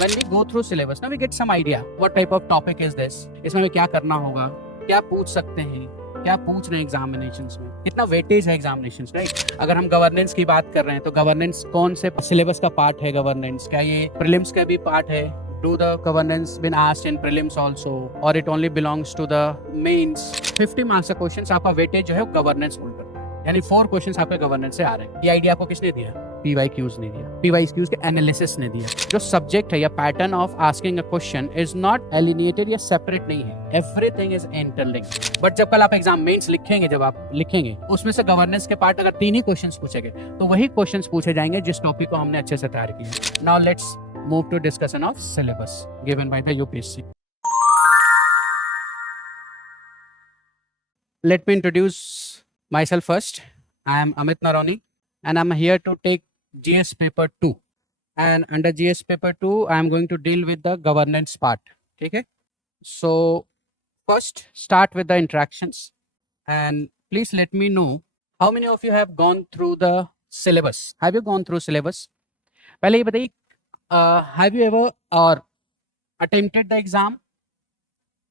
When we go through syllabus, now we get some idea what type of topic is this. इसमें हमें क्या करना होगा, क्या पूछ सकते हैं, क्या पूछ रहे हैं एग्जामिनेशंस में, कितना वेटेज है एग्जामिनेशंस, राइट। अगर हम गवर्नेंस की बात कर रहे हैं तो गवर्नेंस कौन से सिलेबस का पार्ट है, गवर्नेंस क्या ये प्रीलिम्स का भी पार्ट है, do the governance been asked in prelims also or it only belongs to the mains। 50 marks का क्वेश्चन आपका वेटेज जो है वो गवर्नेंस होल्ड करता है, यानी 4 क्वेश्चंस आपके गवर्नेंस से आ रहे हैं। ये आइडिया आपको किसने दिया? PYQs ने दिया, PYQs के एनालिसिस ने दिया। जो सब्जेक्ट है या pattern of asking a question is not alienated या सेपरेट नहीं है, एवरीथिंग इज इंटरलिंक्ड। बट जब कल आप एग्जाम मेंस लिखेंगे, जब आप लिखेंगे उसमें से गवर्नेंस के पार्ट अगर 3 ही क्वेश्चंस पूछेंगे तो वही क्वेश्चंस पूछे जाएंगे जिस टॉपिक को हमने अच्छे से तैयार किया। Now let's move to discussion of syllabus given by the UPSC. Let me introduce myself first. I am Amit Naroni and I'm here to take GS paper 2. And under GS paper 2, I am going to deal with the governance part. Okay? So first start with the interactions and please let me know how many of you have gone through the syllabus. Have you gone through syllabus? पहले ये बताइए, have you ever or attempted the exam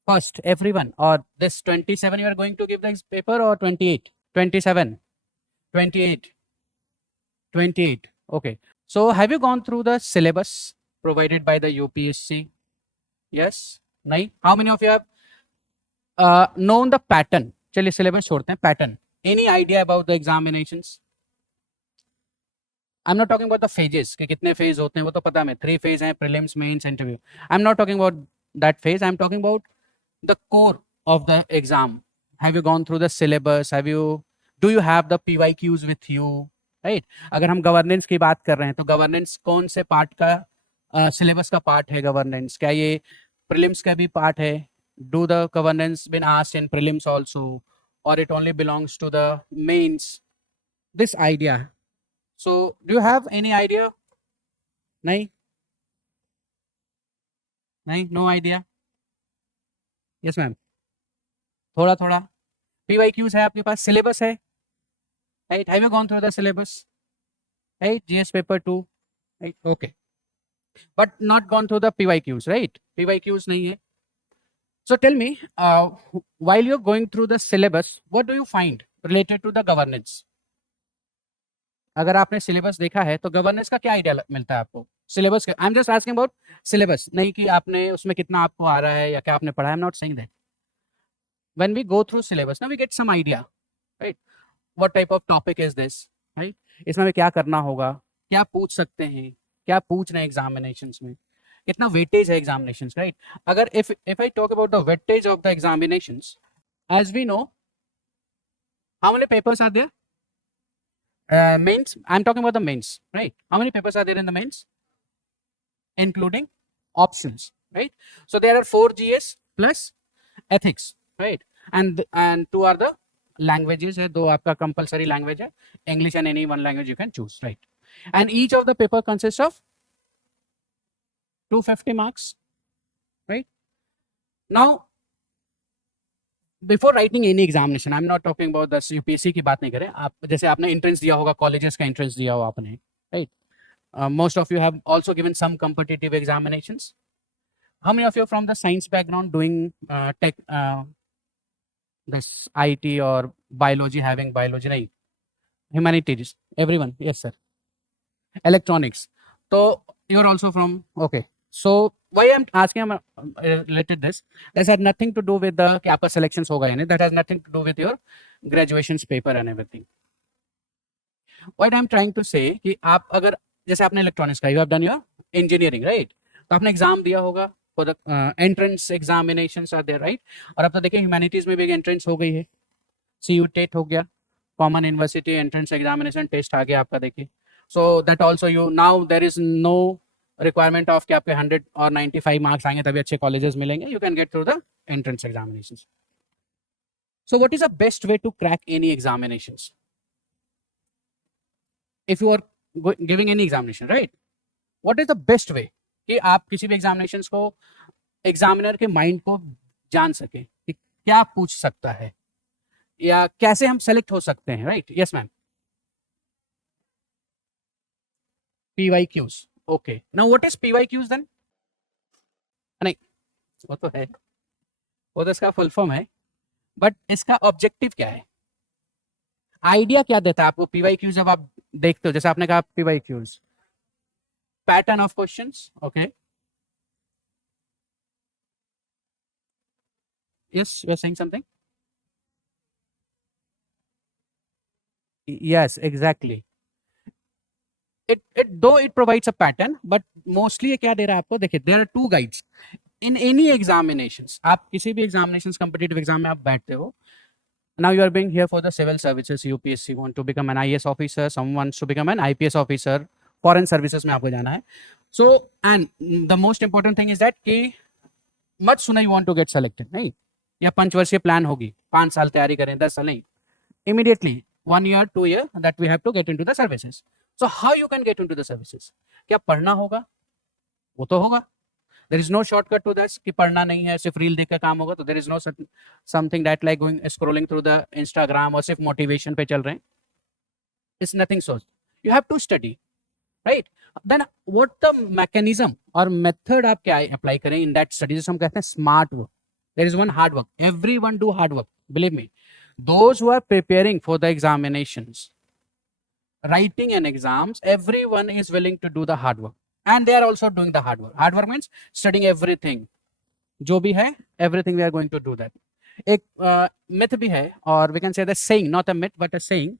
first, everyone, or this 27 you are going to give the paper, or 28, 27, 28, 28? Okay, so have you gone through the syllabus provided by the UPSC? Yes? nahi? How many of you have known the pattern? चलिए syllabus छोड़ते हैं, pattern. Any idea about the examinations? I'm not talking about the phases कि कितने phase होते हैं, वो तो पता है, 3 phase हैं, prelims, mains, interview. I'm not talking about that phase. I'm talking about the core of the exam. Have you gone through the syllabus? Do you have the PYQs with you? Right? अगर हम governance की बात कर रहे हैं तो governance कौन से part का syllabus का part है governance? क्या ये prelims का भी part है? Do the governance been asked in prelims also, or it only belongs to the mains? This idea. So do you have any idea? नहीं? नहीं? No idea? Yes ma'am. थोड़ा थोड़ा PYQs है आपके पास, syllabus है, right? Have you gone through the syllabus? Right? GS paper 2, right? Okay. But not gone through the PYQs, right? PYQs नहीं है. So tell me, while you're going through the syllabus, what do you find related to the governance? अगर आपने syllabus देखा है तो governance का क्या idea मिलता है आपको सिलेबस का? I am just asking about syllabus, नहीं कि आपने उसमें कितना आपको आ रहा है या क्या आपने पढ़ा है। I am not saying that. When we go through syllabus, now we get some idea, right? What type of topic is this, right? इसमें हमें क्या करना होगा, क्या पूछ सकते हैं, क्या पूछ रहे हैं एग्जामिनेशंस में, कितना वेटेज है एग्जामिनेशंस, राइट? अगर if I talk about the weightage of the examinations, as we know, how many papers are there? Mains, I'm talking about the mains, right? How many papers are there in the mains? Including options, right? So there are 4 GS plus ethics, right? And 2 are the languages है, 2 आपका compulsory language है, English and any one language you can choose, right? And each of the paper consists of 250 marks, right? Now before writing any examination, I am not talking about the UPSC की बात नहीं करें, आप जैसे आपने entrance दिया होगा, colleges का एंट्रेंस दिया हो आपने, right? Most of you have also given some competitive examinations. How many of you from the science background doing tech, this IT और बायोलॉजी, हैविंग बायोलॉजी, नहीं, humanities, everyone? Yes sir. Electronics, तो you are also from, okay. So why I'm asking related this had nothing to do with the कि आपका selections होगा या नहीं, that has nothing to do with your graduations paper and everything. What I'm trying to say कि आप अगर जैसे आपने इलेक्ट्रॉनिक्स का, you have done your engineering, right? तो आपने एग्जाम दिया होगा, for the entrance examinations are there, right? और अब तो देखिए ह्यूमैनिटीज में भी एंट्रेंस हो गई है, CU टेट हो गया, common university entrance examination test आ गया आपका, देखिए। So that also you now there is no requirement of कि आपके 100 और 95 मार्क्स आएंगे तभी अच्छे कॉलेजेस मिलेंगे, you can get through the entrance examinations. So what is the best way to crack any examinations? If you are giving any examination, right, what is the best way कि आप किसी भी examinations को, examiner के mind को जान सके कि क्या पूछ सकता है या कैसे हम सेलेक्ट हो सकते हैं, right? Yes ma'am. PYQs. Okay. Now what is PYQs then? वो तो है, वो तो इसका फुल फॉर्म है, बट इसका ऑब्जेक्टिव क्या है, आइडिया क्या देता है आपको पीवाई क्यूज जब आप देखते हो, जैसे आपने कहा PY Qs, pattern of questions, okay, yes you are saying something, yes exactly, it though it provides a pattern, but mostly ये क्या दे रहा है आपको, देखिए there are two guides in any examinations, आप किसी भी examinations competitive exam में आप बैठते हो, now you are being here for the civil services, UPSC want to become an IAS officer, someone wants to become an IPS officer, foreign services में आपको जाना है, so and the most important thing is that कि मत सुना you want to get selected, नहीं, या पंचवर्षीय प्लान होगी, 5 साल तैयारी करें, 10 साल नहीं, immediately 1 year 2 year that we have to get into the services. So how you can get into the services? क्या पढ़ना होगा? वो तो होगा, there is no shortcut to this कि पढ़ना नहीं है, सिर्फ रील देख कर काम होगा, तो there is no something that like going scrolling through the Instagram और सिर्फ motivation पे चल रहे हैं, it's nothing so, you have to study, right? Then what the mechanism और method आप क्या apply करें in that study, जिसे हम कहते हैं smart work, there is one hard work, everyone do hard work, believe me, those who are preparing for the examinations, writing an exams, everyone is willing to do the hard work and they are also doing the hard work. Hard work means studying everything, जो भी है everything we are going to do that. एक myth भी है, और we can say the saying, not a myth but a saying,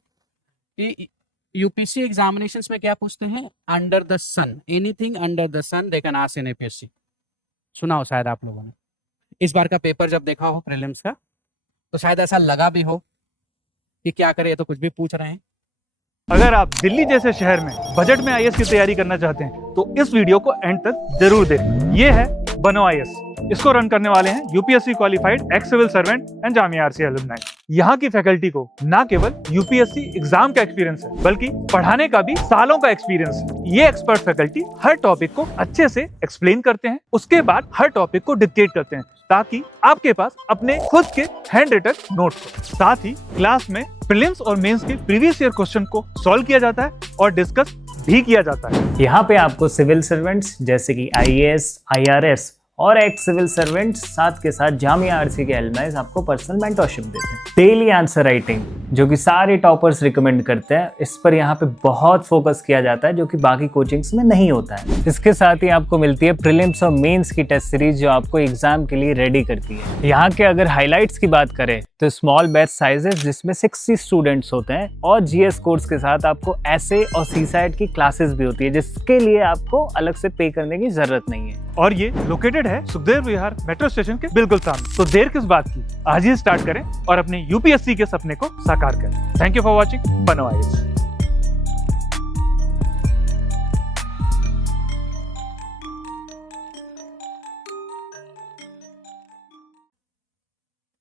कि UPSC examinations में क्या पूछते हैं, under the sun, anything under the sun they can ask in APSC, सुना हो शायद आप लोगों ने, इस बार का पेपर जब देखा हो प्रीलिम्स का, तो शायद ऐसा लगा भी हो कि क्या करें, तो कुछ भी पूछ रहे हैं। अगर आप दिल्ली जैसे शहर में बजट में आईएएस की तैयारी करना चाहते हैं तो इस वीडियो को एंड तक जरूर देखें। ये है बनो आईएएस, इसको रन करने वाले हैं UPSC qualified ex civil servant and Jamia RC alumni. यहाँ की फैकल्टी को ना केवल यूपीएससी एग्जाम का एक्सपीरियंस है बल्कि पढ़ाने का भी सालों का एक्सपीरियंस है। ये एक्सपर्ट फैकल्टी हर टॉपिक को अच्छे से एक्सप्लेन करते हैं, उसके बाद हर टॉपिक को डिक्टेट करते हैं ताकि आपके पास अपने खुद के हैंड रिटन नोट्स हो। साथ ही क्लास में प्रीलिम्स और मेंस के प्रीवियस ईयर क्वेश्चन को सॉल्व किया जाता है और डिस्कस भी किया जाता है। यहाँ पे आपको सिविल सर्वेंट्स जैसे कि आईएएस, आईआरएस और एक्स सिविल सर्वेंट्स साथ के साथ जामिया आरसी के एलुमनाइज आपको पर्सनल मेंटरशिप देते हैं। डेली आंसर राइटिंग जो कि सारे टॉपर्स रिकमेंड करते हैं, इस पर यहाँ पे बहुत फोकस किया जाता है जो कि बाकी कोचिंग्स में नहीं होता है। इसके साथ ही आपको मिलती है प्रीलिम्स और मेंस की टेस्ट सीरीज जो आपको एग्जाम के लिए रेडी करती है। यहाँ के अगर हाईलाइट्स की बात करें तो स्मॉल बैच साइजेस जिसमें 60 स्टूडेंट्स होते हैं और जीएस कोर्स के साथ आपको एसए और सीसैट की क्लासेस भी होती है जिसके लिए आपको अलग से पे करने की जरूरत नहीं है। और ये लोकेटेड है सुखदेव विहार मेट्रो स्टेशन के बिल्कुल सामने। तो देर किस बात की, आज ही स्टार्ट करें और अपने यूपीएससी के सपने को साकार करें। थैंक यू फॉर वॉचिंग बनो IAS.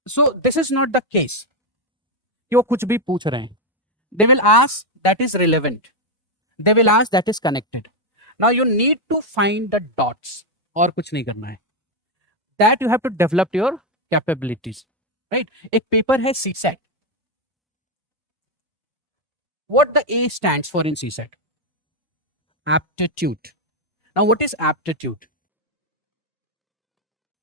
So this is not the case कि वो कुछ भी पूछ रहे हैं, they will ask that is relevant, they will ask that is connected. Now you need to find the dots, और कुछ नहीं करना है, that you have to develop your capabilities, right? एक पेपर है CSAT, what the A stands for in CSAT? Aptitude. Now what is aptitude?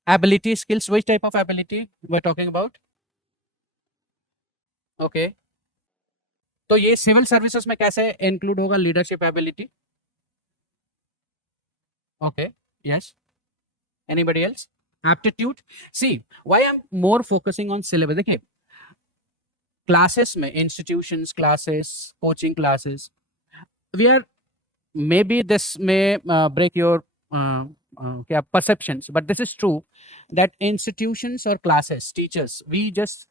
Ability, skills, which type of ability we're talking about? Okay. तो ये civil services में कैसे include होगा, leadership ability? Okay, yes, anybody else? Aptitude, see why I am more focusing on syllabus, देखिए classes में, institutions classes, coaching classes, we are may be this में break your क्या perceptions, but this is true that institutions or classes, teachers, we just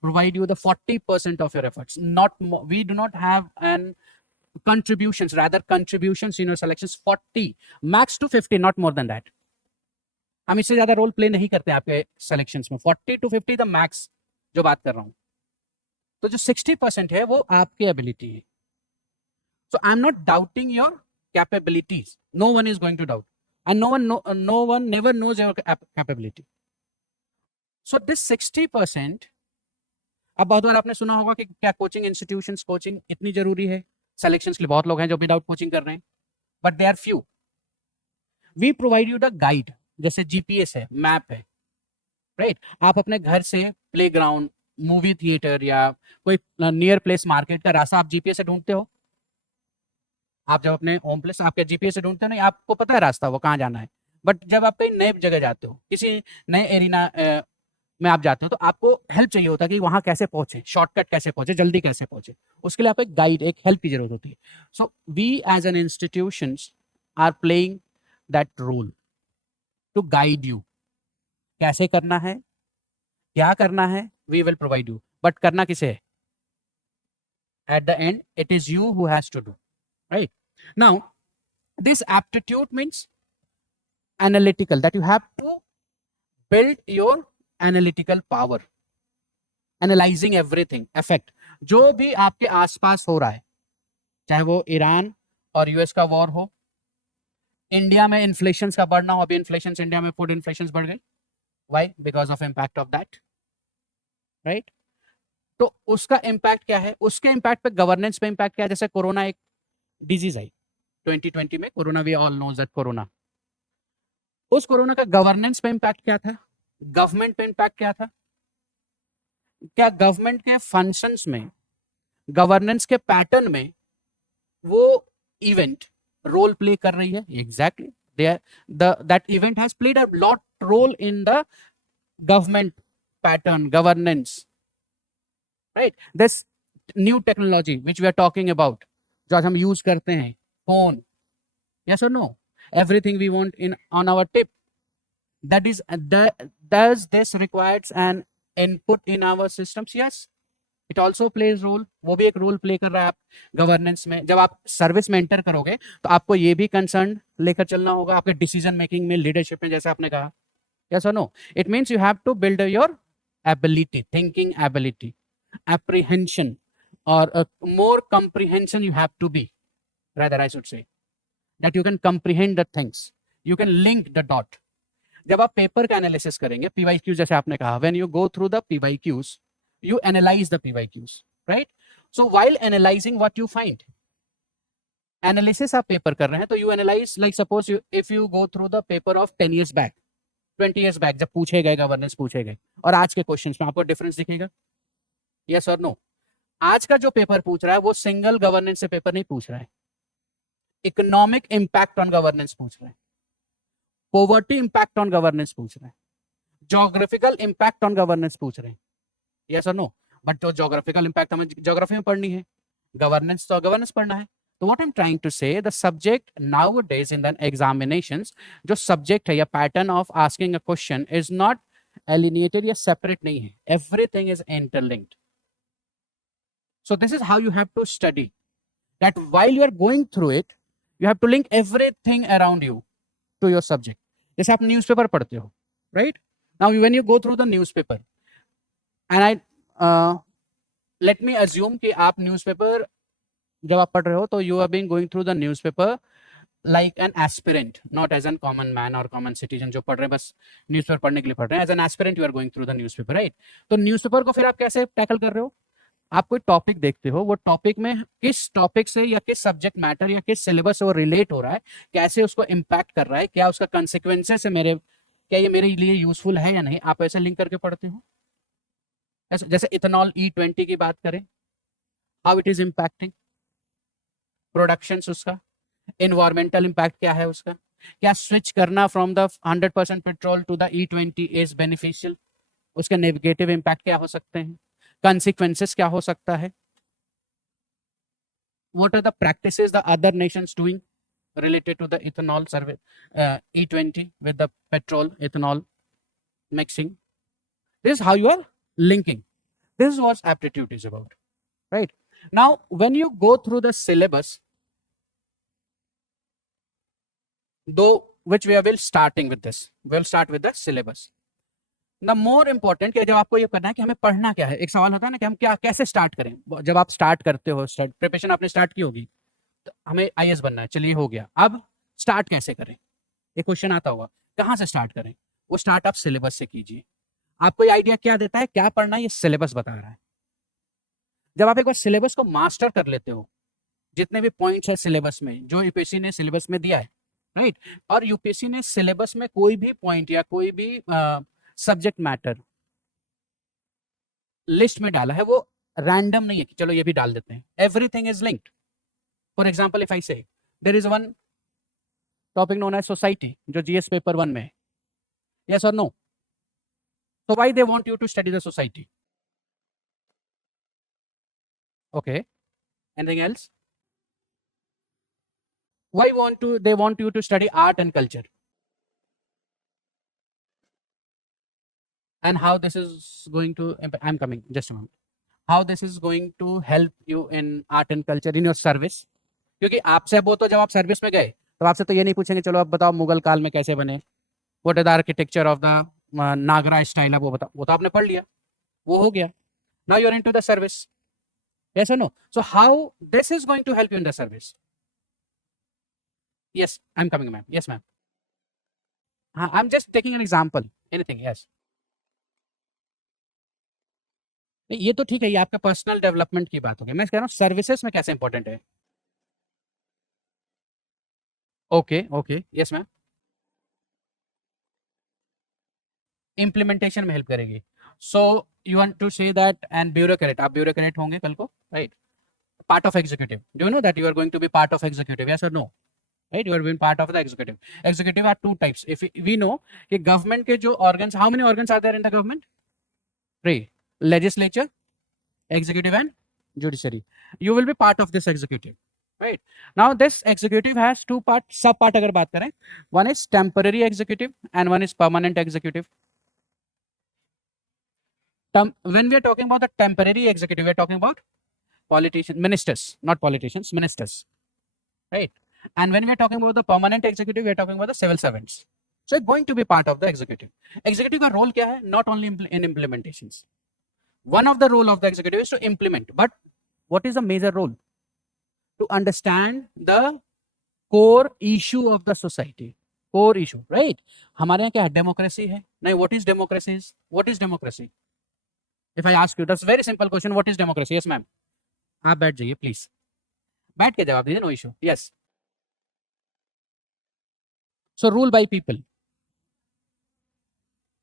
provide you the 40% of your efforts, not more. We do not have an contributions, rather contributions in your selections 40 max to 50, not more than that. हम इससे ज्यादा role play नहीं करते आपके selections में, 40 to 50 the max जो बात कर रहा हूं। तो जो 60% है वो आपकी एबिलिटी है। So I am not doubting your capabilities, no one is going to doubt, and no one never knows your capability. So this 60%, अब बहुत बार आपने सुना होगा कि क्या कोचिंग इंस्टीट्यूशंस, कोचिंग इतनी जरूरी है सिलेक्शंस के लिए, बहुत लोग हैं जो विदाउट कोचिंग कर रहे हैं, but they are few. We provide you the guide, जैसे जीपीएस है, मैप है, राइट? आप अपने घर से प्लेग्राउंड, मूवी थिएटर या कोई नियर प्लेस मार्केट का रास्ता आप जीपीएस से ढूंढते हो? आप जब अपने होम प्लेस आपके जीपीएस से ढूंढते हो नहीं, आपको पता है रास्ता वो कहाँ जाना है। बट जब आप कहीं नए जगह जाते हो, किसी नए एरिना में आप जाते हो, तो आपको हेल्प चाहिए होता है कि वहां कैसे पहुंचे, शॉर्टकट कैसे पहुंचे, जल्दी कैसे पहुंचे। उसके लिए आपको एक गाइड, एक हेल्प की जरूरत होती है। So we as an institution are playing that role to guide you. कैसे करना है, क्या करना है, we will provide you, but करना किसे है? At the end it is you who has to do, right? Now this aptitude means analytical, that you have to build your analytical power, analyzing everything effect जो भी आपके आसपास हो रहा है, चाहे वो ईरान और यूएस का वॉर हो, इंडिया में इन्फ्लेशन का बढ़ना हो, अभी इन्फ्लेशन इंडिया में फूड इन्फ्लेशन बढ़ गई, why? Because of impact of that, right? तो उसका इम्पैक्ट क्या है? उसके इम्पैक्ट पे गवर्नेंस पे इम्पैक्ट क्या है? जैसे कोरोना एक डिजीज आई 2020 में, corona, we all knows that corona. उस कोरोना का गवर्नेंस पे इम्पैक्ट क्या था? गवर्नमेंट पे इम्पैक्ट क्या था? क्या गवर्नमेंट के फंक्शंस में, गवर्नेंस के पैटर्न में वो इवेंट रोल प्ले कर रही है? Exactly, that event has played a lot role in the government pattern, governance, right? This new technology which we are talking about, जो आज हम यूज करते हैं, phone, yes or no, everything we want in on our tip, that is does this requires an input in our systems? Yes, it also plays role, वो भी एक role play कर रहा है। आप गवर्नेंस में जब आप सर्विस में एंटर करोगे तो आपको ये भी कंसर्न लेकर चलना होगा आपके डिसीजन मेकिंग में, लीडरशिप में, जैसे आपने कहा। yes or no, it means you have to build your ability, thinking ability, apprehension, or more comprehension you have to be, rather I should say, that you can comprehend the things, you can link the dot. जब आप paper का analysis करेंगे, PYQ जैसे आपने कहा, when you go through the PYQs, you analyze the PYQs, right? So while analyzing what you find, analysis आप paper कर रहे हैं तो you analyze, like suppose you if you go through the paper of 10 years back, 20 years back, जब पूछे गए governance पूछे गए, और आज के क्वेश्चंस में आपको डिफरेंस दिखेगा? yes or no? आज का जो पेपर पूछ रहा है वो सिंगल गवर्नेंस से पेपर नहीं पूछ रहा है, इकोनॉमिक इंपैक्ट ऑन गवर्नेंस पूछ रहे हैं, पॉवर्टी इंपैक्ट ऑन गवर्नेंस पूछ रहे हैं, ज्योग्राफिकल इंपैक्ट ऑन गवर्नेंस पूछ रहे हैं। यस और नो? बट जो ज्योग्राफिकल इंपैक्ट हमें ज्योग्राफी में पढ़नी है, गवर्नेंस तो गवर्नेंस पढ़ना है। तो what I am trying to say, the subject nowadays in the examinations, जो सब्जेक्ट है या pattern of asking a question is not alienated या सेपरेट नहीं है, everything is interlinked. So this is how you have to study, that while you are going through it, you have to link everything around you to your subject. जैसे आप newspaper पढ़ते हो, right? Now when you go through the newspaper, and let me assume कि आप newspaper जब आप पढ़ रहे हो तो you have been going through the newspaper like an aspirant, not as a common man or common citizen जो पढ़ रहे हैं बस न्यूज़पेपर पढ़ने के लिए पढ़ रहे हैं। As an aspirant you are going through the newspaper, right? तो न्यूज़पेपर को फिर आप कैसे टैकल कर रहे हो? आप कोई टॉपिक देखते हो, वो टॉपिक में किस टॉपिक से या किस सब्जेक्ट मैटर या किस सिलेबस से वो रिलेट हो रहा है, कैसे उसको इम्पैक्ट कर रहा है, क्या उसका कंसिक्वेंसेस है मेरे, क्या ये मेरे लिए यूजफुल है या नहीं, आप ऐसे लिंक करके पढ़ते हो। जैसे इथेनॉल E20 की बात करें, how it is impacting production, उसका एनवायरमेंटल इम्पैक्ट क्या है उसका, क्या स्विच करना from the 100% petrol to the E20 is beneficial, उसके नेगेटिव इम्पैक्ट क्या हो सकते हैं, consequences क्या हो सकता है, what are the practices the other nations doing related to the ethanol service, E20 with the petrol ethanol mixing. This is how you are linking. This is what aptitude is about, right? Now when you go through the syllabus, though which we will starting with this, we'll start with the syllabus. The more important कि जब आपको ये करना है कि हमें पढ़ना क्या है, एक सवाल होता है ना कि हम क्या कैसे स्टार्ट करें। जब आप स्टार्ट करते हो, प्रिपरेशन आपने स्टार्ट की होगी, तो हमें IAS बनना है, चलिए हो गया, अब स्टार्ट कैसे करें, एक क्वेश्चन आता होगा, कहाँ से स्टार्ट करें? वो स्टार्ट आप सिलेबस से कीजिए। आपको ये आइडिया क्या देता है, क्या पढ़ना है, ये सिलेबस बता रहा है। जब आप एक बार सिलेबस को मास्टर कर लेते हो, जितने भी पॉइंट्स है सिलेबस में, जो यूपीएससी ने सिलेबस में दिया है, राइट। और यूपीएससी ने सिलेबस में कोई भी पॉइंट या कोई भी सब्जेक्ट मैटर लिस्ट में डाला है वो रैंडम नहीं है कि चलो ये भी डाल देते हैं, everything is linked. For example if I say there is one topic known as society जो जीएस पेपर 1 में है, यस और no, so why they want you to study the society? Okay, anything else? Why they want you to study art and culture, and how this is going to, I'm coming just a moment, how this is going to help you in art and culture in your service? क्योंकि आपसे वो तो जब आप service में गए तो आपसे तो ये नहीं पूछेंगे चलो अब बताओ मुगल काल में कैसे बने, what is the architecture of the Nagara style, आप वो बताओ, वो तो आपने पढ़ लिया, वो हो गया। Now you are into the service, yes or no? So how this is going to help you in the service? Yes, I'm coming, ma'am. Yes, ma'am. I'm just taking an example. Anything, yes. ये तो ठीक है, ये आपका personal development की बात हो गई, मैं कह रहा हूँ सर्विसेज में कैसे इंपॉर्टेंट है। Okay okay, yes ma'am. Implementation में हेल्प करेगी। So you want to say that, and bureaucrat, आप ब्यूरोक्रेट होंगे कल को, right? Part of executive, do you know that you are going to be part of executive, yes और no? Right, you are being part of the executive. Executive are two types, if we know कि government के जो organs, how many organs are there in the government? 3, legislature, executive and judiciary. You will be part of this executive, right? Now this executive has two parts, sub part अगर बात करें, one is temporary executive and one is permanent executive. When we are talking about the temporary executive, we are talking about politicians, ministers, not politicians, ministers, right? And when we are talking about the permanent executive, we are talking about the civil servants. So it's going to be part of the executive. Executive का role क्या है? Not only in implementations. One of the role of the executive is to implement, but what is the major role? To understand the core issue of the society. Core issue, right? हमारे यहाँ क्या है? Democracy है? नहीं, what is democracy? What is democracy? If I ask you, that's a very simple question. What is democracy? Yes, ma'am. आप बैठ जाइए, please. बैठ के जवाब दीजिए, no issue. Yes. So rule by people.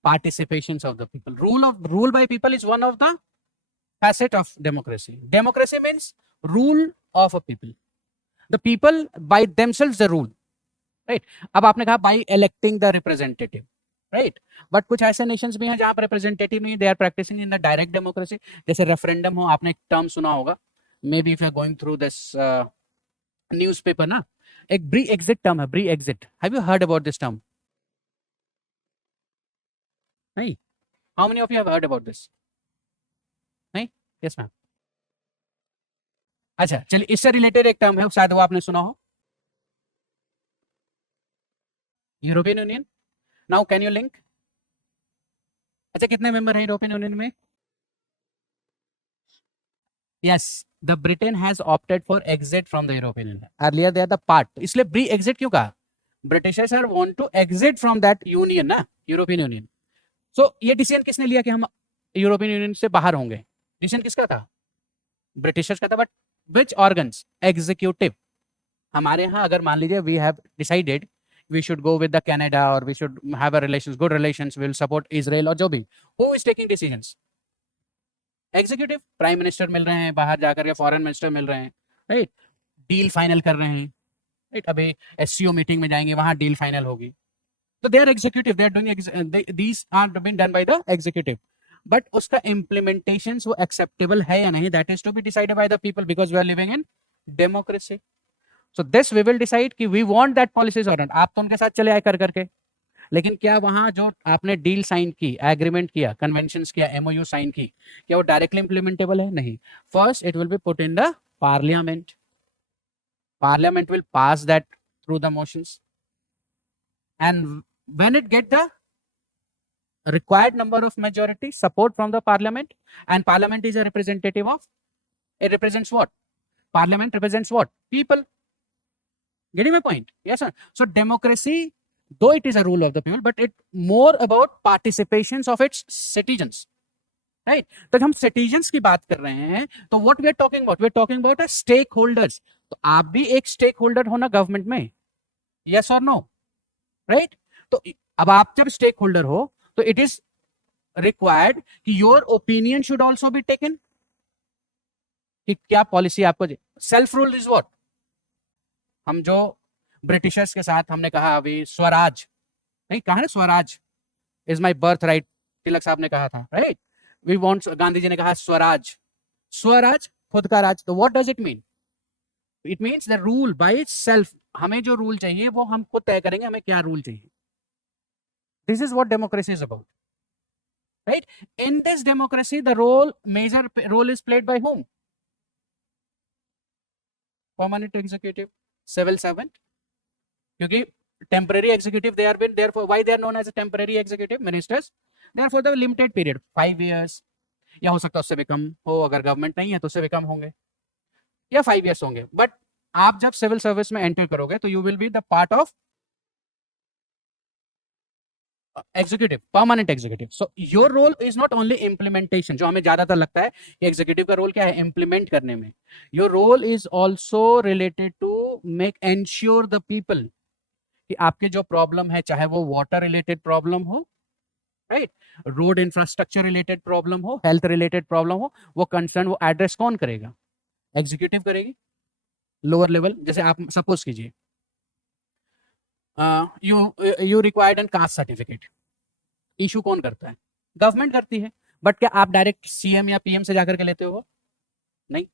Participations of the people. Rule by people is one of the facet of democracy. Democracy means rule of a people. The people by themselves the rule, right? अब आपने कहा by electing the representative, right? But कुछ ऐसे nations भी हैं जहाँ पर representative नहीं, they are practicing in the direct democracy. जैसे referendum हो, आपने एक term सुना होगा, maybe if you are going through this newspaper ना, एक Brexit term है, Brexit. Have you heard about this term? नहीं? How many of you have heard about this? नहीं? Yes ma'am. अच्छा चलिए, इससे रिलेटेड एक टर्म है, शायद वो आपने सुना हो, European Union. Now can you link? अच्छा, कितने मेंबर हैं यूरोपियन यूनियन में? Yes, the Britain has opted for exit from the European Union, earlier they are the part, इसलिए ब्री एग्जिट क्यों कहा? Britishers are want to exit from that union ना, European Union. So ये decision किसने लिया कि हम यूरोपियन यूनियन से बाहर होंगे? डिसीजन किसका था? ब्रिटिशर्स का था। But which organs? एग्जीक्यूटिव। हमारे यहाँ अगर मान लीजिए we have decided we should go with the Canada or we should have a relations, good relations, we will support Israel और जो भी, who is taking decisions? Executive, prime minister मिल रहे हैं बाहर जाकर, या फॉरेन मिनिस्टर मिल रहे हैं, राइट? डील फाइनल कर रहे हैं, राइट? अभी एससीओ मीटिंग में जाएंगे, वहां डील फाइनल होगी, तो they are executive, they are doing, these are being done by the executive. But उसका इम्प्लीमेंटेशन वो एक्सेप्टेबल है या नहीं, that is to be decided by the people, because we are living in democracy. So this we will decide कि we want that policies or not। आप तो उनके साथ चले आए कर करके, लेकिन क्या वहां जो आपने डील साइन की, एग्रीमेंट किया, कन्वेंशंस किया, एमओयू साइन की, क्या वो डायरेक्टली इंप्लीमेंटेबल है? नहीं। First it will be put in the parliament, parliament will pass that through the motions, and when it get the required number of majority support from the parliament, and parliament is a representative of, it represents what? Parliament represents what? People. Getting my point? Yes sir. So democracy, though it is a rule of the people, but it more about participations of its citizens, right? तो हम citizens की बात कर रहे हैं, तो what we are talking about? We are talking about a stakeholders. तो आप भी एक stakeholder हो ना गवर्नमेंट में, यस और नो, राइट? तो अब आप जब स्टेक होल्डर हो तो इट इज रिक्वायर्ड कि your opinion should also be taken, कि क्या पॉलिसी आपको। सेल्फ रूल इज व्हाट, हम जो ब्रिटिशर्स के साथ हमने कहा अभी स्वराज, नहीं कहा ना, swaraj is my birthright, Tilak साहब ने कहा था, right? We want, Gandhi ji ने कहा स्वराज, स्वराज खुद का राज। तो what does it mean? It means the rule by self, हमें जो रूल चाहिए वो हम खुद तय करेंगे, हमें क्या रूल चाहिए। This is what democracy is about, right? In this democracy the role, major role is played by whom? Permanent executive, civil servant, क्योंकि temporary executive they are been therefore, why they are known as a temporary executive ministers, they are for the limited period 5 years, या हो सकता है उससे भी कम हो, अगर government नहीं है तो उससे भी कम होंगे, या 5 years होंगे। बट आप जब सिविल सर्विस में एंटर करोगे तो you will be the part of executive, permanent executive. So your role is not only implementation, जो हमें ज्यादातर लगता है कि एग्जीक्यूटिव का रोल क्या है, इम्प्लीमेंट करने में। Your role is also related to make ensure the people कि आपके जो प्रॉब्लम है, चाहे वो वाटर रिलेटेड प्रॉब्लम हो, right, road infrastructure related problem हो, हेल्थ रिलेटेड प्रॉब्लम हो, वो कंसर्न, वो एड्रेस कौन करेगा? एग्जीक्यूटिव करेगी। लोअर लेवल, जैसे आप सपोज कीजिए you required an caste certificate, issue कौन करता है? गवर्नमेंट करती है। बट क्या आप डायरेक्ट सीएम या पीएम से जाकर के लेते हो? नहीं,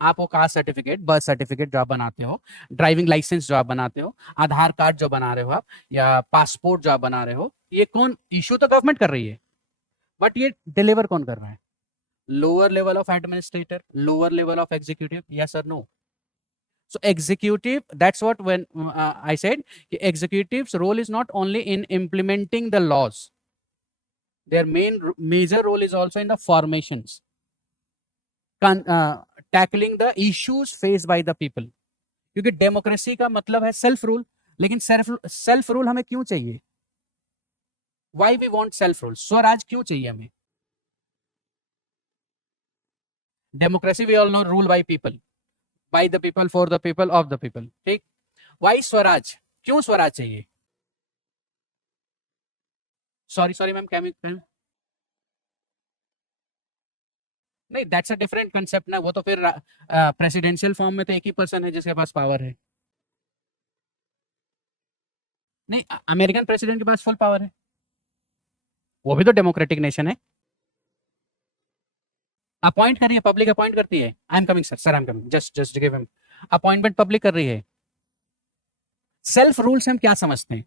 आप वो कास्ट सर्टिफिकेट, बर्थ सर्टिफिकेट जो आप बनाते हो, ड्राइविंग लाइसेंस जो आप बनाते हो, आधार कार्ड जो बना रहे हो आप, या पासपोर्ट जो आप बना रहे हो, ये कौन, इशू तो गवर्नमेंट कर रही है, बट ये डिलीवर कौन कर रहा है? Lower level of administrator, lower level of executive, yes और no? So executive, that's what when I said executive's role is not only in implementing the laws, their major role is also in the formations, tackling the issues faced by the people. क्योंकि democracy का मतलब है self rule, लेकिन self rule हमें क्यों चाहिए? Why we want self rule? Swaraj क्यों चाहिए हमें? Democracy we all know, rule by people, by the people, for the people, of the people, ठीक? वाई स्वराज? क्यों स्वराज चाहिए? सॉरी मैम, क्या नहीं, दैट्स अ डिफरेंट कंसेप्ट ना, वो तो फिर प्रेसिडेंशियल फॉर्म में तो एक ही पर्सन है जिसके पास पावर है। नहीं, अमेरिकन प्रेसिडेंट के पास फुल पावर है, वो भी तो डेमोक्रेटिक नेशन है। अपॉइंट कर रही है पब्लिक, अपॉइंट करती है। I am coming sir, I am coming, just give him appointment, public कर रही है। सेल्फ रूल से हम क्या समझते हैं?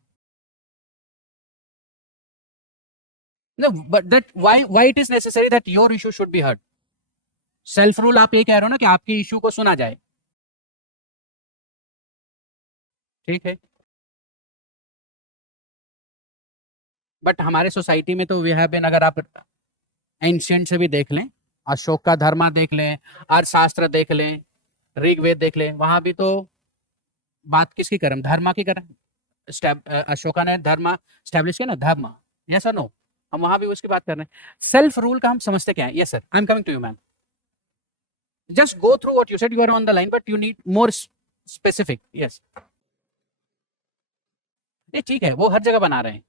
No, but that why it is necessary that your issue should be heard? Self rule आप ये कह रहे हो ना कि आपकी इशू को सुना जाए, ठीक है? बट हमारे सोसाइटी में तो वी हैव बीन, अगर आप एंशिएंट से भी देख लें, अशोक का धर्मा देख लें, अर्थशास्त्र देख लें, ऋग्वेद देख लें, वहां भी तो बात किसकी करें? धर्मा की करें। अशोका ने धर्मा स्टैब्लिश किया ना, धर्मा, यस और नो? हम वहां भी उसकी बात कर रहे हैं। सेल्फ रूल का हम समझते क्या है? Yes sir, I am coming to you ma'am, just go through what you said, you are on the line but you need more specific. Yes, ये ठीक है, वो हर जगह बना रहे हैं।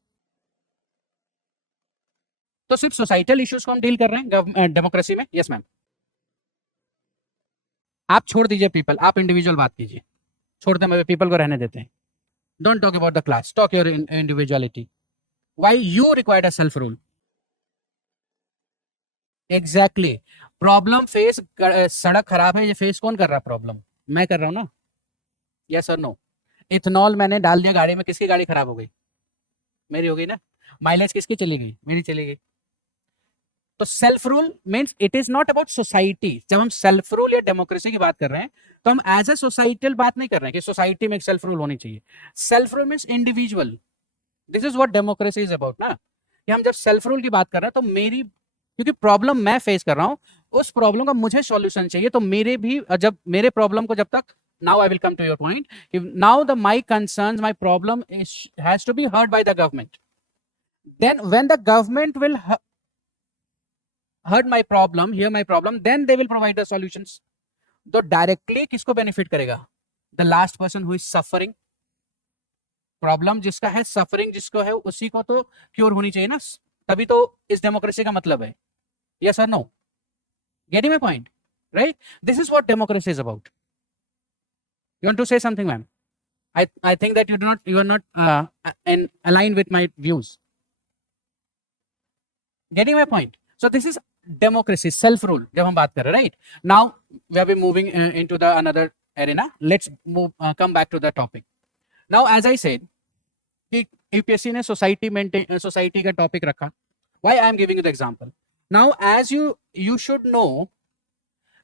तो सिर्फ सोसाइटल इश्यूज को हम डील कर रहे हैं डेमोक्रेसी में। यस मैम, आप छोड़ दीजिए पीपल, आप इंडिविजुअल बात कीजिए, छोड़ते हैं, पीपल को रहने देते हैं। Don't talk about the class, talk your individuality. Why you required a self rule? Exactly, problem face, सड़क खराब है, ये फेस कौन कर रहा है? प्रॉब्लम मैं कर रहा हूं ना, यस और नो? इथेनॉल मैंने डाल दिया गाड़ी में, किसकी गाड़ी खराब हो गई? मेरी हो गई ना। माइलेज किसकी चली गई? मेरी चली गई। तो self rule means it is not about society. जब हम सेल्फ रूल या डेमोक्रेसी की बात कर रहे हैं तो हम एज ए सोसाइटल बात नहीं कर रहे हैं कि सोसाइटी में एक सेल्फ रूल होनी चाहिए। Self rule means individual. This is what democracy is about ना, कि हम जब सेल्फ रूल की बात कर रहे हैं तो मेरी, क्योंकि प्रॉब्लम मैं फेस कर रहा हूं, उस प्रॉब्लम का मुझे सॉल्यूशन चाहिए, तो मेरे भी, जब मेरे प्रॉब्लम को, जब तक, now I will come to your point, now the my concerns, my problem has to be heard by the government. Then when the government will heard my problem, hear my problem, then they will provide the solutions. तो directly किसको benefit करेगा? The last person who is suffering, problem जिसका है, suffering जिसको है, उसी को तो क्योर होनी चाहिए ना, तभी तो इस डेमोक्रेसी का मतलब है. यस और no? Getting my point, right? This is what democracy is about. You want to say something, ma'am? I think that you are not in align with my views. Getting my point? So this is democracy, self rule. जब हम बात कर रहे हैं, right? Now we have been moving into the another arena. Let's move come back to the topic. Now as I said, कि UPSC ने society का topic रखा. Why I am giving you the example? Now as you should know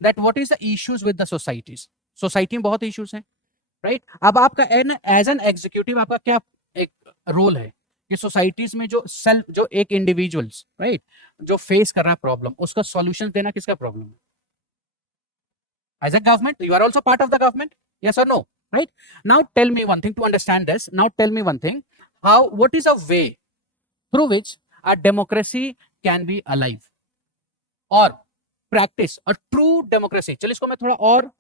that what is the issues with the societies. Society में बहुत issues हैं, right? अब आपका as an executive आपका क्या एक रोल है कि सोसाइटीज में जो एक इंडिविजुअल्स, राइट, जो फेस कर रहा है प्रॉब्लम, उसका सॉल्यूशन देना किसका प्रॉब्लम है? As a government, you are also part of the government. Yes और no? Right? Now tell me one thing to understand this. Now tell me one thing, how, what is a way through which a democracy can be alive और practice a true democracy. चलिए इसको मैं थोड़ा और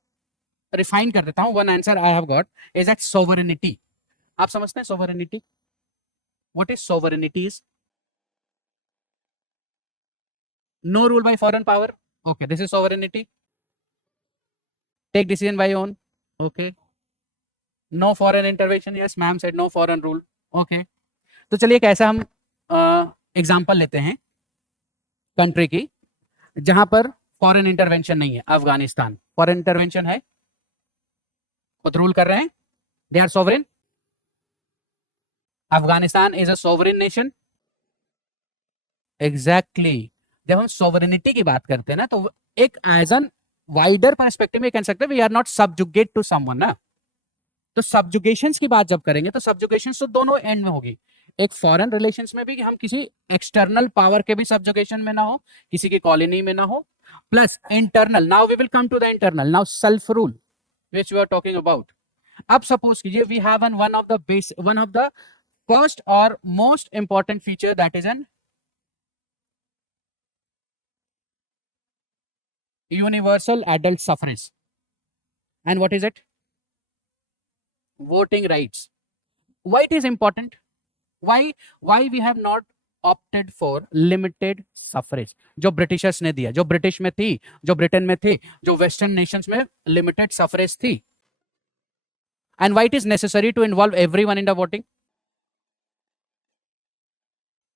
refine कर देता हूं. One answer I have got is that sovereignty. आप समझते हैं sovereignty? What is sovereignty? Is no rule by foreign power. Okay, this is sovereignty. Take decision by own. Okay. No foreign intervention. Yes, ma'am said no foreign rule. Okay. तो चलिए एक ऐसा हम example लेते हैं कंट्री की जहां पर फॉरेन इंटरवेंशन नहीं है. अफगानिस्तान. फॉरेन इंटरवेंशन है, खुद रूल कर रहे हैं, they are sovereign. Afghanistan is a sovereign nation. Exactly. जब हम सोवरेनिटी की बात करते हैं ना, तो एक एज एन वाइडर पर्सपेक्टिव में कह सकते हैं we are not subjugate to someone ना. तो सब्जुगेशंस की बात जब करेंगे तो सब्जुगेशंस तो दोनों एंड में होगी. एक फॉरेन रिलेशंस में भी कि हम किसी एक्सटर्नल पावर के भी सब्जुगेशन में ना हो, किसी की कॉलोनी में ना हो, plus internal. Now we will come to the internal. Now self rule which we are talking about. अब suppose कीजिए we have one of the first or most important feature that is an universal adult suffrage. And what is it? Voting rights. Why it is important? Why we have not opted for limited suffrage? जो Britishers ने दिया, जो British में थी, जो Britain में थी, जो वेस्टर्न नेशंस में लिमिटेड सफरेज थी. And why it is necessary to involve everyone in the voting?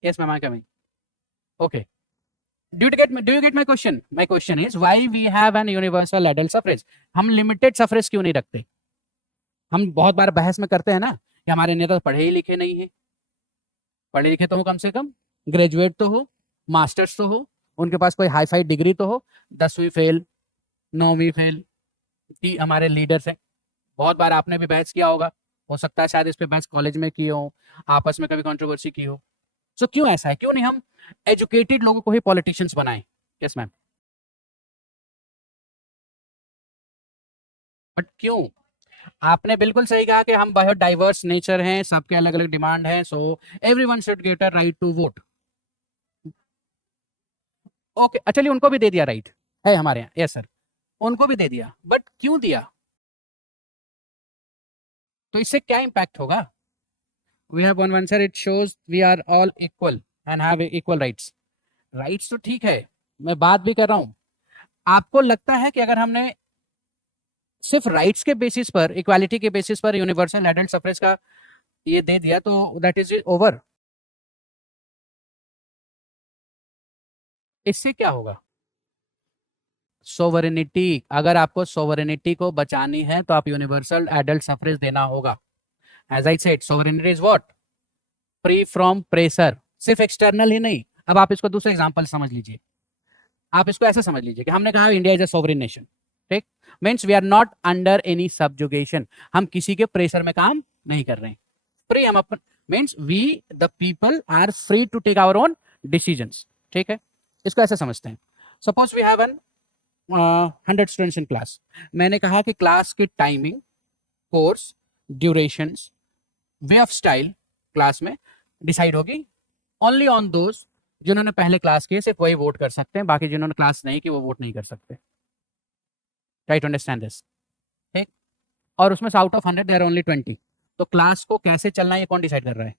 Yes, ma'am, I am coming. Okay. Do you get my question? My question is why we have an universal adult suffrage? हम limited suffrage क्यों नहीं रखते? हम बहुत बार बहस में करते हैं ना कि हमारे नेता पढ़े ही लिखे नहीं है. पढ़े लिखे तो हो, कम से कम ग्रेजुएट तो हो, मास्टर्स तो हो, उनके पास कोई हाई फाई डिग्री तो हो. 10वीं फेल, 9वीं फेल हमारे लीडर्स हैं. बहुत बार आपने भी बहस किया होगा, हो सकता है शायद इस पे बहस कॉलेज में की हो, आपस में कभी कंट्रोवर्सी की हो. सो क्यों ऐसा है? क्यों नहीं हम एजुकेटेड लोगों को ही पॉलिटिशियंस बनाएं? Yes ma'am. बट क्यों? आपने बिल्कुल सही कहा कि हम बहुत डाइवर्स नेचर हैं, सबके अलग अलग डिमांड है. So everyone should get a right to vote. Okay, चलिए उनको भी दे दिया राइट है हमारे यहाँ. यस सर, उनको भी दे दिया. बट क्यों दिया? तो इससे क्या इंपैक्ट होगा? We have one answer. It shows we are all equal and have equal rights. Rights तो ठीक है, मैं बात भी कर रहा हूं. आपको लगता है कि अगर हमने सिर्फ राइट्स के बेसिस पर, इक्वालिटी के बेसिस पर यूनिवर्सल एडल्ट सफरेज का ये दे दिया तो दैट इज ओवर? इससे क्या होगा? सोवरेनिटी. अगर आपको सोवरेनिटी को बचानी है तो आप यूनिवर्सल एडल्ट सफरेज देना होगा. As I said, sovereignty is what? Free from pressure. सिर्फ एक्सटर्नल ही नहीं. अब आप इसको दूसरा एग्जांपल समझ लीजिए. आप इसको ऐसा समझ लीजिए कि हमने कहा India is a sovereign nation. ठीक? Means we are not under any subjugation. हम किसी के प्रेशर में काम नहीं कर रहे हैं. फ्री हम अपन, means we the people are free to take our own decisions. ठीक है? इसको ऐसे समझते हैं. Suppose we have an 100 students in class. मैंने कहा कि क्लास की timing, course, durations, way of style class में डिसाइड होगी ओनली ऑन दोज जिन्होंने पहले क्लास की, सिर्फ वही वोट कर सकते हैं. बाकी जिन्होंने क्लास नहीं की वो वोट नहीं कर सकते. Try to understand this. ठीक? और उसमें से out of 100 there are only 20. तो क्लास को कैसे चलना है ये कौन डिसाइड कर रहा है?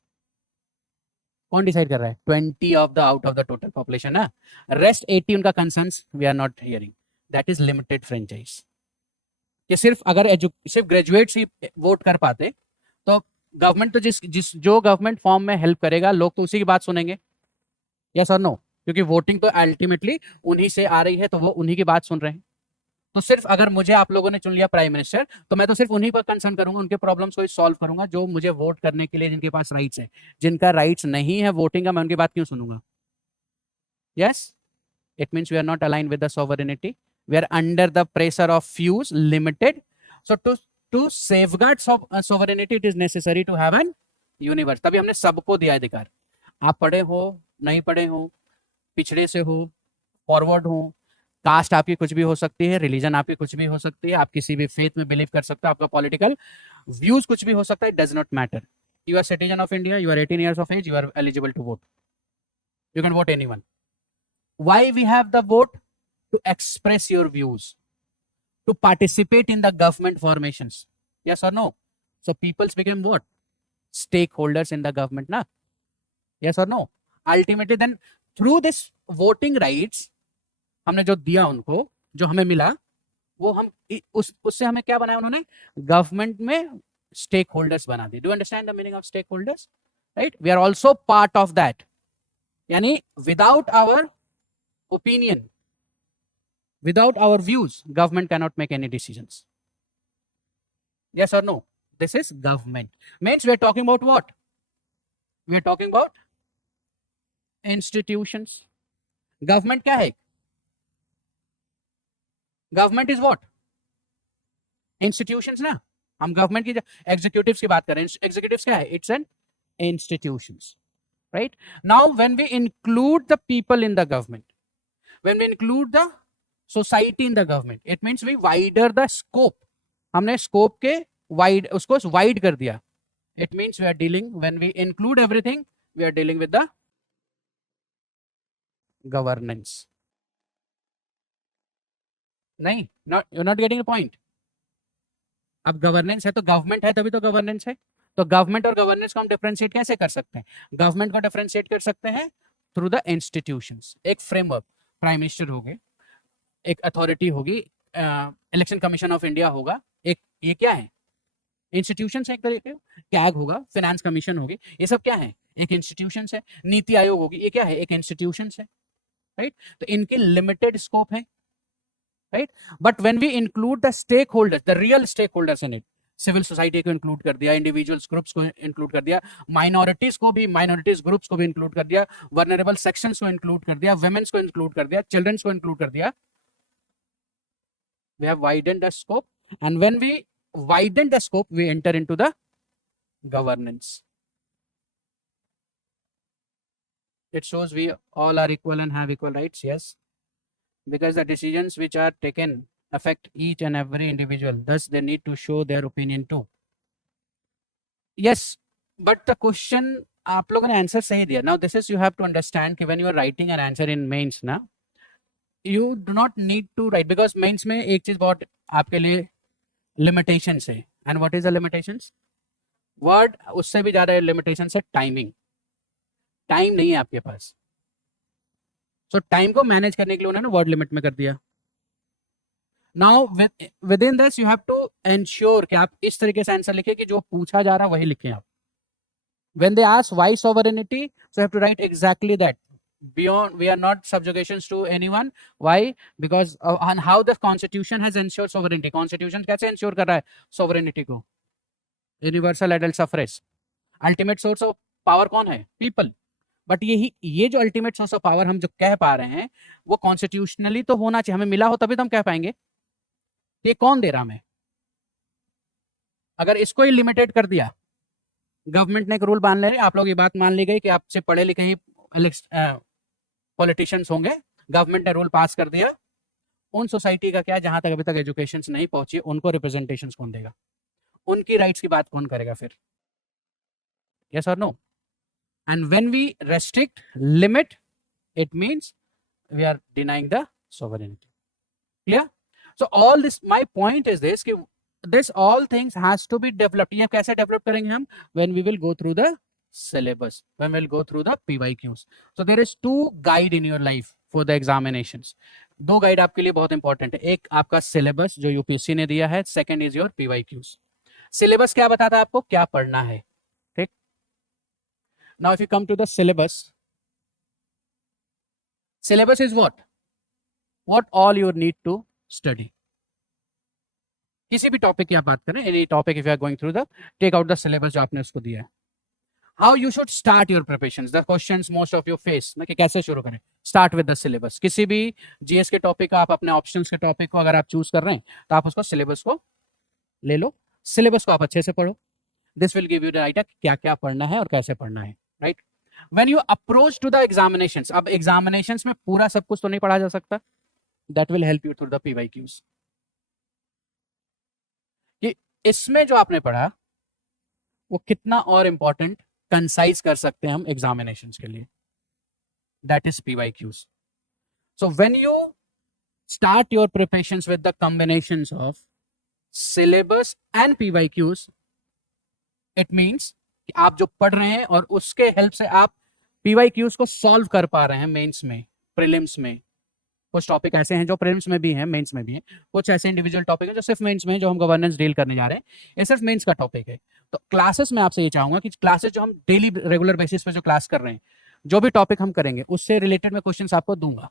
कौन डिसाइड कर रहा है? 20 of the out of the total population ना, रेस्ट 80 उनका concerns we are not hearing, that is limited franchise. कि सिर्फ अगर सिर्फ ग्रेजुएट्स ही वोट कर पाते तो गवर्नमेंट तो जिस जो गवर्नमेंट फॉर्म में हेल्प करेगा लोग तो उसी की बात सुनेंगे, यस और नो? क्योंकि वोटिंग तो अल्टीमेटली उन्हीं से आ रही है, तो वो उन्हीं की बात सुन रहे हैं। तो सिर्फ अगर मुझे आप लोगों ने चुन लिया प्राइम मिनिस्टर, तो मैं तो सिर्फ उन्हीं पर कंसर्न करूंगा, उनके प्रॉब्लम्स को सॉल्व करूंगा जो मुझे वोट करने के लिए, जिनके पास राइट्स है। जिनका राइट्स नहीं है वोटिंग का, मैं उनकी बात क्यों सुनूंगा? Yes, it means we are not align with the sovereignty, we are under the pressure of fuse limited. So to safeguard sovereignty it is necessary to have an universe. तभी हमने सबको दिया अधिकार। आप पढ़े हो, नहीं पढ़े हो, पिछड़े से हो, फॉरवर्ड हो, कास्ट आपकी कुछ भी हो सकती है, रिलीजन आपकी कुछ भी हो सकती है, आप किसी भी फेथ में बिलीव कर सकते हो, आपका पॉलिटिकल व्यूज कुछ भी हो सकता है, does not matter. You are citizen of India, you are 18 years of age, you are eligible to vote. You can vote anyone. Why we have the vote? To express your views, to participate in the government formations. Yes or no? So peoples became what? Stakeholders in the government, na? Yes or no? Ultimately then through this voting rights हमने जो दिया उनको, जो हमें मिला, वो हम उससे हमें क्या बनाया उन्होंने? गवर्नमेंट में स्टेक होल्डर्स बना दिए। Do understand the meaning of stakeholders? Right, we are also part of that. यानी without our opinion, without our views, government cannot make any decisions. Yes or no? This is government. Means we are talking about what? We are talking about institutions. Government क्या है? Government is what? Institutions ना? हम government की executives की बात कर रहे हैं। Executives क्या है? It's an institutions. Right? Now when we include the people in the government, when we include the society in the government, it means we wider the scope. हमने स्कोप के वाइड उसको वाइड कर दिया। It means we are dealing, when we include everything, we are dealing with the governance. नहीं, not you not getting the point. अब governance है तो government है, तभी तो गवर्नेंस है। तो गवर्नमेंट और गवर्नेंस को हम डिफरेंशिएट कैसे कर सकते हैं? गवर्नमेंट को डिफरेंशिएट कर सकते हैं थ्रू द इंस्टीट्यूशंस। एक फ्रेमवर्क, प्राइम मिनिस्टर हो गए, एक अथॉरिटी होगी, इलेक्शन कमीशन ऑफ इंडिया होगा, एक ये क्या है? इंस्टीट्यूशन है एक तरीके। कैग होगा, फाइनेंस कमीशन होगी, ये सब क्या है? एक इंस्टीट्यूशन है। नीति आयोग होगी, ये क्या है? एक इंस्टीट्यूशन है। राइट, तो इनके लिमिटेड स्कोप है। Right, but when we include the stakeholders, the real stakeholders in it, civil society को इंक्लूड कर दिया, इंडिविजुअल्स ग्रुप्स को इंक्लूड कर दिया, माइनॉरिटीज को भी, माइनॉरिटीज ग्रुप्स को भी इंक्लूड कर दिया, वर्नरेबल सेक्शंस को इंक्लूड कर दिया, वुमेन्स को इंक्लूड कर दिया, चिल्ड्रंस को इंक्लूड कर दिया। We have widened the scope, and when we widen the scope, we enter into the governance. It shows we all are equal and have equal rights, yes, because the decisions which are taken affect each and every individual, thus they need to show their opinion too. Yes, but the question आप लोगों ने answer सही दिया। Now this is, you have to understand कि when you are writing an answer in mains ना, you do not need to write, because mains में एक चीज बहुत आपके लिए limitations है। and what is the limitations? word उससे भी ज्यादा limitations है टाइमिंग। टाइम नहीं है आपके पास, so टाइम को मैनेज करने के लिए उन्होंने वर्ड लिमिट में कर दिया। now within this you have to ensure कि आप इस तरीके से आंसर लिखें कि जो पूछा जा रहा है वही लिखें आप। when they ask why sovereignty, so you have to write exactly that. Beyond, we are not subjugations to anyone. Why? Because on how the constitution has ensured sovereignty. Constitution कैसे ensure कर रहा है sovereignty को? Universal adult suffrage. Ultimate source of power कौन है? People. But ये जो ultimate source of power हम जो कह पा रहे हैं, वो constitutionally तो होना चाहिए, हमें मिला हो तभी तो हम कह पाएंगे। ये कौन दे रहा हमें? अगर इसको ही लिमिटेड कर दिया, गवर्नमेंट ने एक रूल मान ले, आप लोग ये बात मान ली गई कि आपसे पढ़े लिखे ही पॉलिटिशियंस होंगे, गवर्नमेंट ने रूल पास कर दिया, उन सोसाइटी का क्या, जहां तक अभी तक एजुकेशन नहीं पहुंची, उनको रिप्रेजेंटेशन कौन देगा? उनकी राइट्स की बात कौन करेगा फिर? यस और नो? And when we restrict, limit, it means we are denying the sovereignty. Clear? So all this, my point is this कि this all things has to be developed. ये कैसे डेवलप करेंगे हम? When we will go through the syllabus, when we'll go through the PYQs. So there is two guide in your life for the examinations. दो guide आपके लिए बहुत important है. एक आपका सिलेबस जो यूपीएससी ने दिया है, second is your PYQs. Syllabus क्या बताता है आपको, क्या पढ़ना है, ठीक. Now if you come to the syllabus, syllabus is what all you need to study. किसी भी टॉपिक की आप बात करें, any topic, if you are going through the, take out the syllabus जो आपने उसको दिया है. How you should start your preparations, the questions most of you face, ना कि कैसे शुरू करें. Start with the syllabus. किसी भी जीएस के टॉपिक का, आप अपने ऑप्शंस के टॉपिक को अगर आप चूज कर रहे हैं तो आप उसको सिलेबस को ले लो, सिलेबस को आप अच्छे से पढ़ो. This will give you the idea क्या क्या पढ़ना है और कैसे पढ़ना है, right. When you approach to the examinations, अब एग्जामिनेशंस में पूरा सब कुछ तो नहीं पढ़ा जा सकता. That will help you through the PYQs. कि इसमें जो आपने पढ़ा वो कितना और इंपॉर्टेंट कंसाइज कर सकते हैं हम एग्जामिनेशंस के लिए. That is PYQs. So when you start your preparations with the combinations of syllabus and PYQs, it means कि आप जो पढ़ रहे हैं और उसके हेल्प से आप PYQs को सॉल्व कर पा रहे हैं मेंस में, प्रीलिम्स में. कुछ टॉपिक ऐसे हैं जो प्रीलिम्स में भी हैं, मेंस में भी हैं. कुछ ऐसे इंडिविजुअल टॉपिक हैं जो सिर्फ मेंस में हैं, जो हम गवर्नेंस डील करने जा रहे हैं. ये सिर्फ मेंस का टॉपिक है. तो क्लासेस में आपसे ये चाहूंगा कि क्लासेस जो हम डेली रेगुलर बेसिस पे जो क्लास कर रहे हैं, जो भी टॉपिक हम करेंगे उससे रिलेटेड मैं क्वेश्चंस आपको दूंगा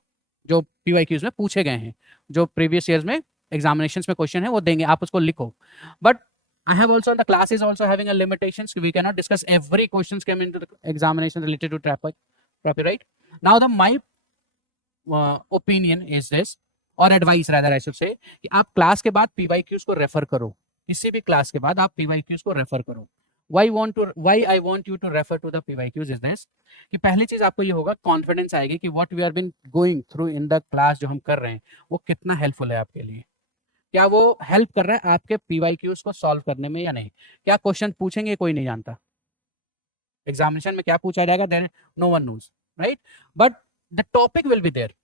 जो PYQs में पूछे गए हैं, जो प्रीवियस ईयर्स में एग्जामिनेशंस में क्वेश्चन है वो देंगे, आप उसको लिखो. But I have also, the class is also having a limitations. We cannot discuss every questions came into the examination related to copyright. Now my opinion is this, or advice rather I should say, कि आप class के बाद PYQs को refer करो. किसी भी class के बाद आप PYQs को रेफर करो. Why I want you to refer to the PYQs is this, कि पहली चीज आपको ये होगा, कॉन्फिडेंस आएगी कि what we have been going through in the class जो हम कर रहे हैं वो कितना हेल्पफुल है आपके लिए. क्या वो हेल्प कर रहा है आपके PYQs को सॉल्व करने में या नहीं. क्या क्वेश्चन पूछेंगे कोई नहीं जानता. एग्जामिनेशन में क्या पूछा जाएगा, then no one knows, right. But the topic will be there,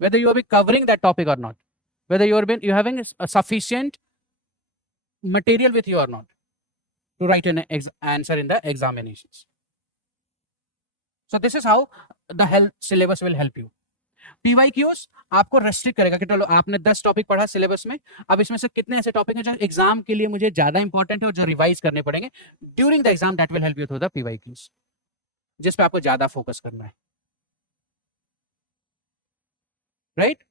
whether you have been covering that topic or not, whether you having a sufficient material with you or not to write an answer in the examinations. So this is how the syllabus will help you. PYQs आपको restrict करेगा कि चलो आपने 10 topic पढ़ा syllabus में, अब इसमें से कितने ऐसे टॉपिक हैं जो एग्जाम के लिए मुझे ज्यादा इंपॉर्टेंट है और जो रिवाइज करने पड़ेंगे during the exam. That will help you through the PYQs, जिस पे आपको ज्यादा फोकस करना है, right.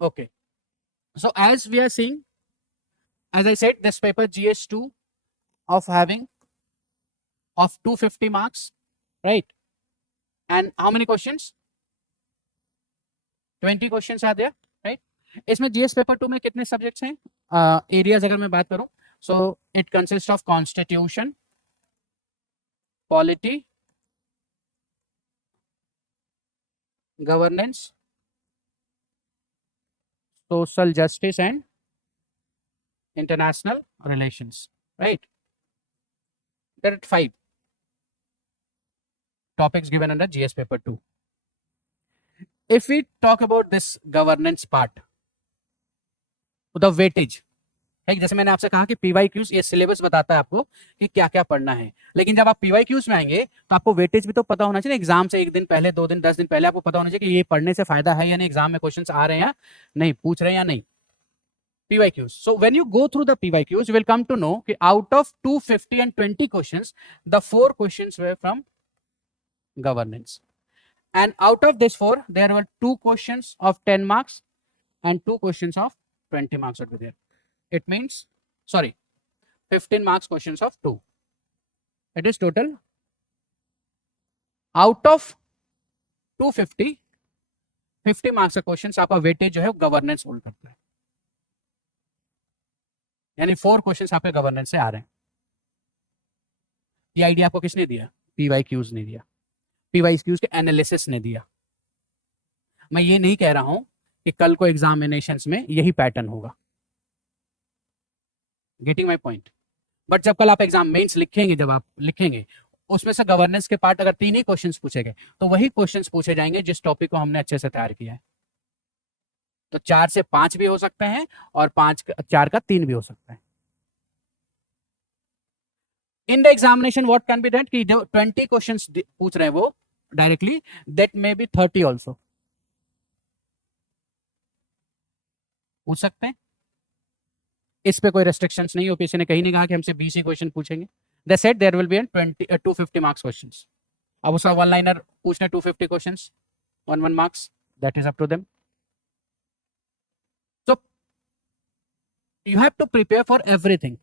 Okay, so as we are seeing, as I said, this paper GS2 of 250 marks, right? And how many questions? 20 questions are there, right? इसमें GS paper 2 में कितने subjects हैं? एरियाज अगर मैं बात करूं, so it consists of constitution, polity, governance, social justice and international relations, right? There are 5 topics given under GS paper 2. If we talk about this governance part, the weightage, जैसे मैंने आपसे कहा कि PYQs ये सिलेबस बताता है आपको कि क्या क्या पढ़ना है, लेकिन जब आप PYQs में आएंगे तो आपको वेटेज भी तो पता होना चाहिए. एग्जाम से 1 दिन पहले, 2 दिन, 10 दिन पहले आपको पता होना चाहिए कि ये पढ़ने से फायदा है या नहीं, एग्जाम में क्वेश्चंस आ रहे हैं या नहीं, पूछ रहे हैं या नहीं. PYQs. So when you go through the PYQs, you will come to know कि out of 250 and 20 questions, the 4 questions were from governance. And out of this 4, there were 2 questions of 10 marks and 2 questions of 20 marks would be there. It means, 15 marks questions of 2. It is total. Out of 250, 50 marks का question आपका weightage जो है governance hold करता है, यानी 4 question आपके governance से आ रहे हैं. ये आइडिया आपको किसने दिया? PYQs ने दिया. PYQs के एनालिसिस ने दिया. मैं ये नहीं कह रहा हूं कि कल को एग्जामिनेशंस में यही पैटर्न होगा. Getting my point? बट जब कल आप एग्जाम मेंस लिखेंगे, जब आप लिखेंगे उसमें से गवर्नेंस के पार्ट अगर 3 ही क्वेश्चंस पूछे गए तो वही क्वेश्चंस पूछे जाएंगे जिस टॉपिक को हमने अच्छे से तैयार किया है. तो 4 से 5 भी हो सकते हैं और 4 का 3 भी हो सकता है. In the examination what can be that कि जो 20 क्वेश्चंस पूछ रहे हैं वो directly, that may be 30 also पूछ सकते हैं. इस पे कोई रेस्ट्रिक्शंस नहीं. यूपीएससी ने कहीं नहीं कहा कि हमसे 20 ही क्वेश्चन पूछेंगे. They said there will be an 250 marks questions. अब उसका वन लाइनर पूछने 250 questions 1 marks, that is up to them. So you have to prepare for everything.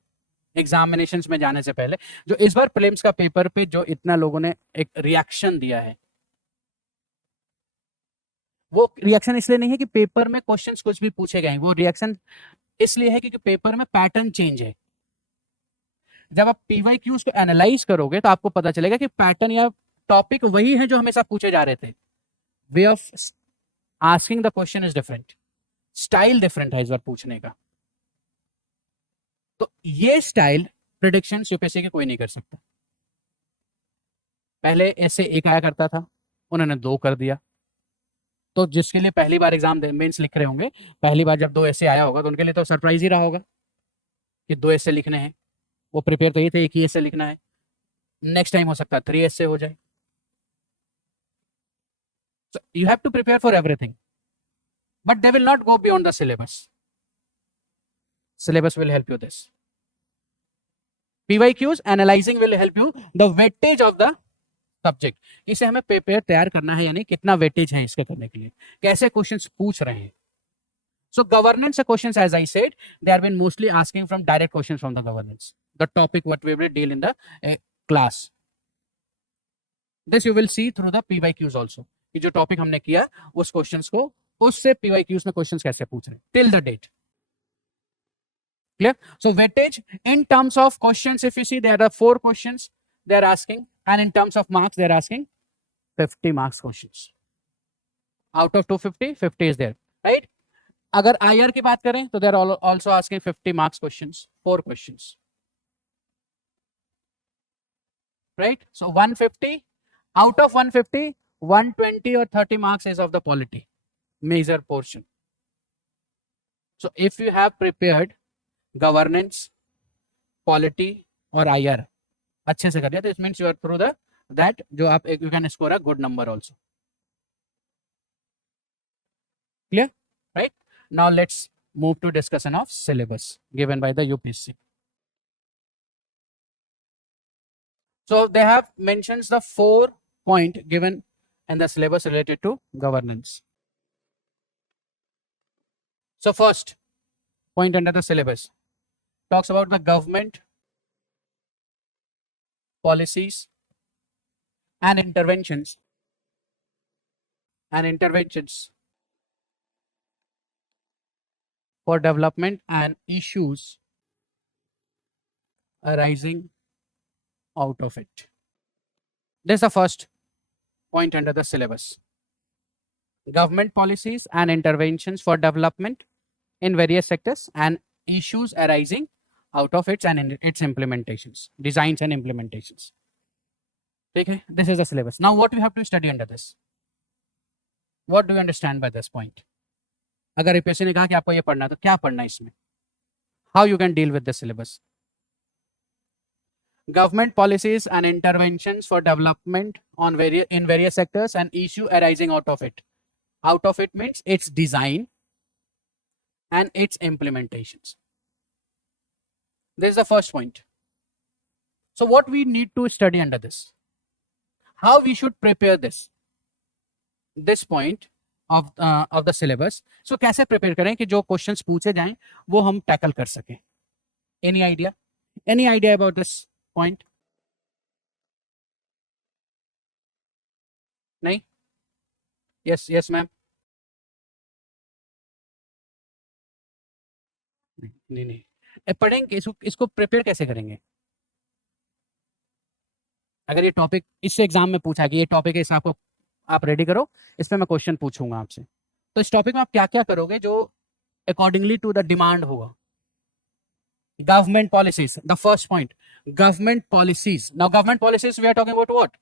Examinations में जाने से पहले जो इस बार प्रीलिम्स का पेपर पे जो इतना लोगों ने एक रिएक्शन दिया है, वो रिएक्शन इसलिए नहीं है कि पेपर में क्वेश्चंस कुछ भी पूछे गए. वो रिएक्शन इसलिए है क्योंकि पेपर में पैटर्न चेंज है. जब आप पीवाईक्यूज को एनालाइज करोगे तो आपको पता चलेगा कि पैटर्न या टॉपिक वही है जो हमेशा पूछे जा रहे थे. Way of asking the question is different, style different है इस बार पूछने का. तो ये स्टाइल प्रेडिक्शन यूपीएससी के कोई नहीं कर सकता. पहले ऐसे एक आया करता था, उन्होंने 2 कर दिया. तो जिसके लिए पहली बार एग्जाम मेंस लिख रहे होंगे, पहली बार जब 2 ऐसे आया होगा तो उनके लिए तो सरप्राइज ही रहा होगा कि 2 ऐसे लिखने हैं. वो प्रिपेयर तो ये थे एक ही ऐसे लिखना है. नेक्स्ट टाइम हो सकता है 3 ऐसे हो जाए. So you have to prepare for everything, but they will not go beyond the syllabus. Syllabus will help you this. PYQs analyzing will help you the weightage of the subject. इसे हमें paper तैयार करना है, यानी कितना weightage है इसके करने के लिए, कैसे क्वेश्चंस पूछ रहे हैं. So governance questions, as I said, they have been mostly asking from direct questions from the governance. The topic what we will deal in the class. This you will see through the PYQs also. कि जो topic हमने किया उस questions को, उससे PYQs में questions कैसे पूछ रहे हैं till the date. Clear? So weightage in terms of questions, if you see there are 4 questions they are asking, and in terms of marks they are asking 50 marks questions. Out of 250, 50 is there, right? अगर IR की बात करें तो they are also asking 50 marks questions, 4 questions, right? So 150 out of 150, 120 or 30 marks is of the polity, major portion. So if you have prepared governance, polity और IR अच्छे से कर दिया तो it means you are through the that जो आप you can score a good number also. Clear, right? Now let's move to discussion of syllabus given by the UPSC. So they have mentions the 4 point given in the syllabus related to governance. So first point under the syllabus talks about the government policies and interventions for development and issues arising out of it. This is the first point under the syllabus. Government policies and interventions for development in various sectors and issues arising out of it and in its implementations, designs and implementations. Okay, this is the syllabus. Now what we have to study under this? What do you understand by this point? अगर UPSC ने कहा कि आपको ये पढ़ना है तो क्या पढ़ना है इसमें? How you can deal with the syllabus? Government policies and interventions for development on various sectors and issue arising out of it. Out of it means its design and its implementations. This is the first point. So what we need to study under this? How we should prepare this point of the syllabus. So कैसे prepare करें कि जो questions पूछे जाएं वो हम tackle कर सकें? Any idea? Any idea about this point? नहीं? Yes ma'am. नहीं पढ़ेंगे इसको प्रिपेयर कैसे करेंगे? अगर ये टॉपिक इससे एग्जाम में पूछा कि ये टॉपिक है, इस आपको आप रेडी करो, इस पे मैं क्वेश्चन पूछूंगा आपसे, तो इस टॉपिक में आप क्या क्या करोगे जो अकॉर्डिंगली टू द डिमांड होगा? Government policies, the first point, government policies. Now government policies we are talking about what?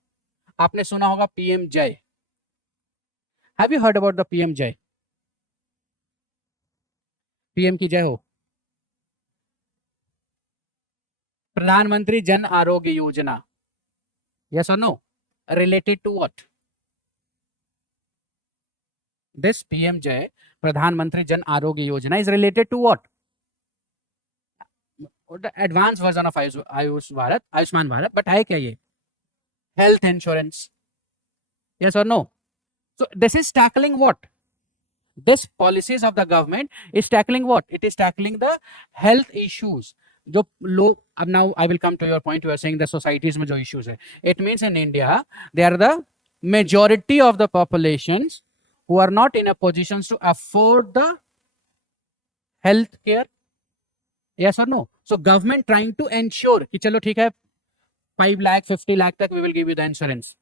आपने सुना होगा PM JAY. Have you heard about the PM JAY? PM की जय हो। प्रधानमंत्री Jan Arogya Yojana, yes or no, related to what? This PM Jay, प्रधानमंत्री Jan Arogya Yojana is related to what? The advanced version of Ayush Bharat, Ayushman Bharat, but है क्या ये? Health insurance, yes or no? So this is tackling what? This policies of the government is tackling what? It is tackling the health issues. जो लोग, अब now I will come to your point, you are saying the societies में जो issues है. It means in India they are the majority of the populations who are not in a positions to afford the health care. Yes or no? So government trying to ensure कि चलो ठीक है 5 लाख 50 लाख तक we will give you the insurance.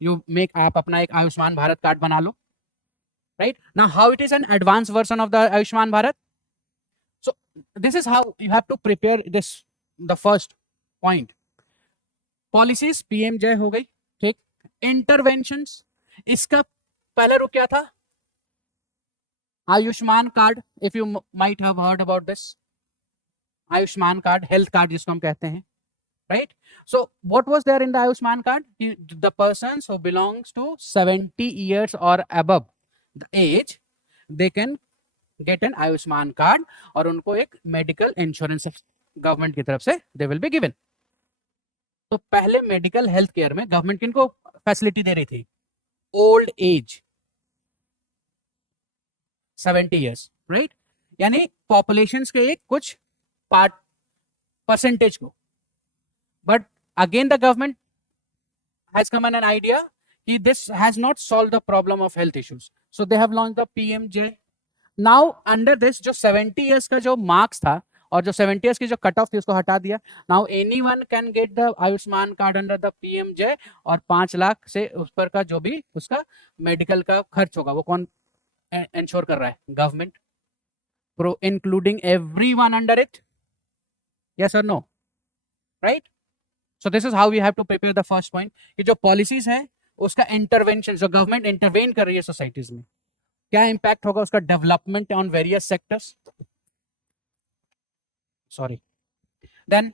You make, आप अपना एक Ayushman Bharat card बना लो. Right now, how it is an advanced version of the Ayushman Bharat? So this is how you have to prepare this. The first point, policies PM जय हो गई, ठीक. Interventions, इसका पहले रुक क्या था? Ayushman card, if you might have heard about this, Ayushman card, health card जिसको हम कहते हैं, right? So what was there in the Ayushman card? The persons who belongs to 70 years or above the age, they can get an Ayushman card और उनको एक medical insurance government की तरफ से दे विल बी गिवन. तो पहले medical health care में government किनको फैसिलिटी दे रही थी? Old age 70 years, right? यानी पॉपुलेशन के एक कुछ पार्ट परसेंटेज को. But again the government has come an idea कि this has not solve the problem of health issues, so they have launch the PMJ. Now under this जो 70 years का जो marks था और जो 70 इयर्स की जो कट ऑफ थी उसको हटा दिया. Now anyone can get the Ayushman card under the PMJ और 5 लाख से ऊपर का जो भी उसका मेडिकल का खर्च होगा वो कौन इंश्योर कर रहा है? Government, pro including everyone under it. Yes और no, right? So this is how we have to prepare the first point कि जो पॉलिसीज है उसका इंटरवेंशन, जो गवर्नमेंट इंटरवेन कर रही है सोसाइटीज में, क्या इंपैक्ट होगा उसका development on various sectors. Sorry. Then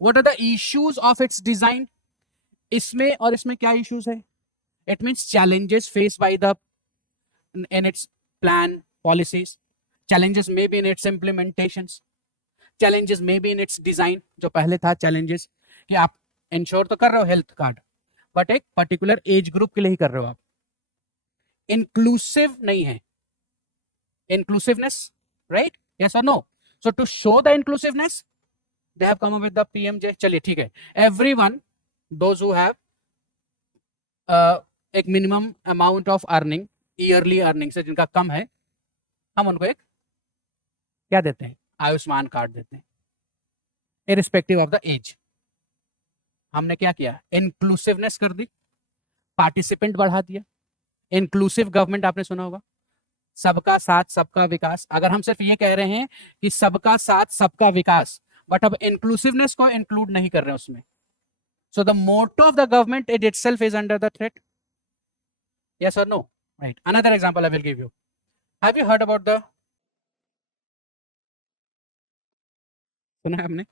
what are the issues of its design? इसमें और इसमें क्या इश्यूज है? It means challenges face by the in its plan policies, challenges may be in its implementations, challenges may be in its design. जो पहले था challenges कि आप इंश्योर तो कर रहे हो हेल्थ कार्ड बट एक पर्टिकुलर एज ग्रुप के लिए ही कर रहे हो आप. इंक्लूसिव नहीं है, inclusiveness, right? Yes or no? So to show the inclusiveness they have come up with the PMJ. चलिए ठीक है, everyone those who have एक minimum amount of earning, yearly earning से जिनका कम है, हम उनको एक क्या देते हैं? आयुष्मान कार्ड देते हैं इररिस्पेक्टिव ऑफ द एज. हमने क्या किया? इंक्लूसिवनेस कर दी, पार्टिसिपेंट बढ़ा दिया. इंक्लूसिव गवर्नमेंट आपने सुना होगा, सबका साथ सबका विकास. अगर हम सिर्फ ये कह रहे हैं कि सबका साथ सबका विकास बट अब इंक्लूसिवनेस को इंक्लूड नहीं कर रहे हैं उसमें, so the motto of the government it itself is under the threat. Yes और no? Right. Another example I will give you. Have you heard about the? सुना है आपने?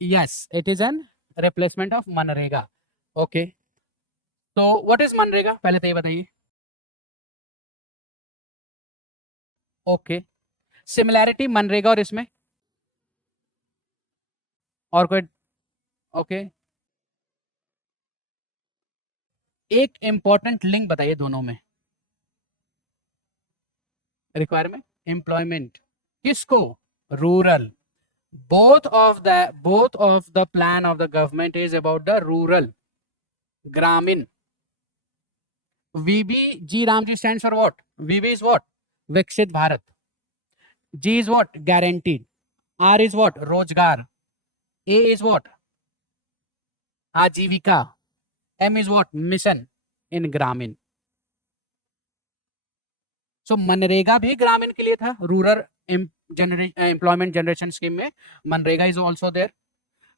Yes, it is an replacement of MNREGA. Okay. So what is MNREGA? पहले तो ये बताइए. Okay. Similarity MNREGA और इसमें और कोई? Okay. एक इंपॉर्टेंट लिंक बताइए दोनों में. Requirement, employment. किसको? Rural. Both of the plan of the government is about the rural, ग्रामीण. VB, G RAM G stands for what? VB is what? Viksit Bharat. G is what? Guaranteed. R is what? Rozgar. A is what? Ajeevika. M is what? Mission in Gramin. So MNREGA भी ग्रामीण के लिए था, rural employment generation scheme में MNREGA is also there.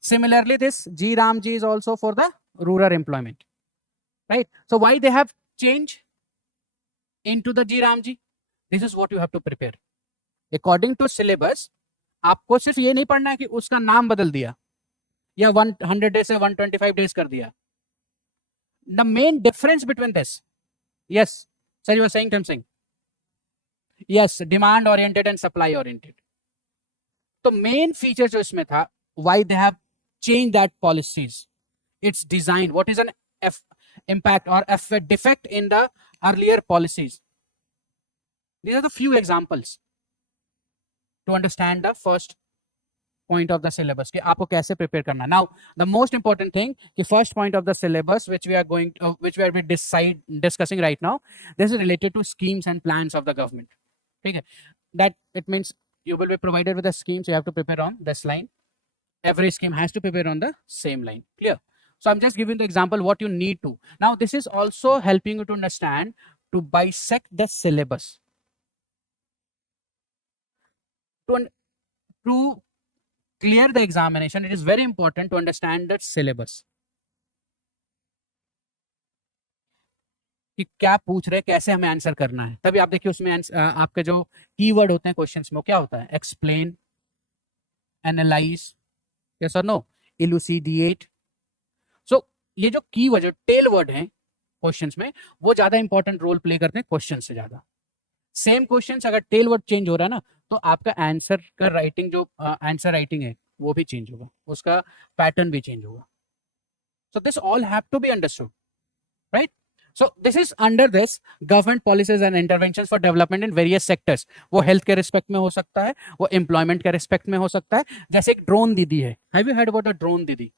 Similarly, this G Ram G is also for the rural employment, right? So why they have changed into the G Ram G? This is what you have to prepare. According to syllabus आपको सिर्फ ये नहीं पढ़ना है कि उसका नाम बदल दिया या 100 डेज से 125 डेज कर दिया. The main difference between this, yes sir you are saying something, yes demand oriented and supply oriented. तो मेन फीचर जो इसमें था, why they have change that policies, its design, what is an impact or defect in the earlier policies. These are the few examples to understand the first point of the syllabus कि आपको कैसे prepare करना. Now the most important thing कि first point of the syllabus which we are discussing right now, this is related to schemes and plans of the government. ठीक है, that it means you will be provided with a scheme, so you have to prepare on this line. Every scheme has to prepare on the same line. Clear? So I'm just giving the example what you need to. Now this is also helping you to understand, to bisect the syllabus. To clear the examination, it is very important to understand that syllabus. कि क्या पूछ रहे, कैसे हमें answer करना है. तभी आप देखिए उसमें आपके जो कीवर्ड होते हैं क्वेश्चंस में, वो क्या होता है? एक्सप्लेन, एनालाइज, यस और नो, इलुसिडिएट. सो ये जो कीवर्ड, जो टेल वर्ड हैं क्वेश्चंस में, वो ज्यादा इंपॉर्टेंट रोल प्ले करते हैं क्वेश्चन से ज्यादा. सेम क्वेश्चंस अगर टेल वर्ड चेंज हो रहा है ना, तो आपका आंसर का राइटिंग, जो आंसर राइटिंग है वो भी चेंज होगा, उसका पैटर्न भी चेंज होगा. So this all have to be understood, right? So this is under this government policies and interventions for development in various sectors. वो हेल्थ के रिस्पेक्ट में हो सकता है, वो एम्प्लॉयमेंट के रिस्पेक्ट में हो सकता है. जैसे एक ड्रोन दीदी है, have you heard about the drone दीदी?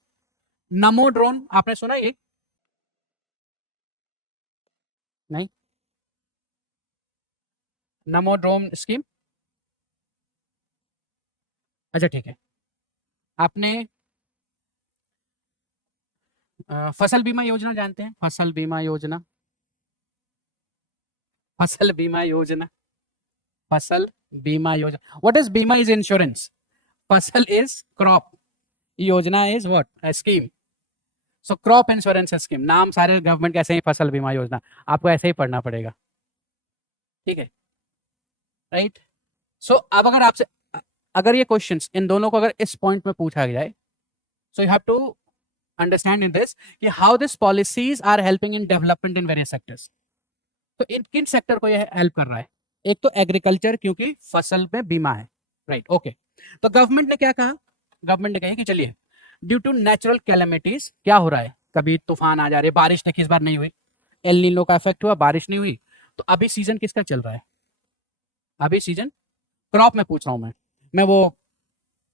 नमो ड्रोन आपने सुना ये? नहीं? नमो ड्रोन स्कीम, अच्छा ठीक है. आपने फसल बीमा योजना जानते हैं? फसल बीमा योजना, फसल बीमा योजना, फसल बीमा योजना. व्हाट इज बीमा? इज इंश्योरेंस, फसल इज क्रॉप, योजना is what? A scheme. So crop insurance scheme, नाम सारे गवर्नमेंट के ऐसे ही, फसल बीमा योजना, आपको ऐसे ही पढ़ना पड़ेगा. ठीक है, राइट? सो अब अगर आपसे, अगर ये क्वेश्चंस इन दोनों को अगर इस पॉइंट में पूछा जाए, so you have to understand in this कि how this policies are helping in development in various sectors. तो इन किन सेक्टर को ये हेल्प कर रहा है? एक तो एग्रीकल्चर, क्योंकि फसल में बीमा है, राइट? ओके. तो गवर्नमेंट ने क्या कहा? गवर्नमेंट ने कहा कि चलिए, ड्यू टू नेचुरल कैलेमिटीज क्या हो रहा है, कभी तूफान आ जा रहे, बारिश देखिए इस बार नहीं हुई, एल नीनो का इफेक्ट हुआ, बारिश नहीं हुई. तो अभी सीजन किसका चल रहा है? अभी सीजन क्रॉप में पूछ रहा हूं मैं वो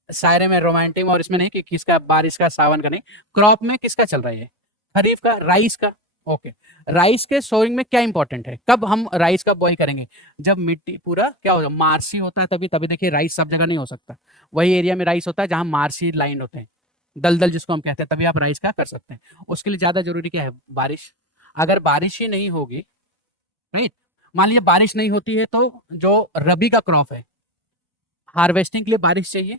शायरे में रोमांटिक और इसमें नहीं कि किसका, बारिश का, सावन का नहीं. क्रॉप में किसका चल रहा है? खरीफ का, राइस का. ओके. राइस के सोइंग में क्या इंपॉर्टेंट है? कब हम राइस का बॉय करेंगे? जब मिट्टी पूरा क्या होगा, मार्सी होता है, तभी. तभी देखिए राइस सब जगह नहीं हो सकता, वही एरिया में राइस होता है जहां मार्सी लाइन होते हैं, दलदल जिसको हम कहते हैं, तभी आप राइस का कर सकते हैं. उसके लिए ज्यादा जरूरी क्या है? बारिश. अगर बारिश ही नहीं होगी, राइट, मान लीजिए बारिश नहीं होती है, तो जो रबी का क्रॉप है, हार्वेस्टिंग के लिए बारिश चाहिए,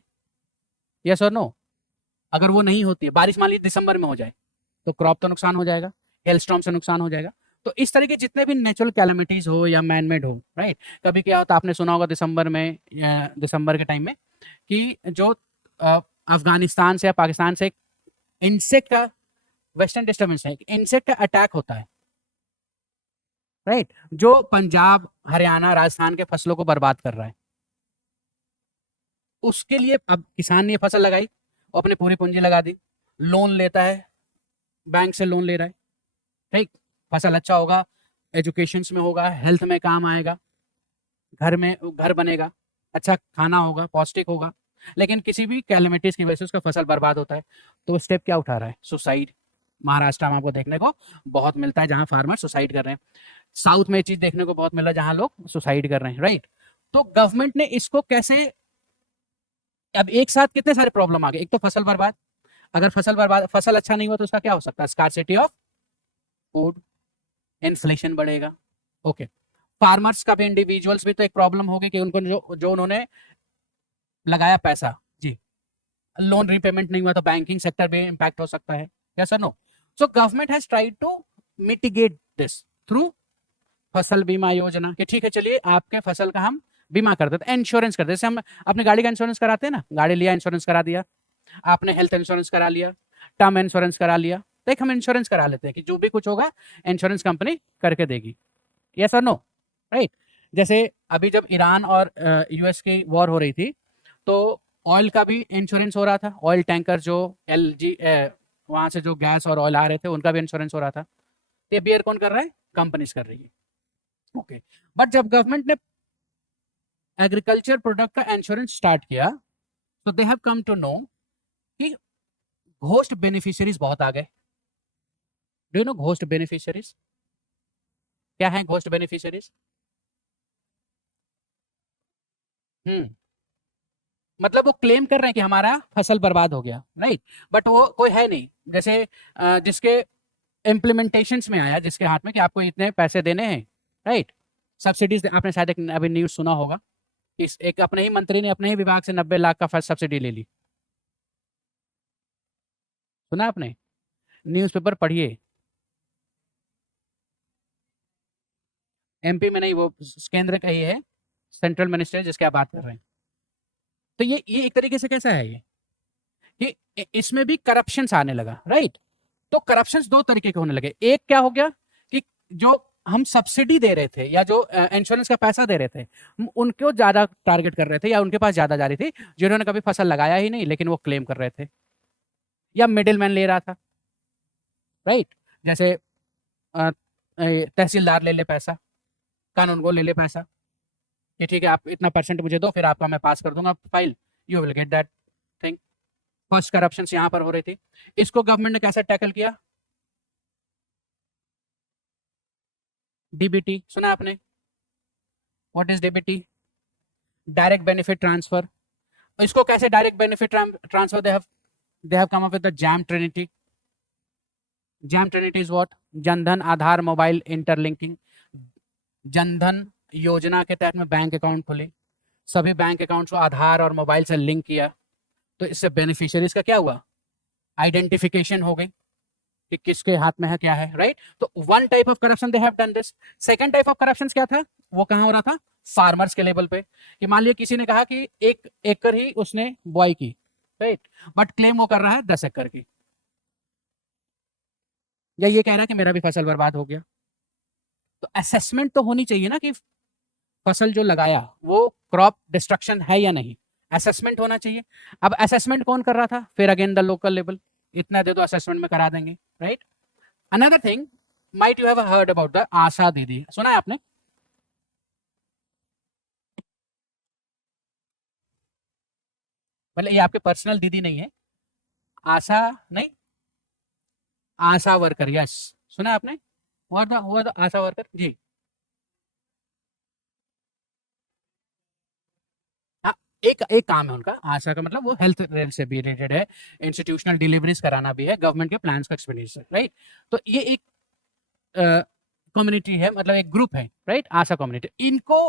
यस और नो? अगर वो नहीं होती है, बारिश मान लीजिए दिसंबर में हो जाए, तो क्रॉप तो नुकसान हो जाएगा, हेलस्टॉर्म से नुकसान हो जाएगा. तो इस तरह के जितने भी नेचुरल कैलेमिटीज हो या मैन मेड हो, राइट, कभी क्या होता है, आपने सुना होगा दिसंबर में, दिसंबर के टाइम में, कि जो अफगानिस्तान से या पाकिस्तान से इंसेक्ट का, वेस्टर्न डिस्टर्बेंस है, इंसेक्ट का अटैक होता है, राइट, जो पंजाब, हरियाणा, राजस्थान के फसलों को बर्बाद कर रहा है. उसके लिए अब किसान ने फसल लगाई, अपनी पूरी पूंजी लगा दी, लोन लेता है, बैंक से लोन ले रहा है, ठीक, फसल अच्छा होगा, एजुकेशन में होगा, हेल्थ में काम आएगा, घर में घर बनेगा, अच्छा खाना होगा, पौष्टिक होगा. लेकिन किसी भी कैलेमिटीज की वजह से उसका फसल बर्बाद होता है, तो स्टेप क्या उठा रहा है? सुसाइड. महाराष्ट्र में आपको देखने को बहुत मिलता है जहां फार्मर सुसाइड कर रहे हैं. साउथ में ये चीज देखने को बहुत मिल रहा है जहां लोग सुसाइड कर रहे हैं, राइट? तो गवर्नमेंट ने इसको कैसे, अब एक साथ कितने सारे प्रॉब्लम आ गए. एक तो फसल बर्बाद, अगर फसल बर्बाद, फसल अच्छा नहीं हुआ तो उसका क्या हो सकता है? स्कार्सिटी ऑफ फूड, इन्फ्लेशन बढ़ेगा. ओके. फार्मर्स का भी, इंडिविजुअल्स भी तो एक प्रॉब्लम होगी कि उनको जो उन्होंने लगाया पैसा, जी, लोन रीपेमेंट नहीं हुआ, तो बैंकिंग सेक्टर भी इंपैक्ट हो सकता है, यस और no? So government has tried to mitigate this through Fasal Bima योजना, कि ठीक है चलिए आपके फसल का हम बीमा कर देते, इंश्योरेंस कर देते। जैसे हम अपनी गाड़ी का इंश्योरेंस कराते हैं ना, गाड़ी लिया इंश्योरेंस करा दिया, आपने हेल्थ इंश्योरेंस करा लिया, टर्म इंश्योरेंस करा लिया, तो एक हम इंश्योरेंस करा लेते हैं कि जो भी कुछ होगा इंश्योरेंस कंपनी करके देगी। यस और नो, राइट। जैसे अभी जब ईरान और यूएस की वॉर हो रही थी, तो ऑयल का भी इंश्योरेंस हो रहा था, ऑयल टैंकर जो एलजी वहां से जो गैस और ऑयल आ रहे थे उनका भी इंश्योरेंस हो रहा था। ये बियर कौन कर रहा है? कंपनीज कर रही है। ओके, बट जब गवर्नमेंट ने एग्रीकल्चर प्रोडक्ट का इंश्योरेंस स्टार्ट किया, तो they have come to know कि घोस्ट बेनिफिशियरीज बहुत आ गए। Do you know ghost beneficiaries क्या है? घोस्ट बेनिफिशियरीज मतलब वो क्लेम कर रहे हैं कि हमारा फसल बर्बाद हो गया, राइट, बट वो कोई है नहीं। जैसे जिसके इम्प्लीमेंटेशंस में आया, जिसके हाथ में कि आपको इतने पैसे देने हैं, राइट, सब्सिडीज। आपने शायद एक अभी न्यूज सुना होगा कि एक अपने ही मंत्री ने अपने ही विभाग से 90 लाख का फर्स्ट सब्सिडी ले ली। सुना आपने? न्यूज़पेपर पढ़िए। एमपी में नहीं, वो केंद्र का ही है, सेंट्रल मिनिस्टर जिसके आप बात कर रहे हैं। तो ये एक तरीके से कैसा है ये कि इसमें भी करप्शंस आने लगा, राइट। तो करप्शंस दो तरीके के होने लगे। एक क्या हो गया कि जो हम सब्सिडी दे रहे थे या जो इंश्योरेंस का पैसा दे रहे थे, हम उनको ज्यादा टारगेट कर रहे थे या उनके पास ज्यादा जा रही थी, जिन्होंने कभी फसल लगाया ही नहीं लेकिन वो क्लेम कर रहे थे, या मिडिल मैन ले रहा था, राइट। जैसे तहसीलदार ले ले पैसा, कानून को ले ले पैसा कि ठीक है आप इतना परसेंट मुझे दो, फिर आपका मैं पास कर दूंगा file, you will get that thing. First corruption यहाँ पर हो रही थी। इसको गवर्नमेंट ने कैसे टैकल किया? डीबीटी सुना आपने? What is DBT? Direct benefit transfer. इसको कैसे direct benefit transfer? They have come up with the jam Trinity. Jam Trinity is what? Jan Dhan Aadhaar mobile interlinking. Jan Dhan योजना के तहत में बैंक अकाउंट खुले, सभी बैंक अकाउंट्स को आधार और मोबाइल से लिंक किया, तो इससे बेनिफिशियरीज का क्या हुआ? आइडेंटिफिकेशन हो गई कि किसके हाथ में है क्या है, राइट। तो one type of corruption they have done this. Second type of corruption क्या था? वो कहां हो रहा था? फार्मर्स के लेवल पे, कि मान लिया किसी ने कहा कि 1 एकड़ ही उसने बुआई की, राइट, बट क्लेम वो कर रहा है 10 एकड़ की, या ये कह रहा है कि मेरा भी फसल बर्बाद हो गया। तो असेसमेंट तो होनी चाहिए ना कि फसल जो लगाया वो क्रॉप डिस्ट्रक्शन है या नहीं, असेसमेंट होना चाहिए। अब असेसमेंट कौन कर रहा था? फिर अगेन द लोकल लेवल, इतना दे दो असेसमेंट में करा देंगे, right. Another thing, might you have heard about the Asha didi, सुना है आपने? मतलब ये आपके पर्सनल दीदी नहीं है, आशा नहीं, आशा वर्कर, यस, सुना है आपने? व्हाट द आशा वर्कर जी? हाँ, एक एक काम है उनका, आशा का मतलब वो हेल्थ से भी रिलेटेड है, इंस्टीट्यूशनल डिलीवरीज कराना भी है, गवर्नमेंट के प्लान्स का एक्सपेंडिचर, राइट। तो ये एक कम्युनिटी है, मतलब एक ग्रुप है, राइट, आशा कम्युनिटी। इनको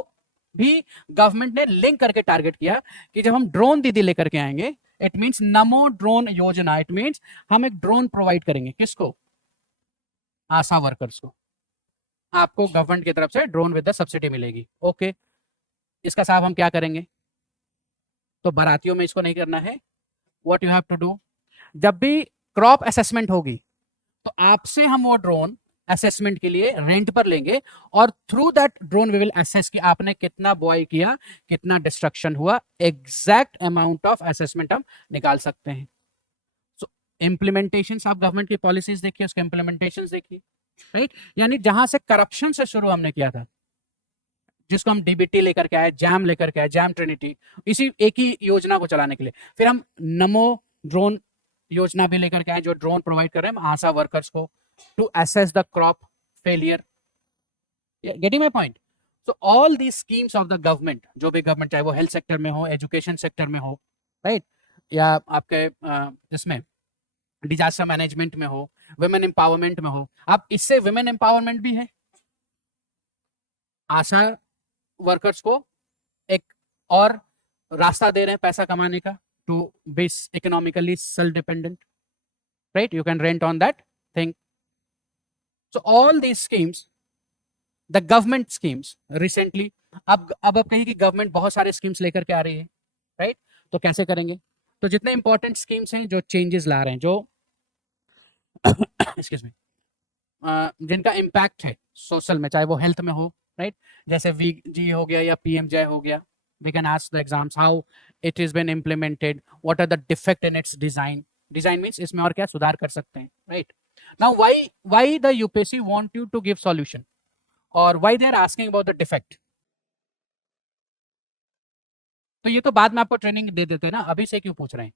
भी गवर्नमेंट ने लिंक करके टारगेट किया कि जब हम ड्रोन दीदी लेकर के आएंगे, इट मींस नमो ड्रोन योजना, इट मींस हम एक ड्रोन प्रोवाइड करेंगे, किसको? आशा वर्कर्स को। आपको गवर्नमेंट की तरफ से ड्रोन विद द सब्सिडी मिलेगी, ओके। इसका साहब हम क्या करेंगे? तो बारातियों में इसको नहीं करना है। What you have to do, जब भी क्रॉप असेसमेंट होगी तो आपसे हम वो ड्रोन असेसमेंट के लिए रेंट पर लेंगे, और through that drone we will assess कि आपने कितना बुआई किया, कितना डिस्ट्रक्शन हुआ, एग्जैक्ट अमाउंट ऑफ असेसमेंट हम निकाल सकते हैं। सो इम्प्लीमेंटेशन, आप गवर्नमेंट की पॉलिसीज देखिए, उसके इम्प्लीमेंटेशन देखिए, राइट। यानी जहां से करप्शन से शुरू हमने किया था, जिसको हम डीबीटी लेकर के आए, जैम लेकर के आए, जैम ट्रिनिटी, इसी एक ही योजना को चलाने के लिए, फिर हम नमो ड्रोन योजना भी लेकर के आए, जो ड्रोन प्रोवाइड कर रहे हैं आशा वर्कर्स को to assess the crop failure. Getting my point? So all the schemes of the government, जो भी गवर्नमेंट, चाहे वो हेल्थ सेक्टर में हो, एजुकेशन सेक्टर में हो, राइट, या आपके इसमें डिजास्टर मैनेजमेंट में हो, वुमेन एम्पावरमेंट में हो, अब इससे वुमेन एम्पावरमेंट भी है, आशा वर्कर्स को एक और रास्ता दे रहे हैं पैसा कमाने का, to be economically self dependent, right, you can rent on that thing. So all these schemes, the government schemes recently अब आप कहिए कि गवर्नमेंट बहुत सारे स्कीम्स लेकर के आ रही है, राइट? तो कैसे करेंगे? तो जितने इंपॉर्टेंट स्कीम्स हैं जो चेंजेस ला रहे हैं, जो एक्सक्यूज मी, जिनका इम्पैक्ट है सोशल में, चाहे वो हेल्थ में हो, राइट? जैसे वीजी हो गया या पीएमजे हो गया, we can ask the exams how it is been implemented, what are the defect in its design, design means इसमें और क्या सुधार कर सकते हैं, right? Now why the UPSC want you to give solution, और why they are asking about the defect? तो ये तो बाद में आपको ट्रेनिंग दे देते हैं ना, अभी से क्यों पूछ रहे हैं?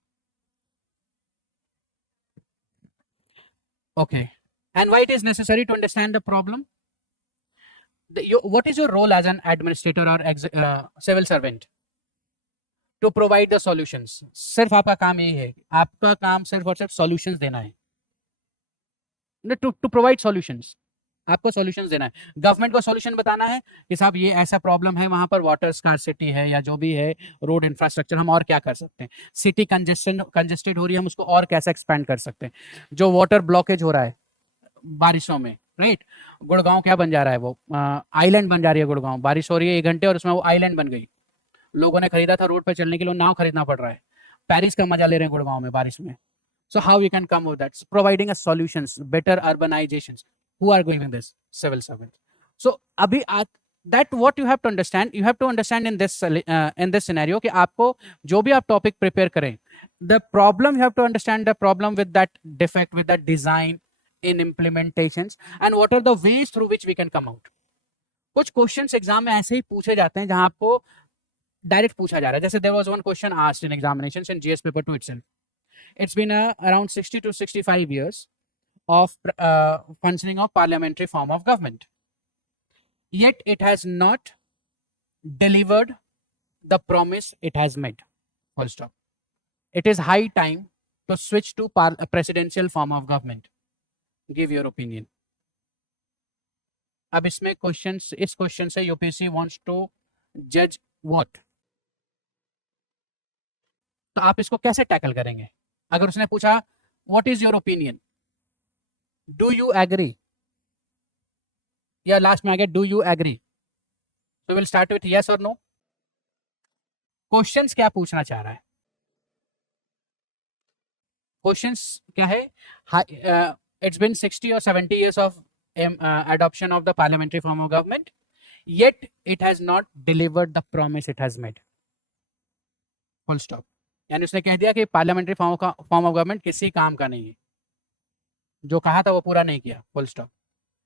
Okay. And why it is necessary to understand the problem? What is your role as an administrator or civil servant? To provide the solutions. सिर्फ आपका काम यही है, आपका काम सिर्फ और सिर्फ solutions देना है. To provide solutions. आपको सॉल्यूशंस देना है, गवर्नमेंट को सॉल्यूशन बताना है कि साहब ये ऐसा प्रॉब्लम है, वहां पर वाटर स्कार्सिटी है या जो भी है, रोड इंफ्रास्ट्रक्चर, हम और क्या कर सकते हैं, सिटी कंजेस्टेड हो रही है, हम उसको और कैसे एक्सपैंड कर सकते हैं, जो वाटर ब्लॉकेज हो रहा है बारिशों में, राइट? गुड़गांव क्या बन जा रहा है, वो आइलैंड बन जा रही है गुड़गांव, बारिश हो रही है 1 घंटे और उसमें वो आइलैंड बन गई, लोगों ने खरीदा था रोड पर चलने के लिए, नाव खरीदना पड़ रहा है, पेरिस का मजा ले रहे हैं गुड़गांव में बारिश में. So how you can come with that? So providing a solutions, better urbanizations. Who are going in this? Civil servants. So abhi that what you have to understand. You have to understand in this scenario कि आपको जो भी आप topic prepare करें, the problem you have to understand the problem with that defect, with that design in implementations, and what are the ways through which we can come out. कुछ questions exam में ऐसे ही पूछे जाते हैं जहां आपको direct पूछा जा रहा है, जैसे there was one question asked in examinations in GS paper 2 itself. It's been around 60 to 65 years of functioning of parliamentary form of government. Yet it has not delivered the promise it has made. Full stop. It is high time to switch to a presidential form of government. Give your opinion. अब इसमें questions, इस question से UPSC wants to judge what? तो आप इसको कैसे tackle करेंगे? अगर उसने पूछा what is your opinion, do you agree, या लास्ट में आ गया do you agree, so will start with yes और नो. क्वेश्चंस क्या पूछना चाह रहा है? क्वेश्चंस क्या है? It's been 60 or 70 years of adoption of the parliamentary form of government, yet it has not delivered the promise it has made. Full stop. यानी उसने कह दिया कि पार्लियामेंट्री फॉर्म ऑफ गवर्नमेंट किसी काम का नहीं है, जो कहा था वो पूरा नहीं किया. Full stop.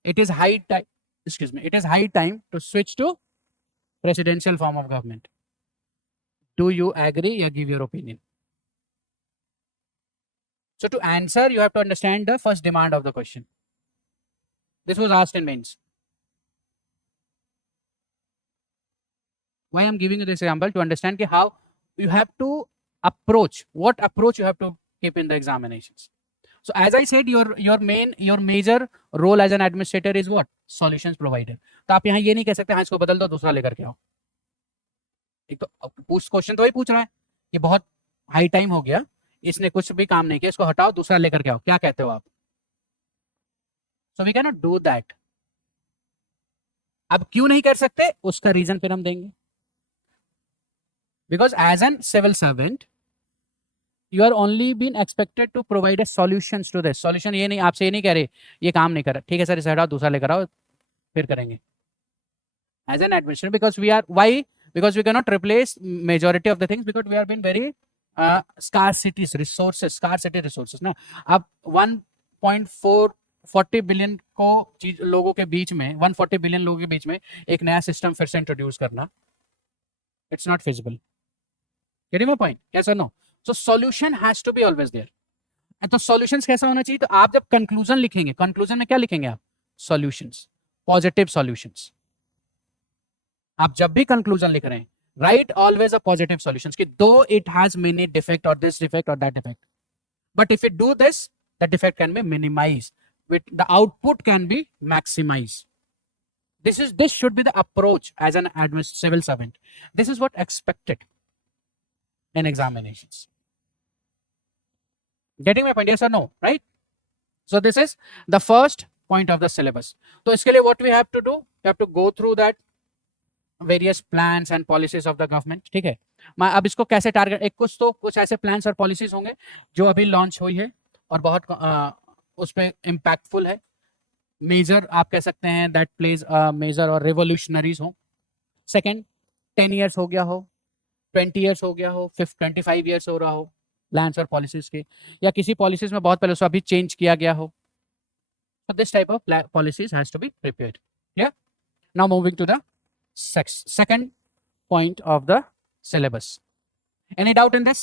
It is high time, excuse me, it is high time to switch to presidential form of government. Do you agree या give your opinion? So to answer, you have to understand the first demand of the question. This was asked in mains. Why I'm giving you this example? To understand how you have to approach, what approach you have to keep in the examinations. So as I said, your major role as an administrator is what? Solutions provider. तो आप यहाँ ये नहीं कह सकते हाँ इसको बदल दो दूसरा लेकर के आओ. एक तो क्वेश्चन तो वही पूछ रहा है कि बहुत हाई टाइम हो गया, इसने कुछ भी काम नहीं किया, इसको हटाओ दूसरा लेकर के आओ. क्या कहते हो आप? So we can not do that. अब क्यों नहीं कर सकते उसका रीजन फिर हम देंगे. Because as an civil servant you are only been expected to provide a solutions to this. Solution ये नहीं, आपसे ये नहीं कह रहे ये काम नहीं कर रहा, ठीक है सर इसे हटाओ दूसरा लेकर आओ फिर करेंगे. As an administrator, because we are, why? Because we can not replace majority of the things, because we are been very scarcity resources ना. अब 1.40 बिलियन लोगों के बीच में, 140 बिलियन लोगों के बीच में एक नया सिस्टम फिर से इंट्रोड्यूस करना, it's not feasible. Getting my point? Yes और no? So solution has to be always there. तो सॉल्यूशंस कैसा होना चाहिए? तो आप जब कंक्लूजन लिखेंगे, कंक्लूजन में क्या लिखेंगे आप? Solutions, positive solutions. आप जब भी कंक्लूजन लिख रहे हैं, write always a positive solutions ki though it has many defect or this defect or that defect, but if you do this, the defect can be minimized, with the output can be maximized. This should be the approach as an civil servant. This is what expected in examinations. Getting my point? Yes or no? Right? So this is the first point of the syllabus. So iske liye what we have to do, we have to go through that various plans and policies of the government, ठीक है। मैं अब इसको कैसे target, एक कुछ ऐसे plans और पॉलिसीज होंगे जो अभी लॉन्च हुई है और बहुत उस पर इम्पैक्टफुल है, मेजर आप कह सकते हैं, दैट प्लेज मेजर और रिवोल्यूशनरीज हो। सेकेंड, 10 ईयर्स हो गया हो, 20 ईयर्स हो गया हो, 25 ईयर्स हो रहा हो प्लान्स और पॉलिसीज के, या किसी पॉलिसीज में बहुत पहले उसको अभी चेंज किया गया हो। So this type of policies has to be prepared. Yeah. Now moving to the second point of the syllabus. Any doubt in this?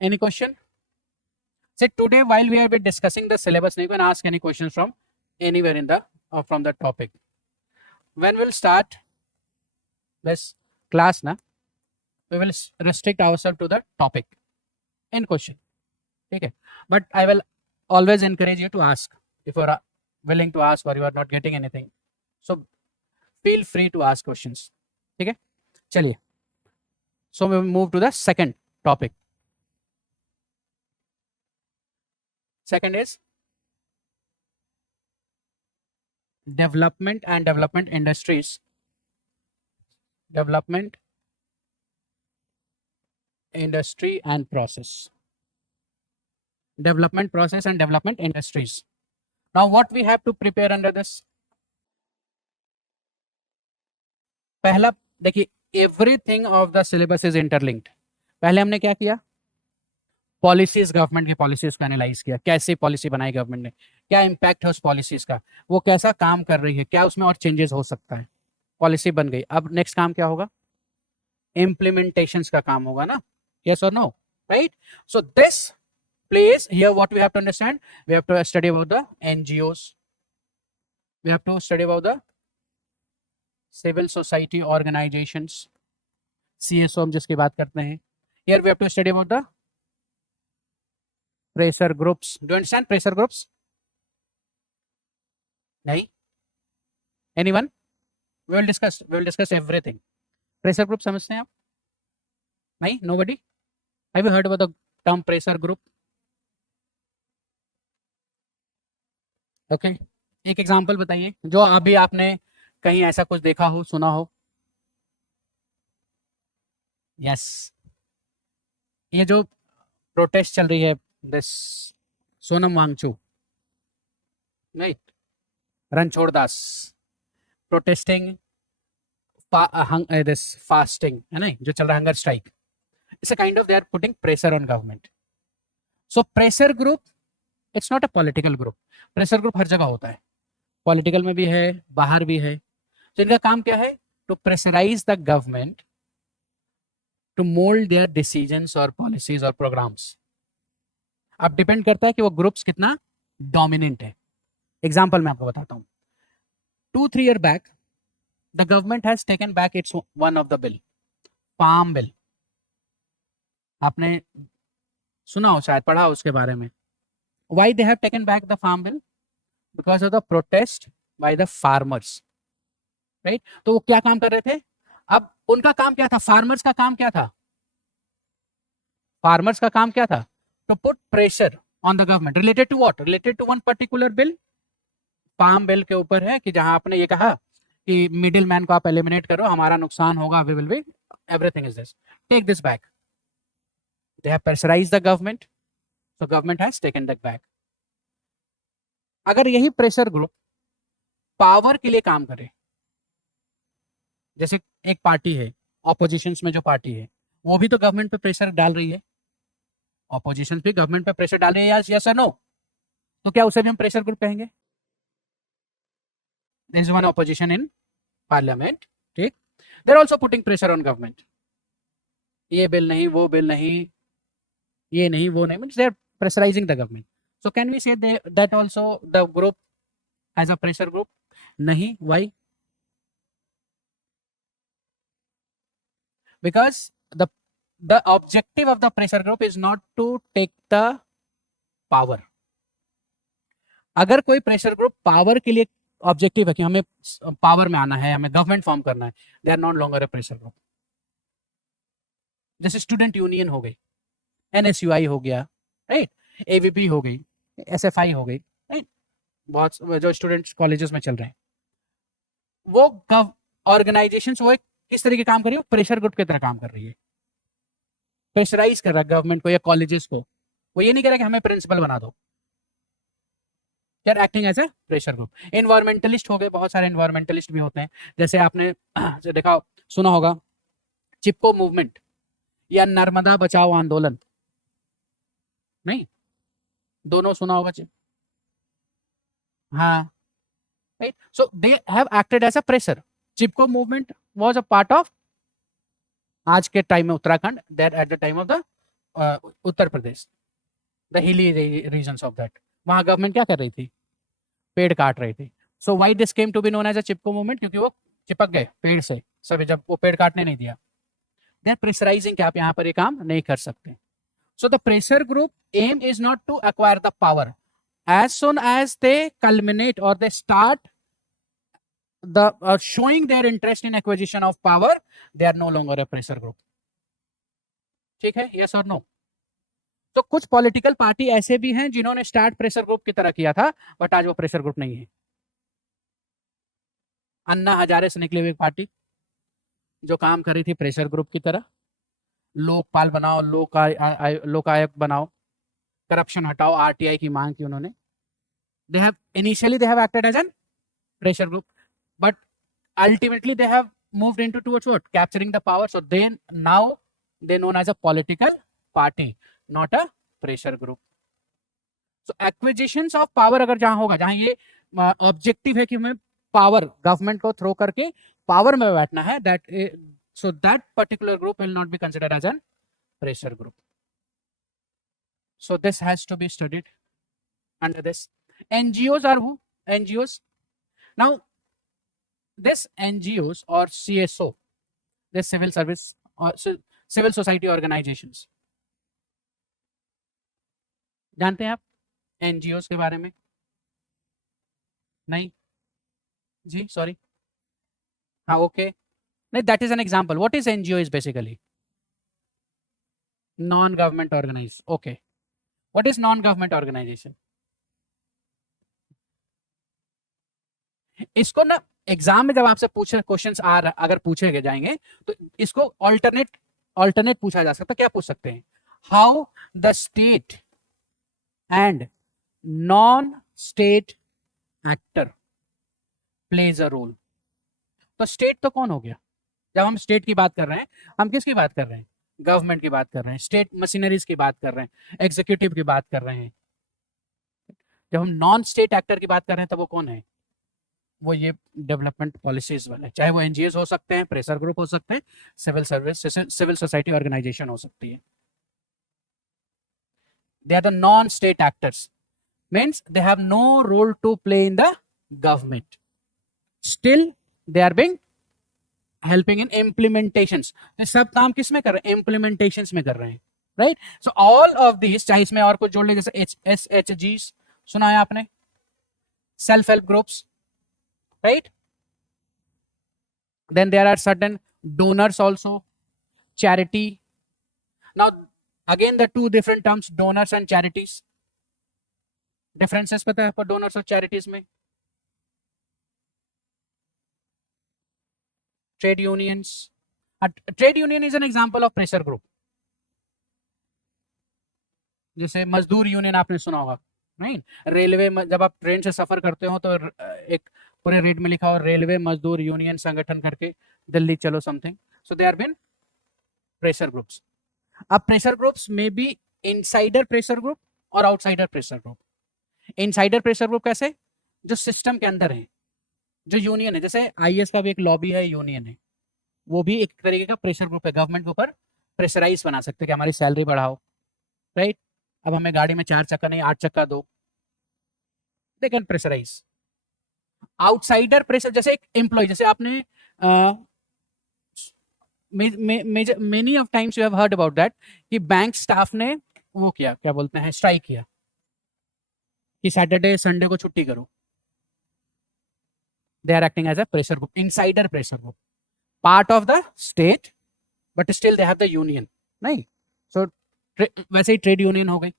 Any question? So today, while we have been discussing the syllabus, you can ask any questions from anywhere in the from the topic. When we'll start this class, na, we will restrict ourselves to the topic in question. Okay. But I will always encourage you to ask if you are willing to ask or you are not getting anything. So feel free to ask questions. Okay. चलिए. So we will move to the second topic. Second is development and development industries. Development, industry and process. Development process and development industries. Now what we have to prepare under this? पहला देखिए, everything of the syllabus is interlinked. पहले हमने क्या किया, policies, government की policies को analyse किया, कैसे पॉलिसी बनाई गवर्नमेंट ने, क्या इम्पैक्ट है उस पॉलिसीज का, वो कैसा काम कर रही है, क्या उसमें और चेंजेस हो सकता है। पॉलिसी बन गई, अब नेक्स्ट काम क्या होगा, इम्प्लीमेंटेशंस का काम होगा ना, यस और no, right. So this place here what we have to understand, we have to study about the NGOs, we have to study about the civil society organisations, CSO हम जिसकी बात करते हैं। Here we have to study about the pressure groups. Do understand pressure groups? नहीं? Anyone? We will discuss everything. Pressure group समझते हैं आप? नहीं? Nobody? Have you heard about the term pressure group? Okay, एक एग्जांपल बताइए जो अभी आपने कहीं ऐसा कुछ देखा हो, सुना हो। यस, ये जो प्रोटेस्ट चल रही है, this Sonam Wangchuk, right, Ranchhod Das protesting this fasting, है ना, जो चल रहा है, hunger strike, it's a kind of they are putting pressure on government. So pressure group, it's not a political group. Pressure group हर जगह होता है, पॉलिटिकल में भी है, बाहर भी है। तो इनका काम क्या है, to pressurise the government to mould their decisions और पॉलिसीज और प्रोग्राम्स। अब डिपेंड करता है कि वो ग्रुप्स कितना डोमिनेंट है। एग्जांपल मैं आपको बताता हूं, 2-3 years back the government has taken back its one of the bill, farm bill. आपने सुना हो, शायद पढ़ा हो उसके बारे में। Why they have taken back the farm bill? Because of the protest by the farmers, right. तो वो क्या काम कर रहे थे, अब उनका काम क्या था, फार्मर्स का काम क्या था, फार्मर्स का काम क्या था, to put pressure on the government related to what, related to one particular bill, farm bill के ऊपर है, कि जहां आपने ये कहा कि मिडिल मैन को आप एलिमिनेट करो, हमारा नुकसान होगा, we will be everything is this, take this back. They have pressurised the government, so government has taken that back. अगर यही प्रेशर ग्रुप पावर के लिए काम करे, जैसे एक पार्टी है ऑपोजिशन में, जो पार्टी है वो भी तो गवर्नमेंट पे प्रेशर डाल रही है, ऑपोजिशन भी गवर्नमेंट पे प्रेशर डाल रही है, यस और नो, तो क्या उसे भी हम प्रेशर ग्रुप कहेंगे? There is one opposition in parliament, ठीक, they are also putting pressure on government, ये बिल नहीं, वो बिल नहीं, ये नहीं, वो नहीं, means they are pressurizing the government. So can we say that also the group has a pressure group? नहीं, why? Because the objective of the pressure group is not to take the power. अगर कोई pressure group power के लिए objective है कि हमें power में आना है, हमें गवर्नमेंट फॉर्म करना है, they are not longer a pressure group. जैसे स्टूडेंट यूनियन हो गई, एनएसयूआई हो गया, राइट, एवीपी हो गई, एसएफआई हो गई, राइट, बहुत जो स्टूडेंट्स कॉलेजेस में चल रहे हैं, वो ऑर्गेनाइजेशंस वो एक किस तरह के काम कर रही है, प्रेशर ग्रुप की तरह काम कर रही है, प्रेशराइज कर रहा है गवर्नमेंट को या कॉलेजेस को। वो ये नहीं कह रहा कि हमें प्रिंसिपल बना दो, they are acting as a pressure group. Environmentalist हो गए, बहुत सारे एनवायरमेंटलिस्ट भी होते हैं, जैसे आपने देखा सुना होगा चिपको मूवमेंट या नर्मदा बचाओ आंदोलन, नहीं दोनों सुना होगा हाँ, right. So they have acted as a pressure. Chipko movement was a part of आज के टाइम में Uttarakhand, that at the time of the Uttar Pradesh, the hilly regions of that, वहां गवर्नमेंट क्या कर रही थी, पेड़ काट रही थी। So why this came to be known as a Chipko movement, क्योंकि वो चिपक गए पेड़ से सभी, जब वो पेड़ काटने नहीं दिया, दे आर प्रेशराइजिंग कि आप यहाँ पर ये काम नहीं कर सकते। So the pressure group aim is not to acquire the power, as soon as they culminate or they start the showing their interest in acquisition of power, they are no longer a pressure group. ठीक है, yes or no? तो कुछ political party ऐसे भी हैं जिन्होंने start pressure group की तरह किया था, बट आज वो प्रेशर ग्रुप नहीं है। अन्ना हजारे से निकली हुई पार्टी जो काम कर रही थी प्रेशर ग्रुप की तरह, लोकपाल बनाओ, लोकायुक्त बनाओ, करप्शन हटाओ, आरटीआई की मांग की उन्होंने। They have initially they have acted as an pressure group, but ultimately they have moved into towards what, capturing the power. So then now they known as a political party, not a pressure group. So acquisitions of power अगर जहां होगा, जहां ये objective है कि हमें power government को throw करके पावर में बैठना है, that particular group will not be considered as an pressure group. So this has to be studied under this. NGOs are who? NGOs. Now, this NGOs or CSO, this civil service or civil society organizations, जानते हैं आप NGOs के बारे में? नहीं जी, sorry, हाँ okay, नहीं, that is an example. What is NGO is basically non-government organized. Okay, what is non-government organization? इसको ना एग्जाम में जब आपसे पूछे क्वेश्चंस अगर पूछे गए जाएंगे तो इसको ऑल्टरनेट पूछा जा सकता है। क्या पूछ सकते हैं? How the state and non state actor plays a role. तो स्टेट तो कौन हो गया? जब हम स्टेट की बात कर रहे हैं, हम किसकी बात कर रहे हैं? गवर्नमेंट की बात कर रहे हैं, स्टेट मशीनरीज की बात कर रहे हैं, एग्जीक्यूटिव की बात कर रहे हैं। जब हम नॉन स्टेट एक्टर की बात कर रहे हैं तब वो कौन है? वो ये डेवलपमेंट पॉलिसीज वाले, चाहे वो एनजीओ हो सकते हैं, प्रेशर ग्रुप हो सकते हैं, सिविल सोसाइटी ऑर्गेनाइजेशन हो सकती है। They are the non state actors, means they have no role to play in the government, still they are being helping in implementations. सब काम किस में कर रहे हैं? इम्प्लीमेंटेशंस में कर रहे हैं, right. So all of this, चाहे इसमें और कुछ जोड़ ले, जैसे SHG सुना है आपने, self help groups, right? Then there are certain donors also, charity. Now again the two different terms, donors and charities. Differences पता है आपको donors और charities में? Trade unions. Trade union is an example of pressure group. जैसे मजदूर union आपने सुना होगा, नहीं? रेलवे में जब आप ट्रेन से सफर करते हो तो एक पूरे रेट में लिखा हो रेलवे मजदूर यूनियन संगठन करके, दिल्ली चलो something. So they are been pressure groups. अब प्रेशर ग्रुप्स में बी इनसाइडर प्रेशर ग्रुप और outsider pressure group. Insider pressure group कैसे? जो सिस्टम के अंदर है, जो यूनियन है, जैसे IAS का भी एक लॉबी है, यूनियन है, वो भी एक तरीके का प्रेशर ग्रुप है। गवर्नमेंट के ऊपर प्रेशराइज बना सकते हैं कि हमारी सैलरी बढ़ाओ, राइट। अब हमें गाड़ी में 4 चक्का नहीं 8 चक्का दो, they can pressurise. Outsider pressure, जैसे एक एम्प्लॉय, जैसे आपने many of times you have heard about that कि बैंक स्टाफ ने वो किया, क्या बोलते हैं, स्ट्राइक किया कि सैटरडे संडे को छुट्टी करो। They are acting as a pressure group, insider pressure group, part of the state but still they have the union, नहीं। सो वैसे ही ट्रेड यूनियन हो गई,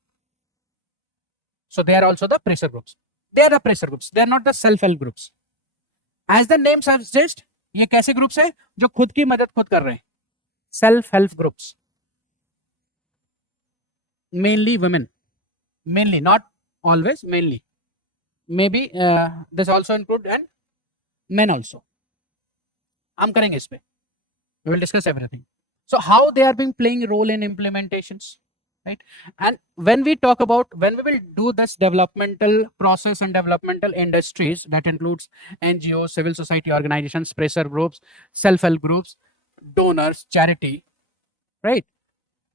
so they are also the pressure groups. they are the pressure groups, they are not the self help groups. As the name suggests, ये कैसे groups है जो खुद की मदद खुद कर रहे हैं, self help groups. Mainly women, mainly, not always, mainly, maybe this also include and men also. हम करेंगे इस पे, we will discuss everything. So how they are being playing role in implementations, right? And when we talk about, when we will do this developmental process and developmental industries, that includes NGOs, civil society organizations, pressure groups, self-help groups, donors, charity, right?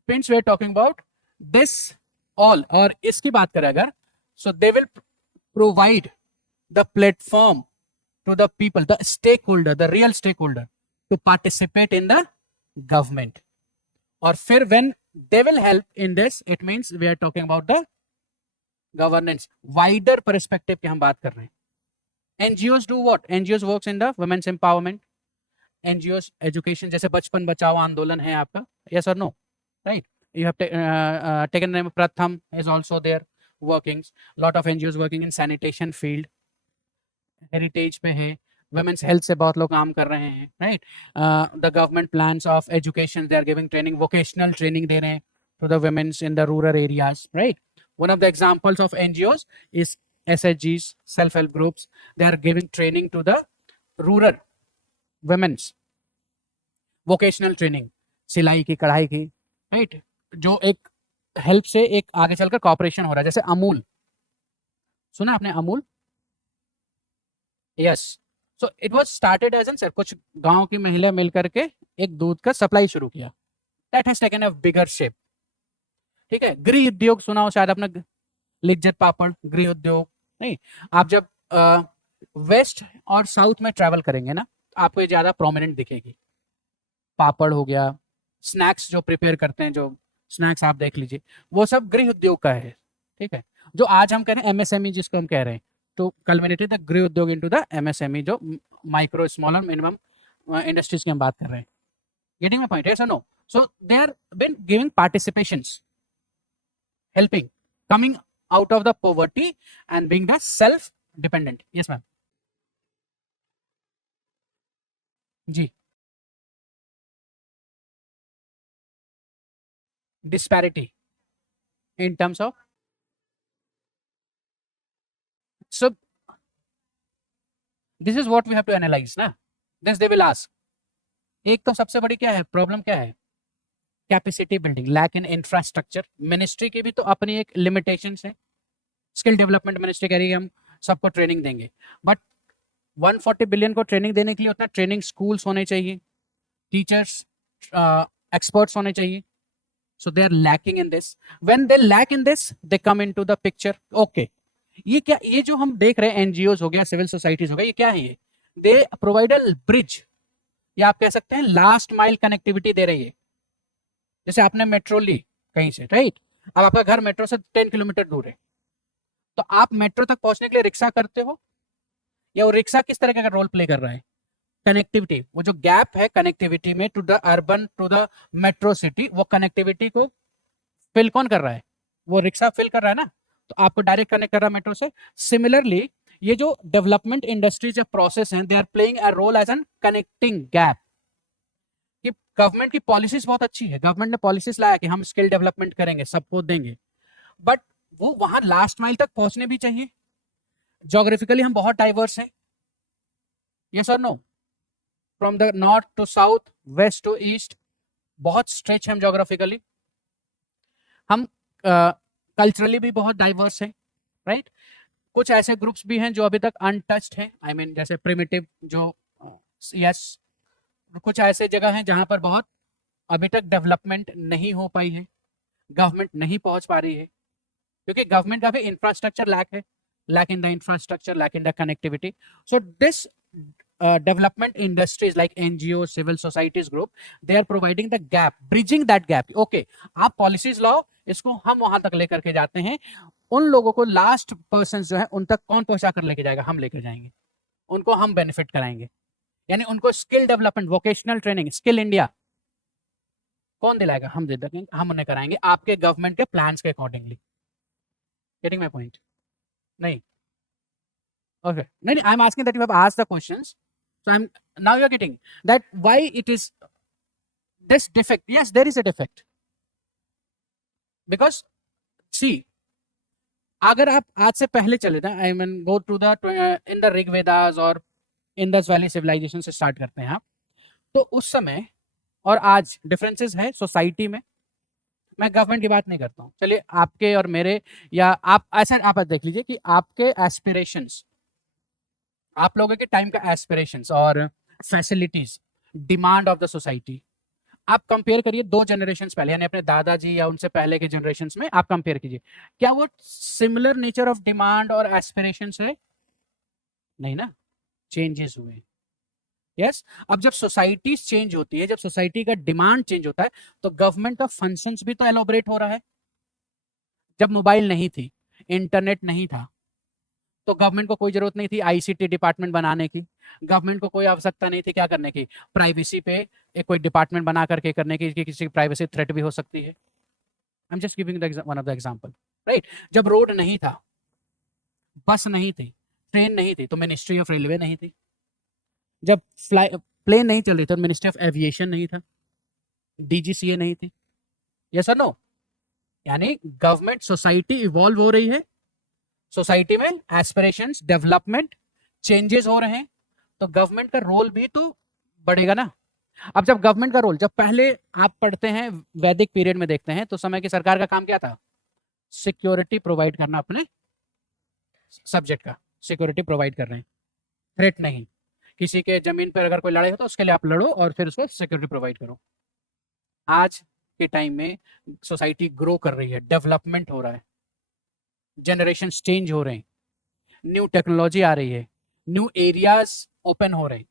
Since we are talking about this all, और इसकी बात करें अगर, so they will provide the platform to the people, the stakeholder, the real stakeholder, to participate in the government. और फिर when they will help in this, it means we are talking about the governance, wider perspective की हम बात कर रहे हैं. NGOs do what? NGOs works in the women's empowerment. NGOs education, जैसे बचपन बचाओ आंदोलन है आपका, yes or no, right? You have taken the name of Pratham is also there workings. Lot of NGOs working in sanitation field, heritage पे है, women's health से बहुत लोग काम कर रहे हैं, right? The government plans of education, they are giving training, vocational training दे रहे हैं to the women's in the rural areas, right? One of the examples of NGOs is SHGs, self-help groups. They are giving training to the rural women's, vocational training, सिलाई की, कढ़ाई की, right? जो एक help से एक आगे चलकर कॉपरेशन हो रहा है, जैसे अमूल, सुना आपने Amul? Yes. So it was started as an, sir कुछ गांव की महिला मिलकर के एक दूध का सप्लाई शुरू किया. That has taken a bigger shape. ठीक है. गृह उद्योग सुना हो शायद आपने, लिज्जत पापड़, गृह उद्योग. नहीं, आप जब वेस्ट और साउथ में ट्रैवल करेंगे ना, आपको ये ज्यादा प्रोमिनेंट दिखेगी. पापड़ हो गया, स्नैक्स जो प्रिपेयर करते हैं, जो स्नैक्स आप देख लीजिए, वो सब गृह उद्योग का है. ठीक है. जो आज हम कह रहे हैं MSME, जिसको हम कह रहे हैं, तो कल्मिनेटेड द गृह उद्योग इनटू द MSME, जो माइक्रो स्मॉल और मिनिमम इंडस्ट्रीज की हम बात कर रहे हैं. Getting my point? यस और no? So they are been giving participations, helping, coming out of the poverty and being the self dependent. Yes ma'am. जी. Disparity in terms of, so this is what we have to analyze ना. This they will ask. एक तो सबसे बड़ी क्या है problem, क्या है? Capacity building, lack in infrastructure. Ministry की भी तो अपनी एक लिमिटेशंस है. स्किल डेवलपमेंट मिनिस्ट्री कह रही है हम सबको ट्रेनिंग देंगे, बट 140 बिलियन को ट्रेनिंग देने के लिए उतना ट्रेनिंग स्कूल्स होने चाहिए, टीचर्स, एक्सपर्ट्स होने चाहिए. So they are lacking in this. When they lack in this, they come into the picture. Okay, ये क्या, ये जो हम देख रहे हैं एनजीओज हो गया, सिविल सोसाइटीज हो गया, ये क्या है? ये दे प्रोवाइड अ ब्रिज, या आप कह सकते हैं लास्ट माइल कनेक्टिविटी दे रही है. जैसे आपने मेट्रो ली कहीं से, राइट? अब आपका घर मेट्रो से 10 किलोमीटर दूर है, तो आप मेट्रो तक पहुंचने के लिए रिक्शा करते हो, या वो रिक्शा किस तरह का रोल प्ले कर रहा है? कनेक्टिविटी. वो जो गैप है कनेक्टिविटी में to the urban, to the metro city, वो कनेक्टिविटी को फिल कौन कर रहा है? वो रिक्शा फिल कर रहा है ना, तो आपको डायरेक्ट कनेक्ट कर रहा है मेट्रो से. सिमिलरली ये जो डेवलपमेंट इंडस्ट्रीज या प्रोसेस हैं, they are playing a role as an connecting gap. कि गवर्नमेंट की पॉलिसीज बहुत अच्छी है, गवर्नमेंट ने पॉलिसीज लाया कि हम स्किल डेवलपमेंट करेंगे, सबको देंगे, बट वो वहां लास्ट माइल तक पहुंचने भी चाहिए. ज्योग्राफिकली हम बहुत डाइवर्स हैं. यस और no? From the north to south, west to east, बहुत स्ट्रेच है हम ज्योग्राफिकली. हम कल्चरली भी बहुत डाइवर्स हैं, राइट? कुछ ऐसे ग्रुप्स भी हैं जो अभी तक अनटच्ड हैं, आई मीन जैसे प्रिमिटिव जो, यस. कुछ ऐसे जगह हैं जहां पर बहुत अभी तक डेवलपमेंट नहीं हो पाई है, गवर्नमेंट नहीं पहुंच पा रही है, क्योंकि गवर्नमेंट का भी इंफ्रास्ट्रक्चर लैक है, lack in the infrastructure, lack in the connectivity. So this development industries like NGO, civil societies group, they are providing the gap, bridging that gap. Okay, आप policies लाओ, इसको हम वहां तक लेकर के जाते हैं. उन लोगों को, लास्ट पर्सन जो है, उन तक कौन पहुंचा कर लेके जाएगा? हम लेकर जाएंगे, उनको हम बेनिफिट कराएंगे. यानी उनको skill development, vocational training, skill India कौन दिलाएगा? हम दे देंगे, हम उन्हें कराएंगे आपके गवर्नमेंट के प्लान्स के अकॉर्डिंगली. Getting my point? नहीं. Okay. No, no, I'm asking that you have asked the questions. So I'm now you're getting that why it is this defect. Yes, there is a defect. Because see, अगर आप आज से पहले चले ना, I mean go to the in the Rigvedas और Indus Valley civilisation से start करते हैं आप, तो उस समय और आज डिफरेंसेस है सोसाइटी में. मैं गवर्नमेंट की बात नहीं करता हूँ, चलिए आपके और मेरे, या आप ऐसा आप देख लीजिए कि आपके एस्पिरेशंस, आप लोगों के टाइम का एस्पिरेशंस और facilities, demand of the society, आप कंपेयर करिए 2 जनरेशंस पहले, यानी अपने दादाजी या उनसे पहले के जनरेशंस में आप कंपेयर कीजिए, क्या वो सिमिलर नेचर ऑफ डिमांड और एस्पिरेशंस है? नहीं ना, चेंजेस हुए. यस. अब जब सोसाइटी चेंज होती है, जब सोसाइटी का डिमांड चेंज होता है, तो गवर्नमेंट का फंक्शंस भी तो एलोबरेट हो रहा है. जब मोबाइल नहीं थी, इंटरनेट नहीं था, तो गवर्नमेंट को कोई जरूरत नहीं थी आईसीटी डिपार्टमेंट बनाने की. गवर्नमेंट को कोई आवश्यकता नहीं थी क्या करने की, प्राइवेसी पे एक कोई डिपार्टमेंट बना करके करने की, कि किसी की प्राइवेसी थ्रेट भी हो सकती है. I am just giving the one of the example, right. जब रोड नहीं था, बस नहीं थी, ट्रेन नहीं थी, तो मिनिस्ट्री ऑफ रेलवे नहीं थी. जब प्लेन नहीं चल रही थी, तो मिनिस्ट्री ऑफ एविएशन नहीं था, डीजीसीए नहीं थी. यस और नो. यानी गवर्नमेंट, सोसाइटी इवॉल्व हो रही है, सोसाइटी में एस्पिरेशंस, डेवलपमेंट, चेंजेस हो रहे हैं, तो गवर्नमेंट का रोल भी तो बढ़ेगा ना. अब जब गवर्नमेंट का रोल, जब पहले आप पढ़ते हैं वैदिक पीरियड में देखते हैं, तो समय की सरकार का काम क्या था? सिक्योरिटी प्रोवाइड करना, अपने सब्जेक्ट का सिक्योरिटी प्रोवाइड कर रहे हैं, थ्रेट नहीं. किसी के जमीन पर अगर कोई लड़ाई हो तो उसके लिए आप लड़ो और फिर उसको सिक्योरिटी प्रोवाइड करो. आज के टाइम में सोसाइटी ग्रो कर रही है, डेवलपमेंट हो रहा है, जनरेशन चेंज हो रहे हैं, न्यू टेक्नोलॉजी आ रही है, न्यू एरियाज ओपन हो रहे हैं,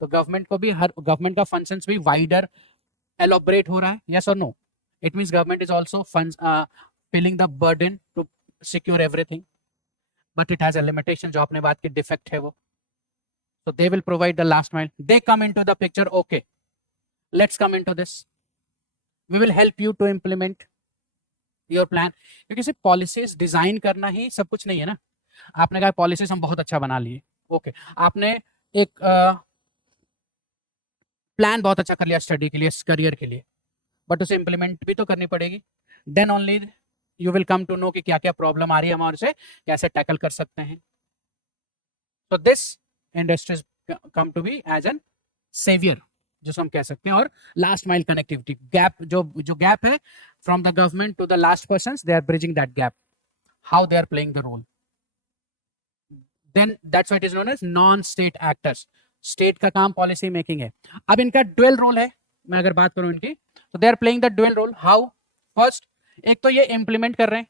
तो गवर्नमेंट को भी, हर गवर्नमेंट का फंक्शंस भी वाइडर एलोबरेट हो रहा है. यस और no. It means government is also feeling the burden to secure everything, but it has a limitation. जो आपने बात की डिफेक्ट है वो, so they will provide the last mile. They come into the picture. Okay, let's come into this. We will help you to implement your plan. क्योंकि सिर्फ policies design करना ही सब कुछ नहीं है ना. आपने कहा पॉलिसीज हम बहुत अच्छा बना लिए, ओके, आपने एक प्लान बहुत अच्छा कर लिया स्टडी के लिए, करियर के लिए, बट उसे इंप्लीमेंट भी तो करनी पड़ेगी. Then only you will come to know कि क्या क्या प्रॉब्लम आ रही है, हमारे से कैसे टैकल कर सकते हैं. तो this industries come to be as an saviour, जिसको हम कह सकते हैं. और लास्ट माइल कनेक्टिविटी गैप, जो गैप है from the government to the last persons, they are bridging that gap. How they are playing the role, then that's what is known as non state actors. State का काम policy making है. अब इनका dual role है. मैं अगर बात करूं इनकी, तो they are playing the dual role. How? First, एक तो ये इंप्लीमेंट कर रहे हैं,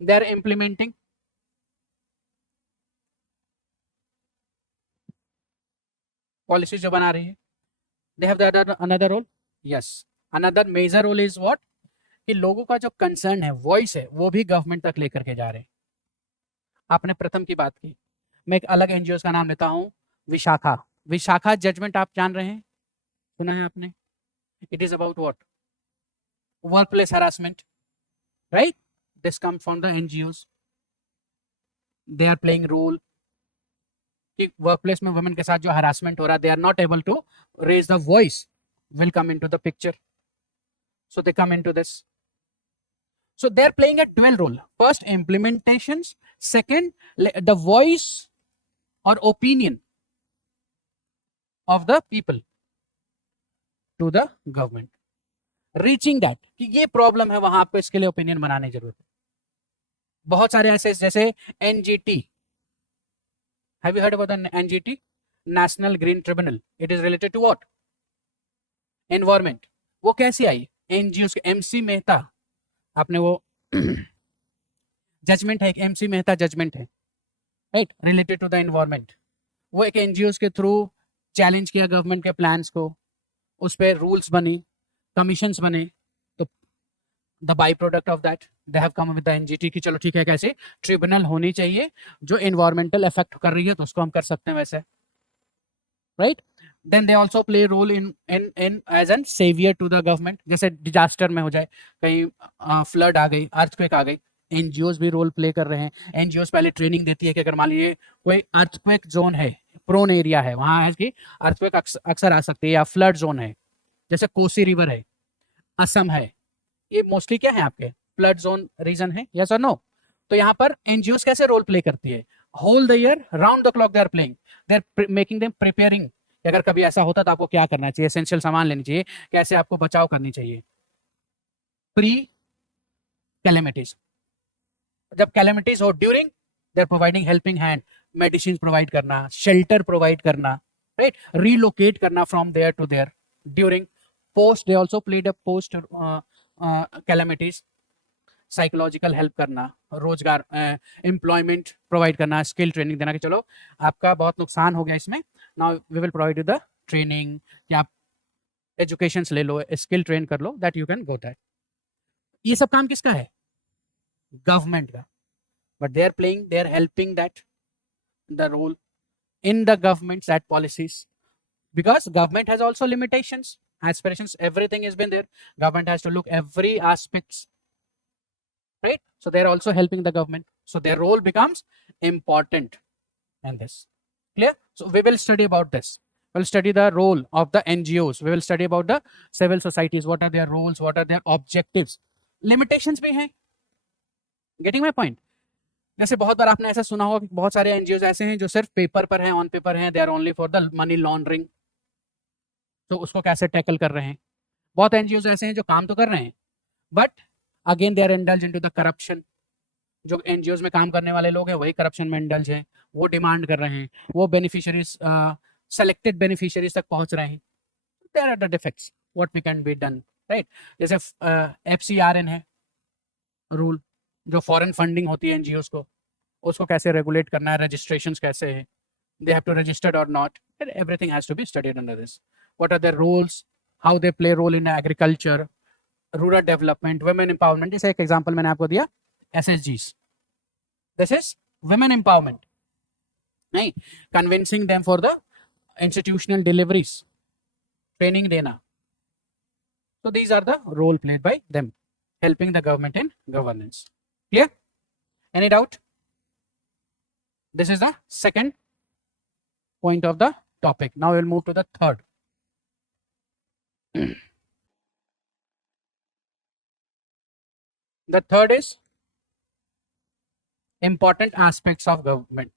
दे आर इंप्लीमेंटिंग. पॉलिसी जो बना रही है, they have another role. Yes, another major role is what, कि लोगों का जो कंसर्न है, वॉइस है, वो भी गवर्नमेंट तक लेकर के जा रहे हैं. आपने प्रथम की बात की, मैं एक अलग एनजीओ का नाम लेता हूं, विशाखा. विशाखा जजमेंट आप जान रहे हैं, सुना है आपने? It is about what, work place harassment, right. This come from the NGOs. They are playing role कि वर्क प्लेस में वुमेन के साथ जो हरासमेंट हो रहा है, they are not able to raise the voice, will come into the picture. So they come into this. So they're playing a dual role. First, implementations. Second, the voice or opinion of the people to the government. Reaching that कि ये problem है वहां, आपको इसके लिए opinion बनाने की जरूरत है. बहुत सारे ऐसे, जैसे NGT. Have you heard about the NGT? National Green Tribunal. It is related to what? Environment. वो कैसी आई? NGOs के MC मेहता, आपने वो जजमेंट है, एक MC मेहता जजमेंट है, right, related to the environment. वो एक एनजीओ के थ्रू चैलेंज किया गवर्नमेंट के प्लान्स को, उस पर रूल्स बनी, कमीशंस बने, तो the by product of that they have come with the NGT कि चलो ठीक है, कैसे ट्रिब्यूनल होनी चाहिए जो एनवायरमेंटल इफेक्ट कर रही है, तो उसको हम कर सकते हैं वैसे, right. Then they also play role in as an savior to the government. जैसे डिजास्टर में हो जाए, कहीं फ्लड आ गई, अर्थक्वेक आ गई, एनजीओज भी रोल प्ले कर रहे हैं। एनजीओज पहले ट्रेनिंग देती है कि अगर मान लीजिए कोई अर्थक्वेक जोन है, प्रोन एरिया है, वहां है कि अर्थक्वेक अक्सर आ सकती है, या फ्लड जोन है, जैसे कोसी रिवर है, असम है, ये मोस्टली क्या है आपके फ्लड जोन रीजन है, यस और नो। तो यहाँ पर एनजीओज कैसे रोल प्ले करती है? Whole the year round the clock they are playing, they are making them preparing. अगर कभी ऐसा होता तो आपको क्या करना चाहिए, एसेंशियल सामान लेनी चाहिए, कैसे आपको बचाव करनी चाहिए। प्री कैलेमिटीज, जब कैलेमिटीज हो, during they are providing helping hand, medicine provide करना, शेल्टर प्रोवाइड करना, राइट, रीलोकेट करना from there to there. During post they also played a post calamities, psychological help करना, रोजगार एम्प्लॉयमेंट प्रोवाइड करना, skill training देना कि चलो आपका बहुत नुकसान हो गया इसमें, now we will provide you the training, कि आप एजुकेशन ले लो, स्किल ट्रेन कर लो, that you can go that. ये सब काम किसका है? गवर्नमेंट का। But they are playing, they are helping that the role in the government's that policies, because government has also limitations, aspirations, everything has been there. Government has to look every aspects, right? So they're also helping the government, so their role becomes important in this. Clear? So we will study about this. We'll study the role of the NGOs, we will study about the civil societies, what are their roles, what are their objectives, limitations bhi hain. Getting my point? जैसे बहुत बार आपने ऐसा सुना होगा कि बहुत सारे NGO ऐसे हैं जो सिर्फ पेपर पर हैं, ऑन पेपर हैं, they are only for the money laundering, तो उसको कैसे टैकल कर रहे हैं। बहुत एनजीओ ऐसे हैं जो काम तो कर रहे हैं, but again they are indulge into the corruption. जो एनजीओ में काम करने वाले लोग हैं वही करप्शन में इंडल्ज हैं, वो डिमांड कर रहे हैं, वो बेनिफिशियरीज, सेलेक्टेड बेनिफिशियरीज तक पहुंच रहे हैं। There are the defects, what we can be done, right. जैसे FCRN है रूल, जो फॉरेन फंडिंग होती है एनजीओ को, उसको कैसे रेगुलेट करना है, रजिस्ट्रेशंस कैसे है, they have to registered or not, and everything has to be studied under this. What are their roles, how they play role in agriculture, rural development, women empowerment. जैसे एक example मैंने आपको दिया SSGs, this is women empowerment, नहीं, convincing them for the institutional deliveries, training देना. So these are the role played by them, helping the government in governance. Clear? Any doubt? This is the second point of the topic. Now we'll move to the third. The third is important aspects of government.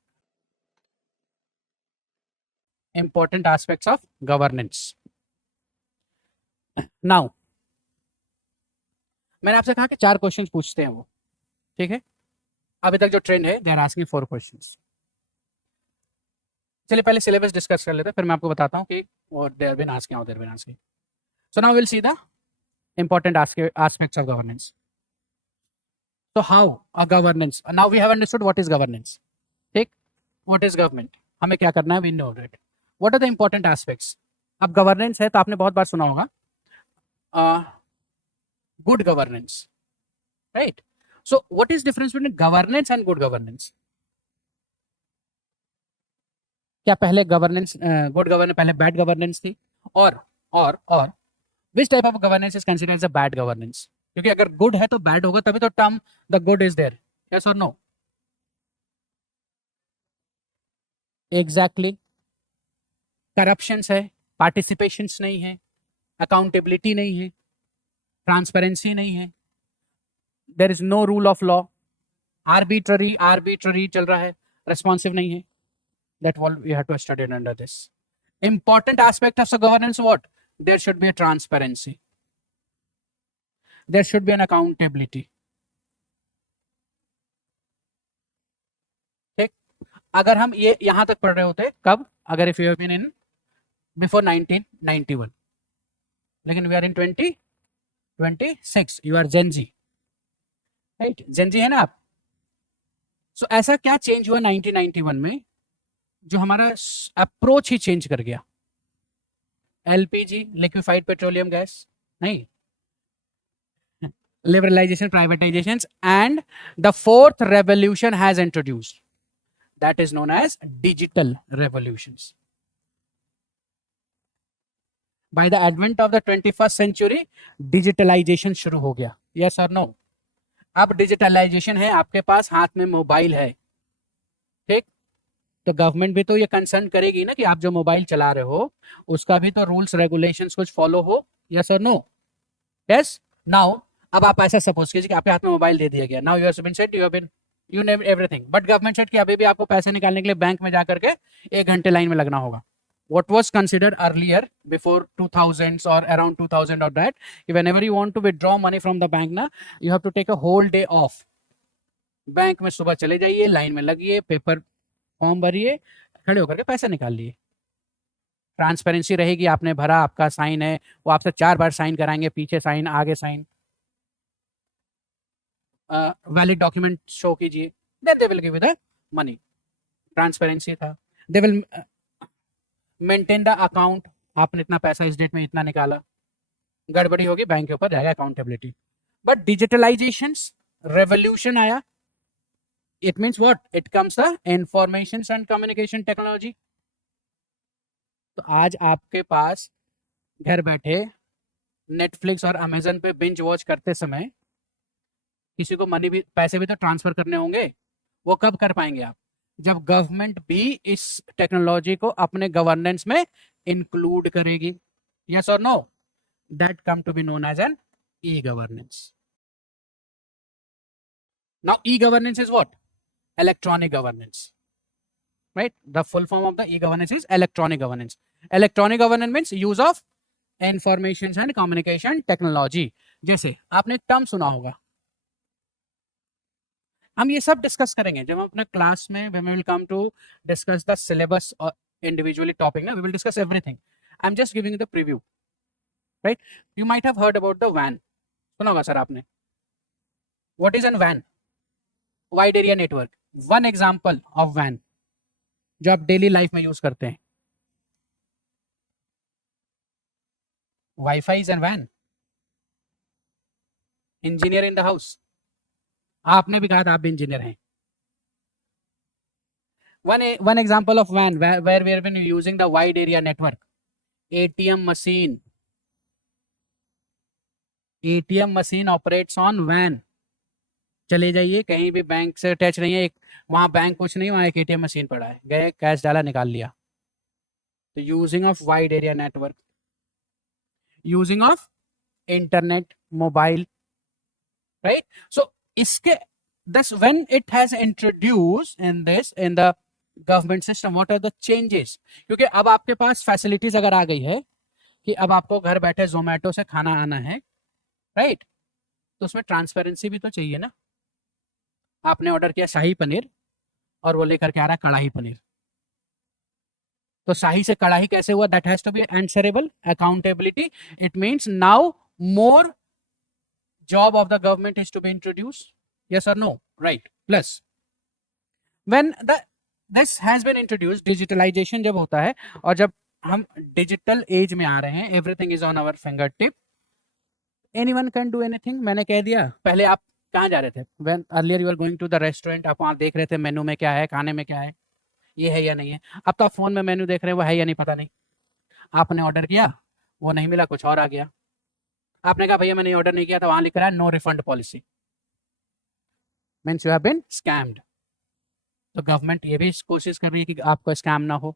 Important aspects of governance. Now, मैंने आपसे कहा कि 4 questions पूछते हैं वो, ठीक है। अभी तक जो ट्रेंड है, दे आर आस्किंग 4 क्वेश्चंस। चलिए पहले सिलेबस डिस्कस कर लेते हैं, फिर मैं आपको बताता हूँ कि और दे आर बीन आस्किंग, और they are been asking. So now will see the important aspects of governance. So how a governance, now we have understood what is governance, ठीक, what is government, हमें क्या करना है, we know it. What are the important aspects? अब governance है तो आपने बहुत बार सुना होगा good governance, right. So what is difference between governance and good governance? क्या पहले गवर्नेंस, गुड गवर्नेंस पहले बैड गवर्नेंस थी? और which type of governance is considered as a bad governance? क्योंकि अगर गुड है तो बैड होगा, तभी तो term the good is there, yes और नो? एग्जैक्टली। करप्शंस है, पार्टिसिपेशंस नहीं है, अकाउंटेबिलिटी नहीं है, ट्रांसपेरेंसी नहीं है, there is no rule of law, arbitrary चल रहा है, रेस्पॉन्सिव नहीं है। That what we have to study under this. Important aspect of the governance, what? There should be a transparency. There should be an accountability. ठीक, अगर हम ये यहां तक पढ़ रहे होते कब, अगर if you have been in before 1991, लेकिन we are in 2026, you are Gen Z, right? Gen Z है ना आप। So ऐसा क्या चेंज हुआ 1991 में जो हमारा अप्रोच ही चेंज कर गया? LPG, लिक्विफाइड पेट्रोलियम गैस नहीं, liberalization, privatizations, and the fourth revolution has introduced, that is known as digital revolutions. By the advent of the 21st century, digitalization शुरू हो गया, yes or no? अब digitalisation है, आपके पास हाथ में मोबाइल है, ठीक, तो गवर्नमेंट भी तो ये कंसर्न करेगी ना कि आप जो मोबाइल चला रहे हो उसका भी तो रूल्स रेगुलेशंस कुछ फॉलो हो, यस और नो? यस। नाउ अब आप ऐसा सपोज कीजिए कि आपके हाथ में मोबाइल दे दिया गया, now you have been said, you have been, you name everything, but government said कि अभी भी आपको पैसे निकालने के लिए बैंक में जाकर के 1 घंटे लाइन में लगना होगा. What was considered earlier before 2000s or around 2000 or that, whenever you want to withdraw money from the bank na, you have to take a whole day off. Bank में सुबह चले जाइए, लाइन में लगिए, paper form भरिए, खड़े होकर के पैसे निकाल लिए. ट्रांसपेरेंसी रहेगी, आपने भरा, आपका साइन है, वो आपसे 4 बार साइन कराएंगे, पीछे साइन, आगे साइन, वैलिड डॉक्यूमेंट शो कीजिए, then they will give you the money. Transparency था. They will maintain the account, आपने इतना पैसा इस डेट में इतना निकाला, गड़बड़ी होगी बैंक के ऊपर जाएगा अकाउंटेबिलिटी. बट डिजिटलाइजेशन रेवोल्यूशन आया, it means what, it comes the information and communication technology. तो आज आपके पास घर बैठे नेटफ्लिक्स और अमेजन पे बिंज वॉच करते समय किसी को मनी भी, पैसे भी तो ट्रांसफर करने होंगे, वो कब कर पाएंगे आप? जब गवर्नमेंट भी इस टेक्नोलॉजी को अपने गवर्नेंस में इंक्लूड करेगी, यस और no? That come to be known as an e governance. Now e governance is what? Electronic governance, right? The full form of the e-governance is electronic governance. Electronic governance means use of information and communication technology. जैसे आपने term सुना होगा, हम ये सब discuss करेंगे जब हम अपने क्लास में, when we will come to discuss the syllabus or individually topic ना, we will discuss everything. I'm just giving you the preview, right? You might have heard about the WAN. सुना होगा sir आपने. What is an WAN? Wide area network. One example of WAN जो आप daily life में use करते हैं. Wifi is an van. Engineer in the house, आपने भी कहा था आप भी इंजीनियर हैं. One example of van where we have been using the wide area network. ATM machine, ATM machine operates on van. चले जाइए कहीं भी, बैंक से अटैच नहीं है, एक वहां बैंक कुछ नहीं, वहां एक एटीएम मशीन पड़ा है, गए कैश डाला निकाल लिया. तो using of wide area network, using of internet, mobile, right? सो इसके this when it has introduced in the government system, what are the changes? क्योंकि अब आपके पास फैसिलिटीज अगर आ गई है कि अब आपको घर बैठे जोमेटो से खाना आना है, राइट? तो उसमें ट्रांसपेरेंसी भी तो चाहिए ना. आपने ऑर्डर किया शाही पनीर और वो लेकर के आ रहा है कढ़ाई पनीर, तो शाही से कढ़ाई कैसे हुआ? That has to be answerable, accountability. It means now more job of the government is to be introduced, yes or no, right? Plus when this has been introduced, digitalization जब होता है और जब हम डिजिटल एज में आ रहे हैं, everything is on our finger tip, anyone can do anything. मैंने कह दिया. पहले आप कहाँ जा रहे थे? when earlier you are going to the restaurant, आप वहाँ देख रहे थे मेनू में क्या है, खाने में क्या है, ये है या नहीं है. अब तो आप फोन में मेनू देख रहे हैं, वो है या नहीं पता नहीं. आपने ऑर्डर किया, वो नहीं मिला, कुछ और आ गया. आपने कहा भैया मैंने ऑर्डर नहीं किया था, वहां लिख रहा है no refund policy, means you have been scammed. तो गवर्नमेंट ये भी कोशिश कर रही है कि आपको स्कैम ना हो.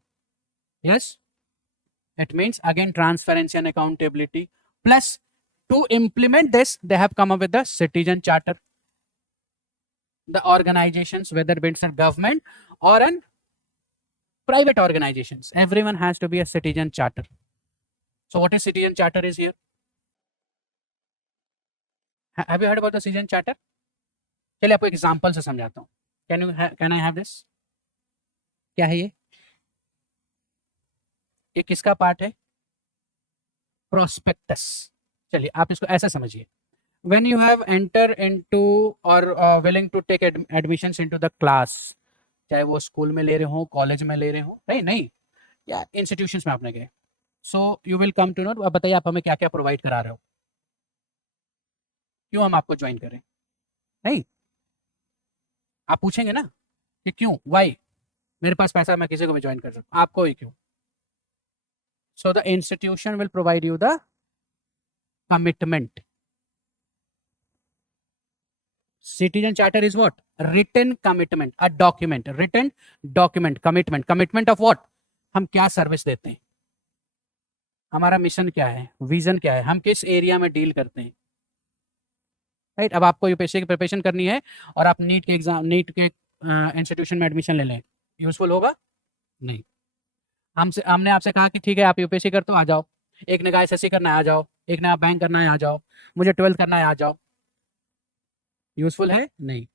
Yes, it means again transparency and accountability. Plus two implement this they have come up with the citizen charter. The organisations, whether it's a government or an private organizations, everyone has to be a citizen charter. So what is citizen charter is here? Have you heard about the citizen charter? चलिए आपको example से समझाता हूँ. Can I have this? क्या है ये किसका part है? प्रोस्पेक्टस. चलिए आप इसको ऐसा समझिए. when you have enter into or willing to take admissions into the class, चाहे वो स्कूल में ले रहे हो, कॉलेज में ले रहे हो, नहीं या इंस्टीट्यूशंस में आपने गए, so you will come to know. अब बताइए आप हमें क्या क्या प्रोवाइड करा रहे हो, क्यों हम आपको ज्वाइन करें? नहीं, आप पूछेंगे ना कि क्यों, वाई, मेरे पास पैसा, मैं किसी को भी ज्वाइन कर सकता हूं, आपको ही क्यों? So the institution will provide you the commitment. Citizen charter is what? Written commitment, a document, written document, commitment of what? हम क्या सर्विस देते हैं, हमारा मिशन क्या है, विजन क्या है, हम किस एरिया में डील करते हैं, राइट। अब आपको यूपीएससी की प्रिपरेशन करनी है और आप नीट के एग्जाम, नीट के इंस्टीट्यूशन में एडमिशन ले लें, यूजफुल होगा नहीं। हमने आपसे कहा कि ठीक है आप यूपीएससी कर तो आ जाओ, एक ने कहा एसएससी करना है आ जाओ, एक ने आप बैंक करना है आ जाओ, मुझे 12th करना है आ जाओ, यूजफुल है नहीं।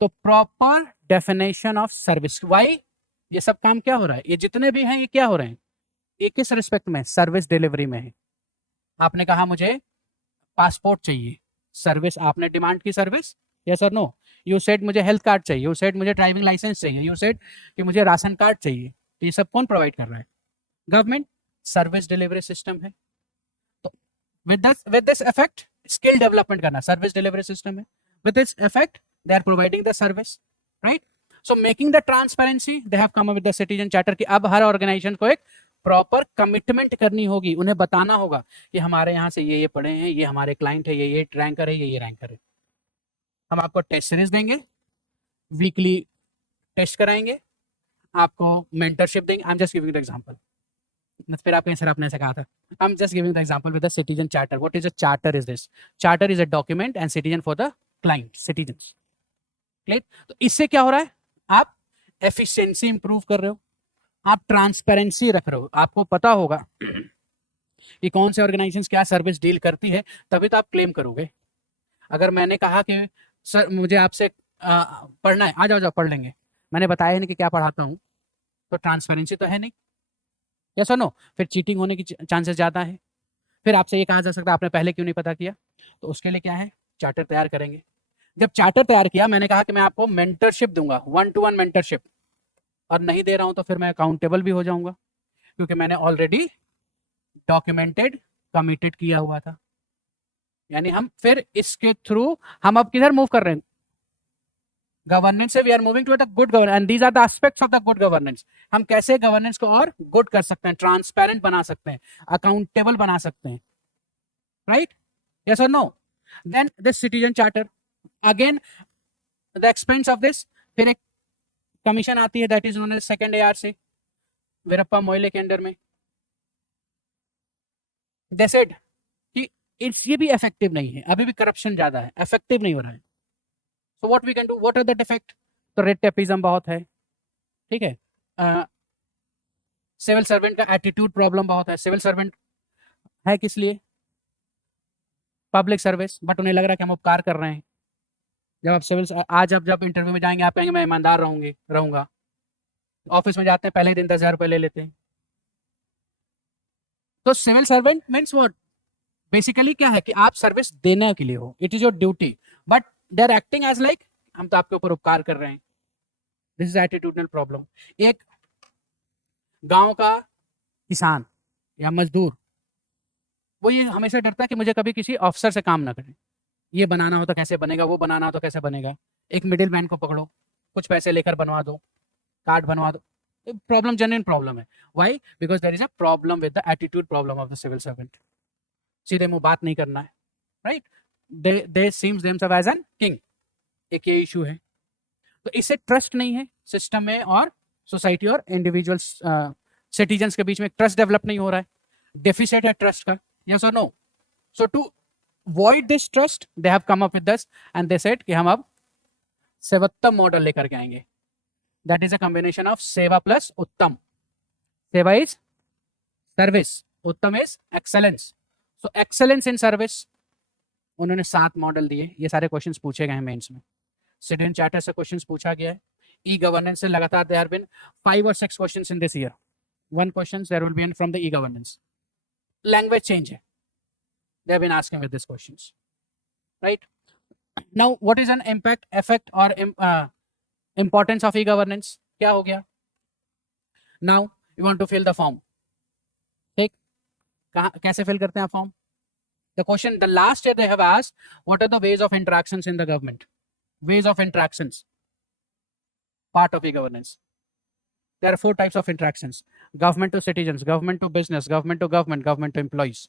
तो proper definition of service, why ये सब काम क्या हो रहा है, ये जितने भी हैं ये क्या हो रहे हैं, ये किस रिस्पेक्ट में, सर्विस डिलीवरी में है। आपने कहा मुझे पासपोर्ट चाहिए, सर्विस, आपने डिमांड की सर्विस, यस और नो। यू सेड मुझे हेल्थ कार्ड चाहिए, यू सेड मुझे ड्राइविंग लाइसेंस चाहिए, यू सेड कि मुझे राशन कार्ड चाहिए, तो ये सब कौन प्रोवाइड कर रहा है, गवर्नमेंट। सर्विस डिलीवरी सिस्टम है। तो with this effect skill development करना, सर्विस डिलीवरी सिस्टम है, with this effect they are providing the service, right? So making the transparency, they have come up with the citizen charter कि अब हर organisation को एक proper commitment करनी होगी, उन्हें बताना होगा कि हमारे यहाँ से ये पढ़े हैं, ये हमारे क्लाइंट है, ये रैंकर है, ये रैंकर है। हम आपको टेस्ट सीरीज देंगे, वीकली टेस्ट कराएंगे, आपको मेंटरशिप देंगे। I am just giving the example, फिर आप कहीं सर आपने ऐसा कहा था, I am just giving the example with the citizen charter. What is a charter? Is this charter is a document and citizen for the client, citizens. तो इससे क्या हो रहा है, आप एफिशिएंसी इंप्रूव कर रहे हो, आप ट्रांसपेरेंसी रख रहे हो, आपको पता होगा कि कौन से ऑर्गेनाइजेशन क्या सर्विस डील करती है, तभी तो आप क्लेम करोगे। अगर मैंने कहा कि सर मुझे आपसे पढ़ना है, आ जाओ जाओ पढ़ लेंगे, मैंने बताया ही नहीं कि क्या पढ़ाता हूँ, तो ट्रांसपेरेंसी तो है नहीं, यस और नो। फिर चीटिंग होने की चांसेस ज़्यादा है। फिर आपसे ये कहा जा सकता है आपने पहले क्यों नहीं पता किया, तो उसके लिए क्या है, चार्टर तैयार करेंगे। जब चार्टर तैयार किया, मैंने कहा कि मैं आपको मेंटरशिप दूंगा, 1-to-1 मेंटरशिप, और नहीं दे रहा हूं तो फिर मैं अकाउंटेबल भी हो जाऊंगा, क्योंकि मैंने ऑलरेडी डॉक्यूमेंटेड कमिटेड किया हुआ था। यानी हम फिर इसके थ्रू हम अब किधर मूव कर रहे हैं, गवर्नेंस से we are moving to the good governance, and these are the aspects of the good governance. हम कैसे गवर्नेंस को और गुड कर सकते हैं, ट्रांसपेरेंट बना सकते हैं, अकाउंटेबल बना सकते हैं, राइट, यस और no. Then this citizen charter, again the expense of this, फिर एक कमीशन आती है that is known as second ARC, Veerappa Moily के अंडर में। दे सेड कि ये भी इफेक्टिव नहीं है, अभी भी करप्शन ज्यादा है, इफेक्टिव नहीं हो रहा है। So what we can do, what are the defect, तो रेड टेपिज्म बहुत है, ठीक है, सिविल सर्वेंट का एटीट्यूड प्रॉब्लम बहुत है। सिविल सर्वेंट है किस लिए, पब्लिक सर्विस, बट उन्हें लग रहा है कि हम उपकार कर रहे हैं। जब आप सिविल, आज आप जब इंटरव्यू में जाएंगे आप कहेंगे मैं ईमानदार रहूंगा, ऑफिस में जाते हैं पहले दिन 10,000 रुपये ले लेते हैं। तो civil servant means what, basically क्या है कि आप सर्विस देने के लिए हो, it is your duty, but they are acting as like हम तो आपके ऊपर उपकार कर रहे हैं। This is attitudinal problem. एक गांव का किसान या मजदूर, वो ये हमेशा डरता है कि मुझे कभी किसी ऑफिसर से काम ना करे, ये बनाना हो तो कैसे बनेगा, वो बनाना हो तो कैसे बनेगा, एक मिडिल मैन को पकड़ो, कुछ पैसे लेकर बनवा दो, कार्ड बनवा दो। प्रॉब्लम जेन्युइन प्रॉब्लम है। Why? Because there is a problem with the attitude problem of the civil servant. सीधे मुंह बात नहीं करना है, right, they seems themselves as an king, एक ये इशू है। तो इससे ट्रस्ट नहीं है सिस्टम में, और सोसाइटी और इंडिविजुअल सिटीजन्स के बीच में ट्रस्ट डेवलप नहीं हो रहा है, डेफिसिट है ट्रस्ट का, यस और no. So to void this trust they have come up with this and they said कि हम अब सेवोत्तम मॉडल लेकर के आएंगे, that is a combination of सेवा plus उत्तम। सेवा is service, उत्तम is excellence, so excellence in service। उन्होंने 7 मॉडल दिए, ये सारे क्वेश्चंस पूछे गए हैं मेंस में, सिटीजन चार्टर से क्वेश्चंस पूछा गया है, ई गवर्नेंस से लगातार there have been 5 or 6 questions in this year, 1 questions there will be from the e governance। Language change है, they have been asking with these questions, right? Now what is an impact, effect or importance of e-governance? क्या हो गया? Now you want to fill the form, ठीक, कैसे fill करते हैं आप form? The question, the last year they have asked what are the ways of interactions in the government, ways of interactions, part of e-governance. There are 4 types of interactions: government to citizens, government to business, government to government, government to employees।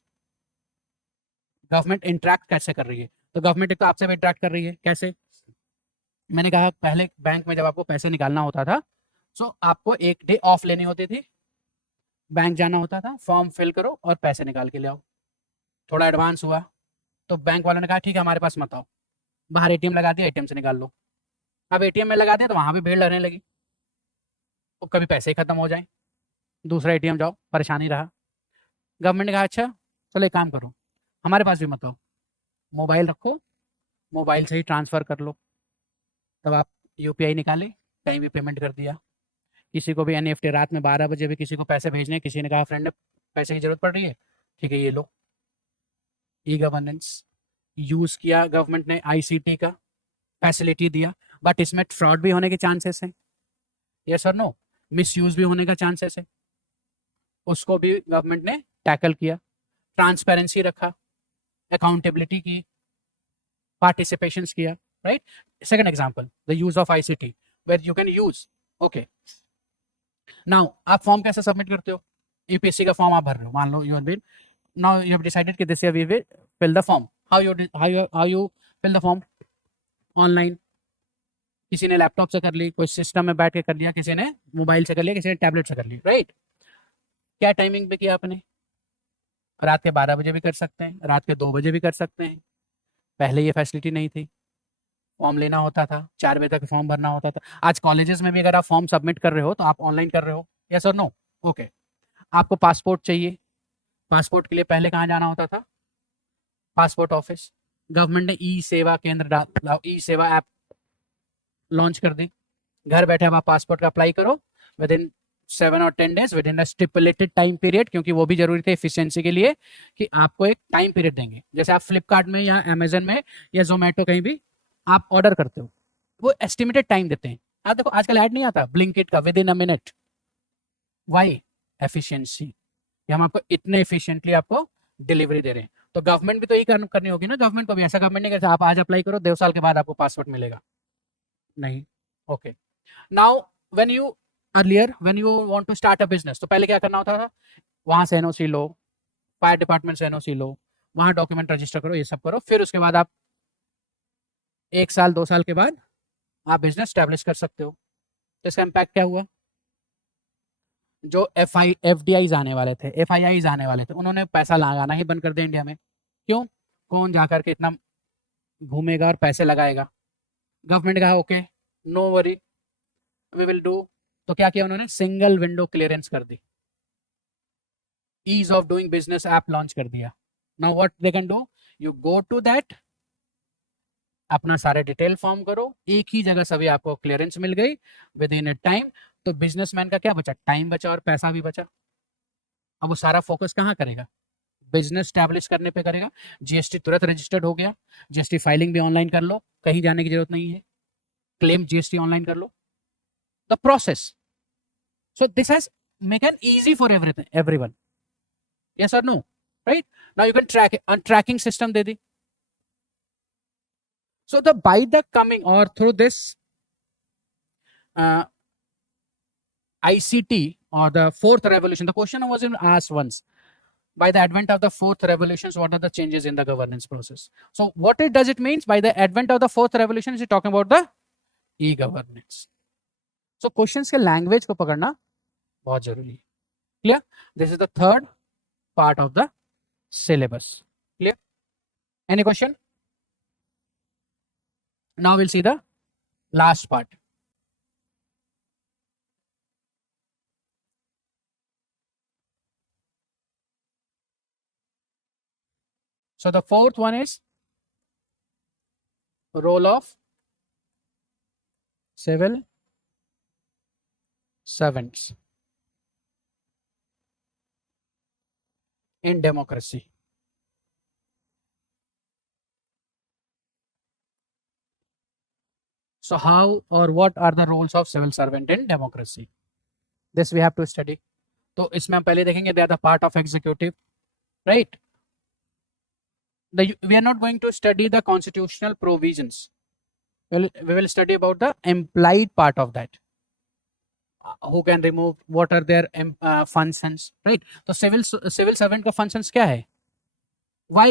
Government interact कैसे कर रही है, तो government एक तो आपसे भी interact कर रही है, कैसे, मैंने कहा पहले बैंक में जब आपको पैसे निकालना होता था, सो आपको एक डे ऑफ लेनी होती थी, बैंक जाना होता था, फॉर्म फिल करो और पैसे निकाल के ले आओ। थोड़ा एडवांस हुआ तो बैंक वालों ने कहा ठीक है हमारे पास मत आओ, बाहर एटीएम लगा दिया, एटीएम से निकाल लो। अब एटीएम में लगा दिया तो वहाँ भी भीड़ लगने लगी, तो कभी पैसे ही खत्म हो जाए, दूसरा एटीएम जाओ, परेशानी रहा। गवर्नमेंट ने कहा अच्छा चलो एक काम करो, हमारे पास भी मत आओ, मोबाइल रखो, मोबाइल से ही ट्रांसफ़र कर लो। तब आप यूपीआई निकाले, कहीं भी पेमेंट कर दिया। किसी को भी एनईएफटी रात में 12 बजे भी किसी को पैसे भेजने, किसी ने कहा फ्रेंड ने पैसे की ज़रूरत पड़ रही है, ठीक है ये लो। ई गवर्नेंस यूज़ किया गवर्नमेंट ने, आईसीटी का फैसिलिटी दिया, बट इसमें फ्रॉड भी होने के चांसेस हैं, यस और नो, मिसयूज़ भी होने का चांसेस है, उसको भी गवर्नमेंट ने टैकल किया। ट्रांसपेरेंसी रखा, अकाउंटेबिलिटी की, पार्टिसिपेशंस किया, right. Second example, the use of ICT where you can use, okay. Now आप फॉर्म कैसे सबमिट करते हो? यूपीएससी का फॉर्म आप भर रहे हो, मान लो you have been, now you have decided कि this year we will fill the form. How you fill the form? Online, किसी ने लैपटॉप से कर ली, कोई सिस्टम में बैठ के कर लिया, किसी ने मोबाइल से कर लिया, किसी ने टैबलेट से कर ली, राइट। क्या टाइमिंग पे किया आपने? रात के 12 बजे भी कर सकते हैं, रात के 2 बजे भी कर सकते हैं। पहले ये फैसिलिटी नहीं थी, फॉर्म लेना होता था, 4 बजे तक फॉर्म भरना होता था। आज कॉलेजेस में भी अगर आप फॉर्म सबमिट कर रहे हो तो आप ऑनलाइन कर रहे हो, यस और नो, ओके। आपको पासपोर्ट चाहिए, पासपोर्ट के लिए पहले कहाँ जाना होता था? Passport office. गवर्नमेंट ने ई सेवा केंद्र, ई सेवा ऐप लॉन्च कर दी, घर बैठे अब आप पासपोर्ट का अप्लाई करो विद इन 7 और 10 days, with in stipulated time period, क्योंकि वो भी जरूरी थे एफिशिएंसी के लिए कि आपको एक टाइम पीरियड देंगे। जैसे आप फ्लिपकार्ट में या अमेजन में या जोमेटो कहीं भी आप ऑर्डर करते हो, वो एस्टिमेटेड टाइम देते हैं। आप देखो आजकल ऐड नहीं आता ब्लिंकिट का, within a minute, why? Efficiency, हम आपको इतने एफिशिएंटली आपको डिलीवरी दे रहे हैं। तो गवर्नमेंट भी तो यही करनी होगी ना, गवर्नमेंट को भी। ऐसा गवर्नमेंट नहीं कहता आप आज अप्लाई करो 2 साल के बाद आपको पासपोर्ट मिलेगा, नहीं, okay. Now when you earlier when you want to start a business, तो पहले क्या करना होता था? वहां से एनओसी लो, फायर डिपार्टमेंट से एनओसी लो, वहां डॉक्यूमेंट रजिस्टर करो, ये सब करो, फिर उसके बाद आप 1 साल 2 साल के बाद आप बिजनेस स्टैब्लिश कर सकते हो। तो इसका इम्पैक्ट क्या हुआ? जो एफडीआईज आने वाले थे, एफआईआईज आने वाले थे, उन्होंने पैसा लगाना ही बंद कर दिया इंडिया में। क्यों? कौन जा करके इतना घूमेगा और पैसे लगाएगा? गवर्नमेंट ने कहा okay, no worry, we will do. तो क्या किया उन्होंने? सिंगल विंडो क्लियरेंस कर दी, ease of doing business app launch कर दिया। Now what they can do, you go to that, अपना सारे डिटेल फॉर्म करो, एक ही जगह सभी आपको क्लियरेंस मिल गई विद इन ए टाइम। तो बिजनेसमैन का क्या बचा? टाइम बचा और पैसा भी बचा। अब वो सारा फोकस कहाँ करेगा? बिजनेस स्टैब्लिश करने पे करेगा। जीएसटी तुरंत रजिस्टर्ड हो गया, जीएसटी फाइलिंग भी ऑनलाइन कर लो, कहीं जाने की जरूरत नहीं है, क्लेम जीएसटी ऑनलाइन कर लो, the process. So this has make an easy for everyone, yes or no, right? Now you can track it, tracking system they the. So by the coming or through this ICT or the fourth revolution, the question was even asked once, by the advent of the fourth revolutions, what are the changes in the governance process? So what does it means by the advent of the fourth revolution? Is it talking about the e-governance? So questions के language को पकड़ना बहुत जरूरी है। Clear? This is the third part of the syllabus. Clear? Any question? Now we'll see the last part. So the fourth one is role of civil servants in democracy. So how or what are the roles of civil servant in democracy? This we have to study. तो इसमें हम पहले देखेंगे they are the part of executive, right? We are not going to study the constitutional provisions. We will study about the implied part of that. Who can remove, what are their functions, right? तो civil servant का functions क्या है? Why,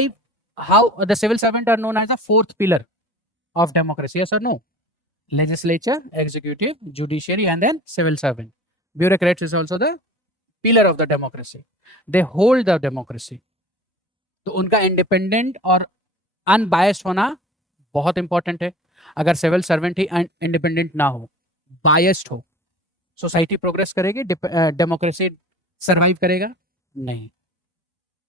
how the civil servant are known as the fourth pillar of democracy, yes or no? legislature, executive, judiciary, and then civil servant. Bureaucrats is also the pillar of the democracy. They hold the democracy. तो उनका independent और unbiased होना बहुत important है. अगर civil servant ही independent ना हो, biased हो, सोसाइटी प्रोग्रेस करेगी, डेमोक्रेसी सर्वाइव करेगा नहीं.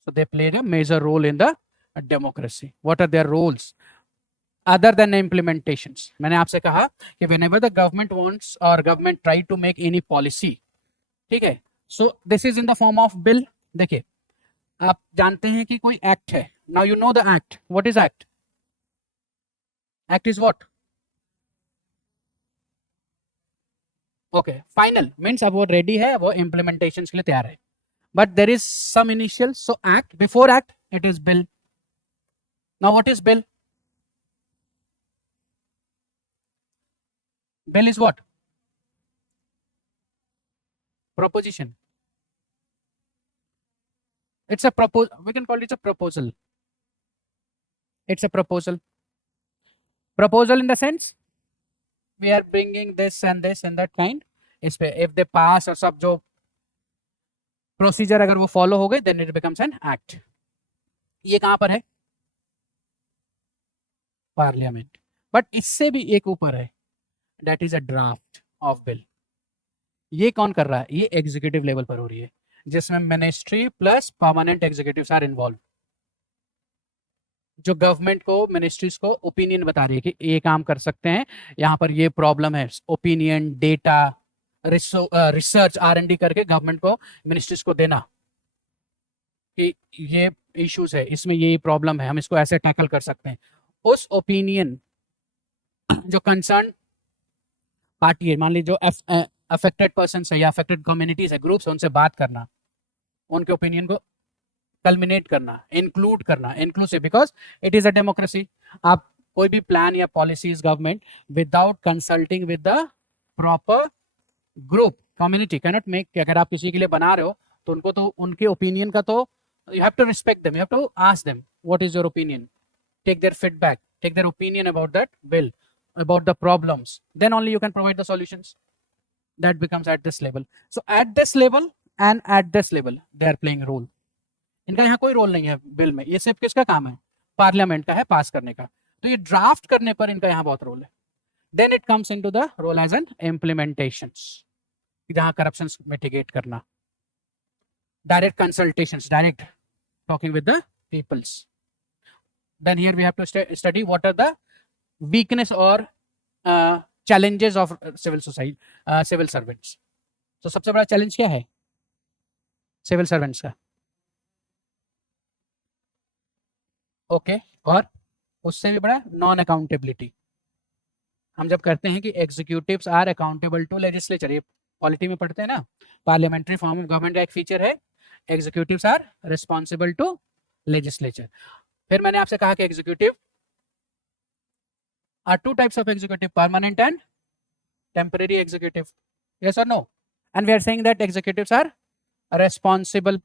So they played a major role in the democracy. What are their roles other than implementations? मैंने आपसे कहा कि whenever the government wants or government try to make any policy, ठीक है, so this is in the form of bill. देखिए, आप जानते हैं कि कोई एक्ट है. Now you know the act. What is act? Act is what? Okay, final means अब वो ready है, वो implementations के लिए तैयार है. But there is some initial, so act, before act it is bill. Now what is bill? Bill is what? Proposition. It's a proposal. We can call it a proposal. It's a proposal. Proposal in the sense we are bringing this and this and that kind. If they pass और सब जो procedure अगर वो follow हो गए, then it becomes an act. ये कहां पर है? पार्लियामेंट. बट इससे भी एक ऊपर है, that is a draft of bill. ये कौन कर रहा है? ये एग्जीक्यूटिव लेवल पर हो रही है, जिसमें ministry plus permanent executives are involve, जो गवर्नमेंट को, मिनिस्ट्रीज को ओपिनियन बता रही है कि ये काम कर सकते हैं, यहाँ पर ये प्रॉब्लम है. ओपिनियन, डेटा, रिसर्च, R&D करके गवर्नमेंट को, मिनिस्ट्रीज को देना कि ये इश्यूज है, इसमें ये प्रॉब्लम है, हम इसको ऐसे टैकल कर सकते हैं. उस ओपिनियन जो कंसर्न पार्टी है, मान लीजिए जो अफेक्टेड पर्सन है या अफेक्टेड कम्युनिटीज है, ग्रुप्स है, उनसे बात करना, उनके ओपिनियन को कल्मिनेट करना, इंक्लूड करना, inclusive, because it is a democracy. आप कोई भी प्लान या policies government without consulting with the proper group, community cannot make. अगर आप किसी के लिए बना रहे हो तो उनको, तो उनके ओपिनियन का तो you have to respect them, you have to ask them what is your opinion, take their feedback, take their opinion about that bill, about the problems, then only you can provide the solutions. That becomes at this level. So at this level and at this level they are playing role. इनका यहाँ कोई role नहीं है bill में, ये सिर्फ किसका काम है? पार्लियामेंट का है, पास करने का. तो ये ड्राफ्ट करने पर इनका यहाँ बहुत रोल है. Then it comes into the role as an implementations, जहाँ करप्शन मिटिगेट करना, direct consultations, direct talking with the peoples. Then here we have to study what are the weakness or challenges of civil society, civil servants. So सबसे बड़ा challenge क्या है civil servants का? Okay, और उससे भी बड़ा नॉन अकाउंटेबिलिटी. हम जब करते हैं कि executives are accountable to legislature, ये पॉलिटी में पढ़ते हैं ना, पार्लियामेंट्री फॉर्म ऑफ गवर्नमेंट का एक फीचर है, executives are responsible to legislature. फिर मैंने आपसे कहा कि executive are two types of executive, permanent and temporary executive. Yes or no? And we are saying that executives are responsible.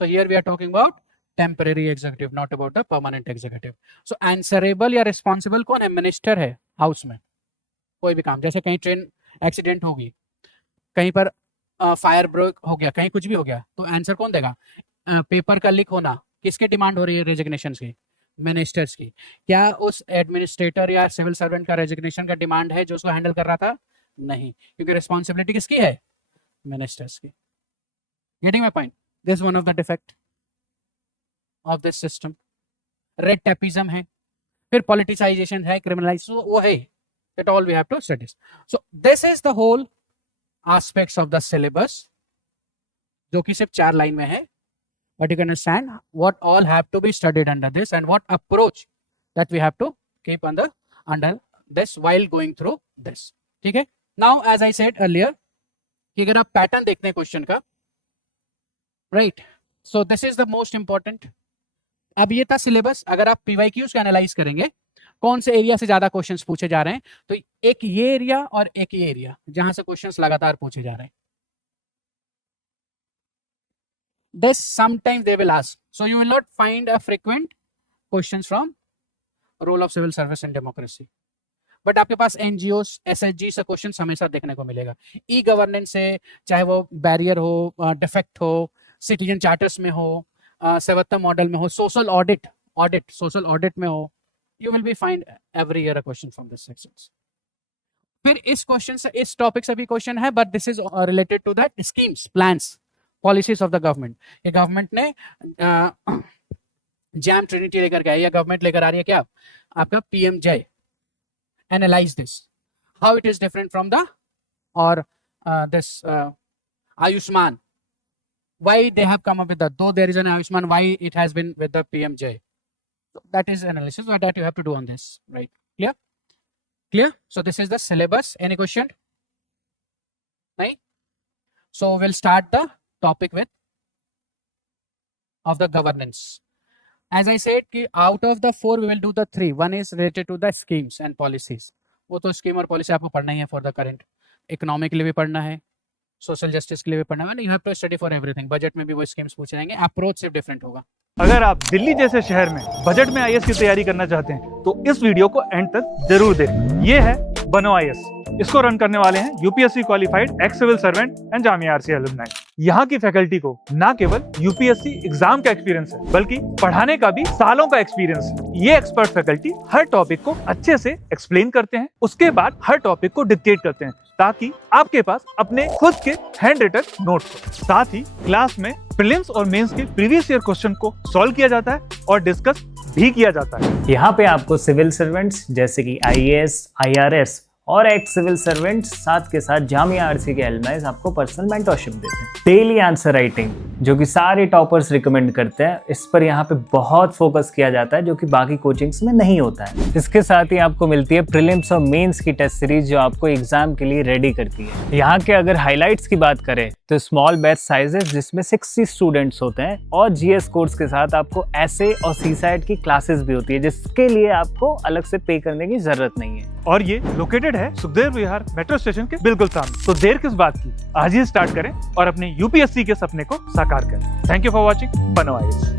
So here we are talking about temporary executive, not about the permanent executive. So answerable या responsible कौन है? Minister है house में. कोई भी काम, जैसे कहीं ट्रेन एक्सीडेंट होगी, कहीं पर फायर ब्रेक हो गया, कहीं कुछ भी हो गया, तो आंसर कौन देगा? पेपर का लीक होना, किसके डिमांड हो रही है रेजिग्नेशन की? मिनिस्टर्स की. क्या उस एडमिनिस्ट्रेटर या सिविल सर्वेंट का रेजिग्नेशन का डिमांड है जो उसको हैंडल कर रहा था? नहीं, क्योंकि रिस्पॉन्सिबिलिटी किसकी है? मिनिस्टर्स की. Getting my point? This one of the defect of this system. Red tapism है, फिर पॉलिटिसाइजेशन है, क्रिमिनलाइज, वो है. That all we have to study. So this is the whole aspects of the syllabus, जो कि सिर्फ 4 line में है. But you can understand what all have to be studied under this and what approach that we have to keep under this while going through this. ठीक है? Now as I said earlier, कि अगर आप pattern देखते हैं question का, right? So this is the most important. अब ये था सिलेबस. अगर आप PYQs को एनालाइज करेंगे, कौन से एरिया से ज्यादा क्वेश्चंस पूछे जा रहे हैं, तो एक ये एरिया और एक ये एरिया जहां से क्वेश्चंस लगातार पूछे जा रहे हैं. This sometimes they will ask. So you will not find a frequent questions from role of civil service in democracy. But आपके पास एनजीओ एसएचजी से क्वेश्चन हमेशा देखने को मिलेगा। ई गवर्नेंस से, चाहे वो बैरियर हो, डिफेक्ट हो, सिटीजन चार्टर्स में हो, सेवत्ता मॉडल में हो, सोशल ऑडिट में हो, you will B find every year a question from this sections. फिर इस क्वेश्चन से, इस टॉपिक से भी क्वेश्चन है, but this is related to that schemes, plans, policies of the government. ये गवर्नमेंट ने जैम ट्रिनिटी लेकर के आई, या गवर्नमेंट लेकर आ रही है क्या, आपका PMJ. Analyse this, how it is different from the और this Ayushman, why they have come up with that, though there is an Ayushman, why it has been with the PMJ. So that is analysis that you have to do on this, right? Clear? So this is the syllabus. Any question? Nahi? So we'll start the topic with of the governance. As I said, कि out of the 4 we will do the 3. One is related to the schemes and policies. वो तो scheme और policy आपको पढ़ना ही है for the current. Economic के लिए भी पढ़ना है, सोशल जस्टिस के लिए भी पढ़ना है, you have to study for everything. Budget में भी वो स्कीम्स पूछे जाएंगे, अप्रोच सिर्फ डिफरेंट होगा। अगर आप दिल्ली जैसे शहर में बजट में आईएएस की तैयारी करना चाहते हैं तो इस वीडियो को एंड तक जरूर देखें। ये है बनो आईएएस। इसको रन करने वाले हैं UPSC qualified ex civil servant and Jamia RC alumni. यहाँ की फैकल्टी को ना केवल यूपीएससी एग्जाम का एक्सपीरियंस है, बल्कि पढ़ाने का भी सालों का एक्सपीरियंस है। ये एक्सपर्ट फैकल्टी हर टॉपिक को अच्छे से एक्सप्लेन करते हैं, उसके बाद हर टॉपिक को डिक्टेट करते हैं, ताकि आपके पास अपने खुद के हैंड रिटन नोट्स हो। साथ ही क्लास में प्रीलिम्स और मेंस के प्रीवियस ईयर क्वेश्चन को सॉल्व किया जाता है और डिस्कस भी किया जाता है। यहाँ पे आपको सिविल सर्वेंट्स जैसे कि आईएएस, आईआरएस और एक्स सिविल सर्वेंट्स साथ के साथ जामिया आरसी के एलुमनाई आपको पर्सनल मेंटरशिप देते हैं। डेली आंसर राइटिंग जो कि सारे टॉपर्स रिकमेंड करते हैं, इस पर यहाँ पे बहुत फोकस किया जाता है, जो कि बाकी कोचिंग्स में नहीं होता है। इसके साथ ही आपको मिलती है प्रीलिम्स और मेंस की टेस्ट सीरीज, जो आपको एग्जाम के लिए रेडी करती है। यहाँ के अगर हाईलाइट्स की बात करें तो स्मॉल बैच साइजेस जिसमें 60 स्टूडेंट्स होते हैं, और जीएस कोर्स के साथ आपको एसए और सीसैट की क्लासेस भी होती है, जिसके लिए आपको अलग से पे करने की जरूरत नहीं है। और ये लोकेटेड है सुखदेव विहार मेट्रो स्टेशन के बिल्कुल सामने। तो देर किस बात की, आज ही स्टार्ट करें और अपने यूपीएससी के सपने को साकार करें। थैंक यू फॉर वॉचिंग बनो आईएएस।